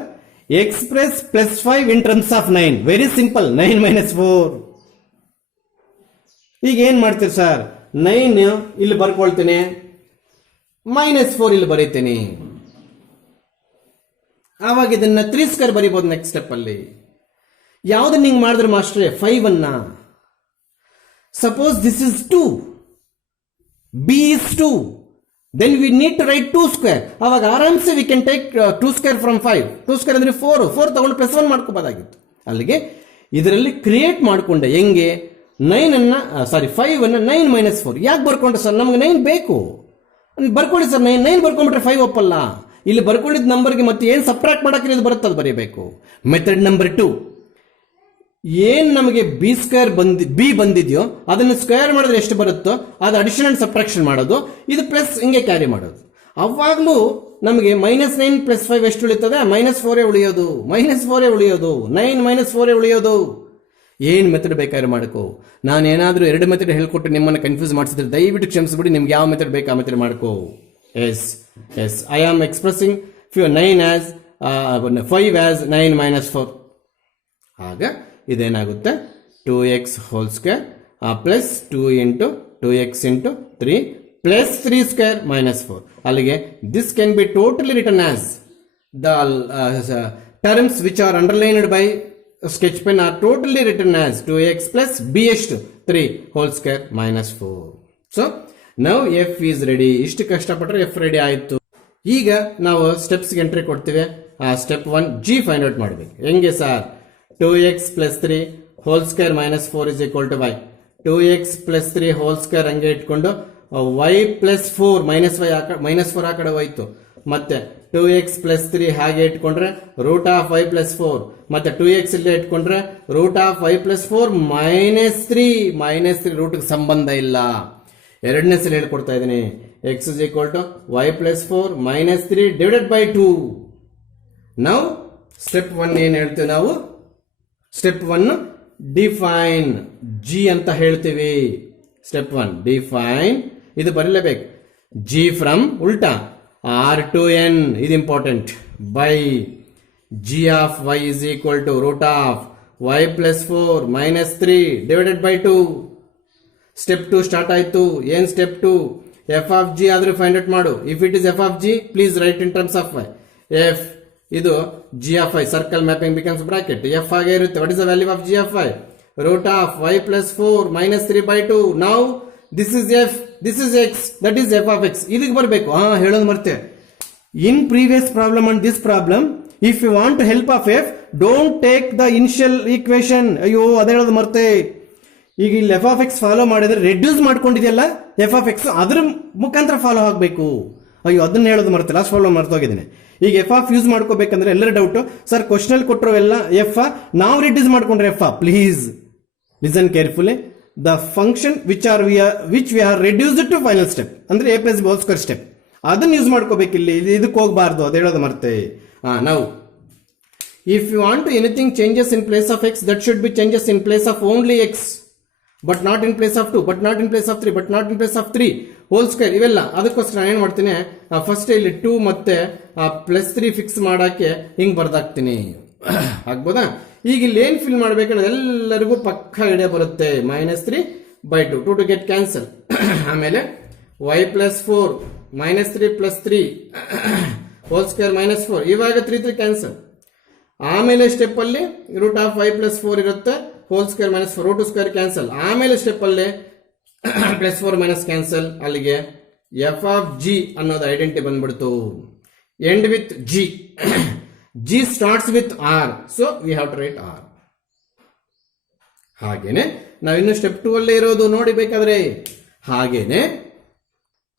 express +5 in terms of 9. Very simple. 9 minus 4. ಈಗ ಏನ್ ಮಾಡ್ತೀರಿ ಸರ್? 9 ಇಲ್ಲಿ ಬರ್ಕೊಳ್ತೀನಿ, -4 ಇಲ್ಲಿ ಬರೀತೀನಿ. ಆವಾಗ ಇದನ್ನ 3 square ಬರೀಬಹುದು ನೆಕ್ಸ್ಟ್ ಸ್ಟೆಪ್ ಅಲ್ಲಿ. ಯಾವ್ದನ್ನ ಹಿಂಗ್ ಮಾಡಿದ್ರೆ ಮಾಸ್ಟ್ರೆ? 5 ಅನ್ನ. Suppose this is 2, b is 2, then we need to write 2 square. ಅವಾಗ ಆರಾಮ್ಸೆ we can take 2 square from 5. 2 square ಅಂದ್ರೆ 4 ತಗೊಂಡು +1 ಮಾಡ್ಕೋಬಹುದಾಗಿತ್ತು. ಅಲ್ಲಿಗೆ ಇದರಲ್ಲಿ ಕ್ರಿಯೇಟ್ ಮಾಡ್ಕೊಂಡೆ. ಹೆಂಗೆ? 5 ಅನ್ನ 9 minus 4 ಯಾಕೆ ಬರ್ಕೊಂಡ್ರೆ ಸರ್? ನಮ್ಗೆ 9 ಬೇಕು. ಬರ್ಕೊಳ್ಳಿ ಸರ್. 9 ಬರ್ಕೊಂಡ್ಬಿಟ್ರೆ 5 ಒಪ್ಪಲ್ಲ. ಇಲ್ಲಿ ಬರ್ಕೊಂಡಿದ್ದ ನಂಬರ್ಗೆ ಮತ್ತೆ ಏನ್ ಸಬ್ಟ್ರಾಕ್ಟ್ ಮಾಡಕ್ಕೆ ಇದು ಬರುತ್ತೆ ಅದು ಬರೀಬೇಕು. ಮೆಥಡ್ ನಂಬರ್ 2, ಏನ್ ನಮಗೆ ಬಿ ಸ್ಕ್ವೇರ್ ಬಿ ಬಂದಿದೆಯೋ ಅದನ್ನ ಸ್ಕ್ವೇರ್ ಮಾಡಿದ್ರೆ ಎಷ್ಟು ಬರುತ್ತೋ ಅದು ಅಡಿಷನ್ ಅಂಡ್ ಸಬ್ಟ್ರಾಕ್ಷನ್ ಮಾಡೋದು, ಇದು ಪ್ಲಸ್ ಹಿಂಗೆ ಕ್ಯಾರಿ ಮಾಡೋದು. ಅವಾಗ್ಲೂ ನಮಗೆ -9 + 5 ಎಷ್ಟು ಉಳಿತದೆ? -4 ಉಳಿಯೋದು. -4 ಉಳಿಯೋದು. 9 - 4 ಉಳಿಯೋದು. ಏನ್ ಮೆಥಡ್ ಬೇಕಾದ್ರೆ ಮಾಡ್ಕೋ. ನಾನು ಏನಾದ್ರೂ 2 ಮೆಥಡ್ ಹೇಳ್ಕೊಟ್ಟು ನಿಮ್ಮನ್ನ ಕನ್ಫ್ಯೂಸ್ ಮಾಡಿಸಿದ್ರೆ ದಯವಿಟ್ಟು ಕ್ಷಮಿಸ್ಬಿಡಿ. ನಿಮ್ಗೆ ಯಾವ ಮೆಥಡ್ ಬೇಕು ಆ ಮೆಥಡ್ ಮಾಡ್ಕೋ. Yes, I am expressing 9 as 5 as 9 - 4. ಆಗ ಇದೇನಾಗುತ್ತೆ? 2x whole square plus 2 × 2x × 3 plus 3 square -4. ಅಲ್ಲಿಗೆ this can be totally return as the terms which are underlined by sketch pen are totally written as 2x plus b ಎಷ್ಟು 3 whole square -4. So now f is ready. ಇಷ್ಟು ಕಷ್ಟಪಟ್ಟರೆ f ರೆಡಿ ಆಯಿತು. ಈಗ ನಾವು ಸ್ಟೆಪ್ಸ್ಗೆ ಎಂಟ್ರಿ ಕೊಡ್ತೀವಿ. ಸ್ಟೆಪ್ 1 g ಫೈಂಡ್ ಔಟ್ ಮಾಡಬೇಕು. ಹೆಂಗೆ sir? 2x plus 3 whole square -4 is equal to y. 2x plus 3 whole square ಹಂಗೆ ಇಟ್ಕೊಂಡು y ಪ್ಲಸ್ 4 -4 ಆ ಕಡೆ ಹೋಯ್ತು, ಮತ್ತೆ 2x ಪ್ಲಸ್ 3 ಹಾಗೆ ಇಟ್ಕೊಂಡ್ರೆ ರೂಟ್ ಆಫ್ y ಪ್ಲಸ್ 4, ಮತ್ತೆ 2x ಇಲ್ಲೇ ಇಟ್ಕೊಂಡ್ರೆ ರೂಟ್ ಆಫ್ y ಪ್ಲಸ್ 4 -3 ರೂಟ್ಗೆ ಸಂಬಂಧ ಇಲ್ಲ. ಎರಡನೇ ಸಲ ಹೇಳ್ಕೊಡ್ತಾ ಇದ್ದೀನಿ. x is equal to y plus 4 -3 divided by 2. ನಾವು ಸ್ಟೆಪ್ 1 ಏನ್ ಹೇಳ್ತೀವಿ ನಾವು? ಸ್ಟೆಪ್ 1 ಡಿಫೈನ್ ಜಿ ಅಂತ ಹೇಳ್ತೀವಿ. ಸ್ಟೆಪ್ 1 ಡಿಫೈನ್, ಇದು ಬರೀಲೇಬೇಕು. ಜಿ ಫ್ರಮ್ ಉಲ್ಟಾ R to N, ಇದು important, by G of y is equal to root of y plus 4 minus 3 divided by 2. Step 2 start ಆಯ್ತು. ಏನ್ ಸ್ಟೆಪ್ 2? ಎಫ್ ಆಫ್ ಜಿ ಆದ್ರೆ ಫೈಂಡ್ ಔಟ್ ಮಾಡು. If it is f of g, please write in terms of y. F ಇದು g of I, circle mapping becomes bracket, f ಹಾಗೆ ಇರುತ್ತೆ. What is the value of g of I? Root of y plus 4 minus 3 by 2. Now this is f, this is x, that is f of X. ಇಲ್ಲಿಗೆ ಬರಬೇಕು. ಹೇಳೋದು ಮರ್ತೆ. In previous problem and this problem, if you want help of f, don't take the initial equation. ಅಯ್ಯೋ, ಅದೇ ಹೇಳೋದು ಮರ್ತೆ. ಈಗ ಇಲ್ಲಿ ಎಫ್ ಆಫ್ ಎಕ್ಸ್ ಫಾಲೋ ಮಾಡಿದ್ರೆ ರೆಡ್ಯೂಸ್ ಮಾಡ್ಕೊಂಡಿದೆಯಲ್ಲ ಎಫ್ ಆಫ್ ಎಕ್ಸ್, ಅದ್ರ ಮುಖಾಂತರ ಫಾಲೋ ಆಗಬೇಕು. ಅಯ್ಯೋ, ಅದನ್ನ ಹೇಳೋದು ಮರ್ತೆ, ಲಾಸ್ಟ್ ಫಾಲೋ ಮರ್ತೋಗಿದ್ದೀನಿ. ಈಗ ಎಫ್ ಆಫ್ ಯೂಸ್ ಮಾಡ್ಕೋಬೇಕಂದ್ರೆ ಎಲ್ಲರ ಡೌಟ್, ಸರ್ ಕ್ವಶನ್ ಅಲ್ಲಿ ಕೊಟ್ಟರು ಎಲ್ಲ ಎಫ್, ನಾವು ರೆಡ್ಯೂಸ್ ಮಾಡ್ಕೊಂಡ್ರೆ f. Please listen carefully. The function which we are reduced to final step, ಅಂದ್ರೆ a plus b whole square step, ಅದನ್ನ ಯೂಸ್ ಮಾಡ್ಕೋಬೇಕು. ಇಲ್ಲಿ ಇದಕ್ಕೆ ಹೋಗಬಾರ್ದು, ಅದು ಹೇಳೋದು ಮರ್ತೆ. ನಾವು if you want anything changes in place of x, that should be changes in place of only x, but not in place of 2, but not in place of 3, but not in place of 3 whole square. ಇವೆಲ್ಲ ಅದಕ್ಕೋಸ್ಕರ ನಾನು ಏನ್ ಮಾಡ್ತೀನಿ, ಫಸ್ಟ್ ಇಲ್ಲಿ 2 ಮತ್ತೆ ಪ್ಲಸ್ 3 ಫಿಕ್ಸ್ ಮಾಡಕ್ಕೆ ಹಿಂಗ್ ಬರ್ದಾಕ್ತೀನಿ. ಆಗ್ಬೋದಾ? ಈಗ ಇಲ್ಲಿ ಏನ್ ಫಿಲ್ ಮಾಡ್ಬೇಕಂದ್ರೆ ಎಲ್ಲರಿಗೂ ಪಕ್ಕ ಐಡಿಯಾ ಬರುತ್ತೆ. -3 by 2, 2 to get cancel. ಆಮೇಲೆ y plus 4 -3 plus 3 whole square -4, ಇವಾಗ 3 ಕ್ಯಾನ್ಸಲ್. ಆಮೇಲೆ ಸ್ಟೆಪ್ ಅಲ್ಲಿ ರೂಟ್ ಆಫ್ y ಪ್ಲಸ್ 4 ಇರುತ್ತೆ, whole square -4, root square cancel. ಆಮೇಲೆ ಸ್ಟೆಪ್ ಅಲ್ಲಿ ಪ್ಲಸ್ 4 ಮೈನಸ್ ಕ್ಯಾನ್ಸಲ್. ಅಲ್ಲಿಗೆ ಎಫ್ ಆಫ್ ಜಿ ಅನ್ನೋದು ಐಡೆಂಟಿ ಬಂದ್ಬಿಡ್ತು. End with G. G starts with R, so we have to write R. ಹಾಗೇನೆ ನಾವಿನ್ನು ಸ್ಟೆಪ್ 2 ಅಲ್ಲೇ ಇರೋದು ನೋಡಿ ಬೇಕಾದ್ರೆ. ಹಾಗೇನೆ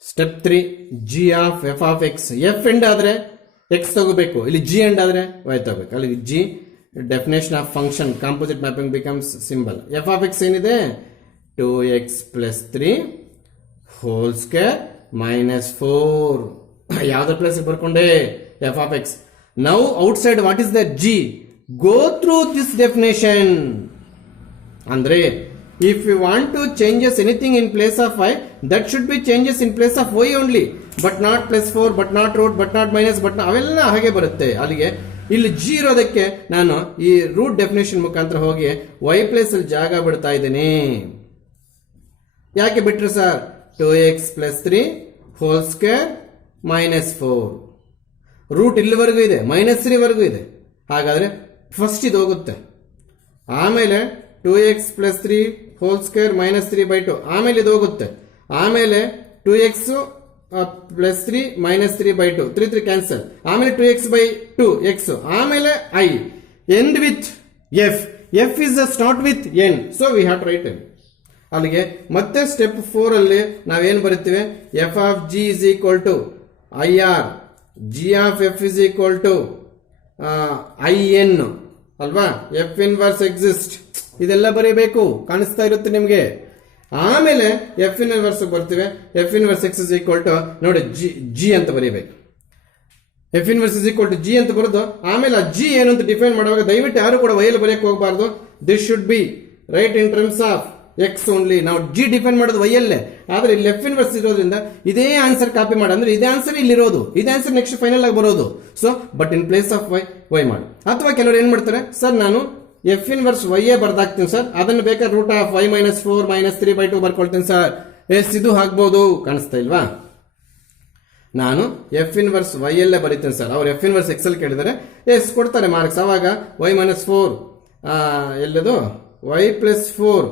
step 3 G of F of X. F end ಆದ್ರೆ ಎಕ್ಸ್ ತಗೋಬೇಕು, ಇಲ್ಲಿ ಜಿ ಎಂಡ್ ಆದ್ರೆ ವೈ ತಗೋಬೇಕು. ಅಲ್ಲಿ G definition of function, composite mapping becomes symbol. F of x ಏನಿದೆ? 2x plus 3 whole square -4. ಯಾವ್ದ್ರ ಪ್ಲೇಸ್ ಬರ್ಕೊಂಡೆ? F of x. Now outside what is that? G. Go through this definition. ಅಂದ್ರೆ if you want to changes anything in place of y, that should be changes in place of y only, but not plus 4, but not root, but not minus, but ಅವೆಲ್ಲ ಹಾಗೆ ಬರುತ್ತೆ. ಅಲ್ಲಿಗೆ ಇಲ್ಲಿ ಜಿ ಇರೋದಕ್ಕೆ ನಾನು ಈ ರೂಟ್ ಡೆಫಿನೇಷನ್ ಮುಖಾಂತರ ಹೋಗಿ y ಪ್ಲೇಸ್ ಅಲ್ಲಿ ಜಾಗ ಬಿಡ್ತಾ ಇದ್ದೀನಿ. ಯಾಕೆ ಬಿಟ್ರು sir? 2x plus 3 whole square -4. Root ಇಲ್ಲಿವರೆಗೂ ಇದೆ, -3 ವರೆಗೂ ಇದೆ. ಹಾಗಾದ್ರೆ ಫಸ್ಟ್ ಇದು ಹೋಗುತ್ತೆ. ಆಮೇಲೆ 2x plus 3 whole square -3 by 2. ಆಮೇಲೆ ಇದು ಹೋಗುತ್ತೆ. ಆಮೇಲೆ 2x ಪ್ಲಸ್ 3 -3 by 2, 3 ಕ್ಯಾನ್ಸಲ್. ಆಮೇಲೆ 2x by 2 x. ಆಮೇಲೆ I. End with f. F is start with n, so we have to write n. ಅಲ್ಲಿಗೆ ಮತ್ತೆ ಸ್ಟೆಪ್ 4 ಅಲ್ಲಿ ನಾವೇನ್ ಬರೀತೀವಿ? F of g is equal to I R, g of f is equal to I n ಅಲ್ವಾ? ಎಫ್ ಇನ್ವರ್ಸ್ ಎಕ್ಸಿಸ್ಟ್, ಇದೆಲ್ಲ ಬರೀಬೇಕು, ಕಾಣಿಸ್ತಾ ಇರುತ್ತೆ ನಿಮ್ಗೆ. ಆಮೇಲೆ ಎಫ್ ಇನ್ವರ್ಸ್ ಬರ್ತೀವಿ. F inverse x is equal to ನೋಡಿ ಜಿ ಅಂತ ಬರೀಬೇಕು. F inverse is equal to G ಅಂತ ಬರೋದು. ಆಮೇಲೆ ಆ ಜಿ ಏನು ಅಂತ ಡಿಫೈನ್ ಮಾಡುವಾಗ ದಯವಿಟ್ಟು ಯಾರು ಕೂಡ ವೈಯಲ್ಲಿ ಬರೆಯಕ್ಕೆ ಹೋಗಬಾರ್ದು. This should be right in terms of X only. ನಾವು ಜಿ ಡಿಫೈನ್ ಮಾಡೋದು ವೈಯಲ್ಲೇ, ಆದ್ರೆ ಇಲ್ಲಿ ಎಫ್ ಇನ್ವರ್ಸ್ ಇರೋದ್ರಿಂದ ಇದೇ ಆನ್ಸರ್ ಕಾಪಿ ಮಾಡಿ, ಅಂದ್ರೆ ಇದೇ ಆನ್ಸರ್ ಇಲ್ಲಿರೋದು, ಇದೇ ಆನ್ಸರ್ ನೆಕ್ಸ್ಟ್ ಫೈನಲ್ ಆಗಿ ಬರೋದು. So but in place of y ಮಾಡಿ. ಅಥವಾ ಕೆಲವರು ಏನ್ ಮಾಡ್ತಾರೆ, ಸರ್ ನಾನು ಎಫ್ ಇನ್ವರ್ಸ್ ವೈಯೇ ಬರ್ದಾಕ್ತೀನಿ ಸರ್, ಅದನ್ನು ಬೇಕಾದ್ರೆ ರೂಟ್ ಆಫ್ y -4 -3 by 2 ಬರ್ಕೊಳ್ತೀನಿ ಸರ್. ಎಸ್, ಇದು ಹಾಕ್ಬೋದು. ಕಾಣಿಸ್ತಾ ಇಲ್ವಾ? ನಾನು ಎಫ್ ಇನ್ವರ್ಸ್ ವೈ ಅಲ್ಲೇ ಬರೀತೀನಿ ಸರ್. ಅವ್ರು ಎಫ್ ಇನ್ವರ್ಸ್ ಎಕ್ಸ್ ಅಲ್ಲಿ ಕೇಳಿದರೆ ಎಸ್ ಕೊಡ್ತಾರೆ ಮಾರ್ಕ್ಸ್. ಅವಾಗ y -4 ಎಲ್ಲದು y plus 4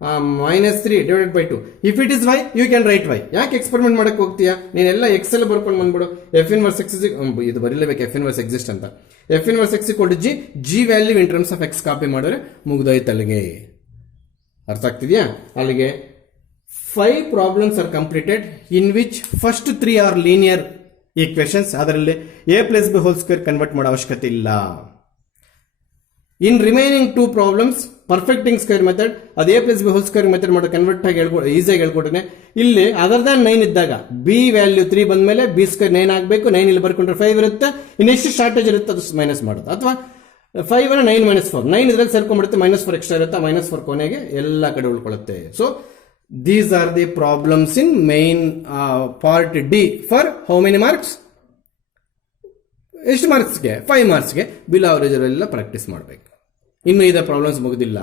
-3 divided by 2. If it is y, you can write y. ಯಾಕೆ ಎಕ್ಸ್ಪೆರಿಮೆಂಟ್ ಮಾಡಕ್ಕೆ ಹೋಗ್ತೀಯಾ? ನೀನೆಲ್ಲ ಎಕ್ಸೆಲ್ ಬರ್ಕೊಂಡು ಬಂದ್ಬಿಡು. ಎಫ್ ಇನ್ವರ್ಸ್ ಎಕ್ಸ್ ಇದು ಬರೀಲೇಬೇಕು, ಎಫ್ ಇನ್ವರ್ಸ್ ಎಕ್ಸಿಸ್ಟ್ ಅಂತ. ಎಫ್ ಇನ್ವರ್ಸ್ ಎಕ್ಸ್ ಕೊಟ್ಟು G value in terms of X copy ಮಾಡಿದ್ರೆ ಮುಗ್ದೋಯ್ತು ಅಲ್ಲಿಗೆ. ಅರ್ಥ ಆಗ್ತಿದೆಯಾ? ಅಲ್ಲಿಗೆ 5 problems are completed in which first 3 are linear equations. ಅದರಲ್ಲಿ a+b² ಕನ್ವರ್ಟ್ ಮಾಡೋ ಅವಶ್ಯಕತೆ ಇಲ್ಲ. In remaining 2 problems perfecting square method, ಅದು a+b² ಮೆಥಡ್ ಮಾಡೋ ಕನ್ವರ್ಟ್ ಆಗಿ ಈಸಿಯಾಗಿ ಹೇಳ್ಕೊಟ್ಟೆ. ಇಲ್ಲಿ ಅದರ್ ದ್ಯಾನ್ 9 ಇದ್ದಾಗ b ವ್ಯಾಲ್ಯೂ 3 ಬಂದ ಮೇಲೆ b² 9 ಆಗಬೇಕು. 9 ಇಲ್ಲಿ ಬರ್ಕೊಂಡ್ರೆ 5 ಇರುತ್ತೆ. ಇನ್ನೆಷ್ಟು ಶಾರ್ಟೇಜ್ ಇರುತ್ತೆ ಅದು ಮೈನಸ್ ಮಾಡೋದು, ಅಥವಾ 5 ಅನ್ನ 9 - 4 9 ಇದ್ರಲ್ಲಿ ಸೇರ್ಕೊಂಡ್ಬಿಡುತ್ತೆ, -4 ಎಕ್ಸ್ಟ್ರಾ ಇರುತ್ತೆ, -4 ಕೊನೆಗೆ ಎಲ್ಲ ಕಡೆ ಉಳ್ಕೊಳ್ಳುತ್ತೆ. So these are the problems in main part D for how many marks? ಎಷ್ಟು ಮಾರ್ಕ್ಸ್ಗೆ? 5 ಮಾರ್ಕ್ಸ್ಗೆ. ಬಿಲೋ ಅವರೇಜ್ ಎಲ್ಲ ಪ್ರಾಕ್ಟೀಸ್ ಮಾಡಬೇಕು. ಇನ್ನು ಇದೇ ಪ್ರಾಬ್ಲಮ್ಸ್ ಮುಗಿದಿಲ್ಲ.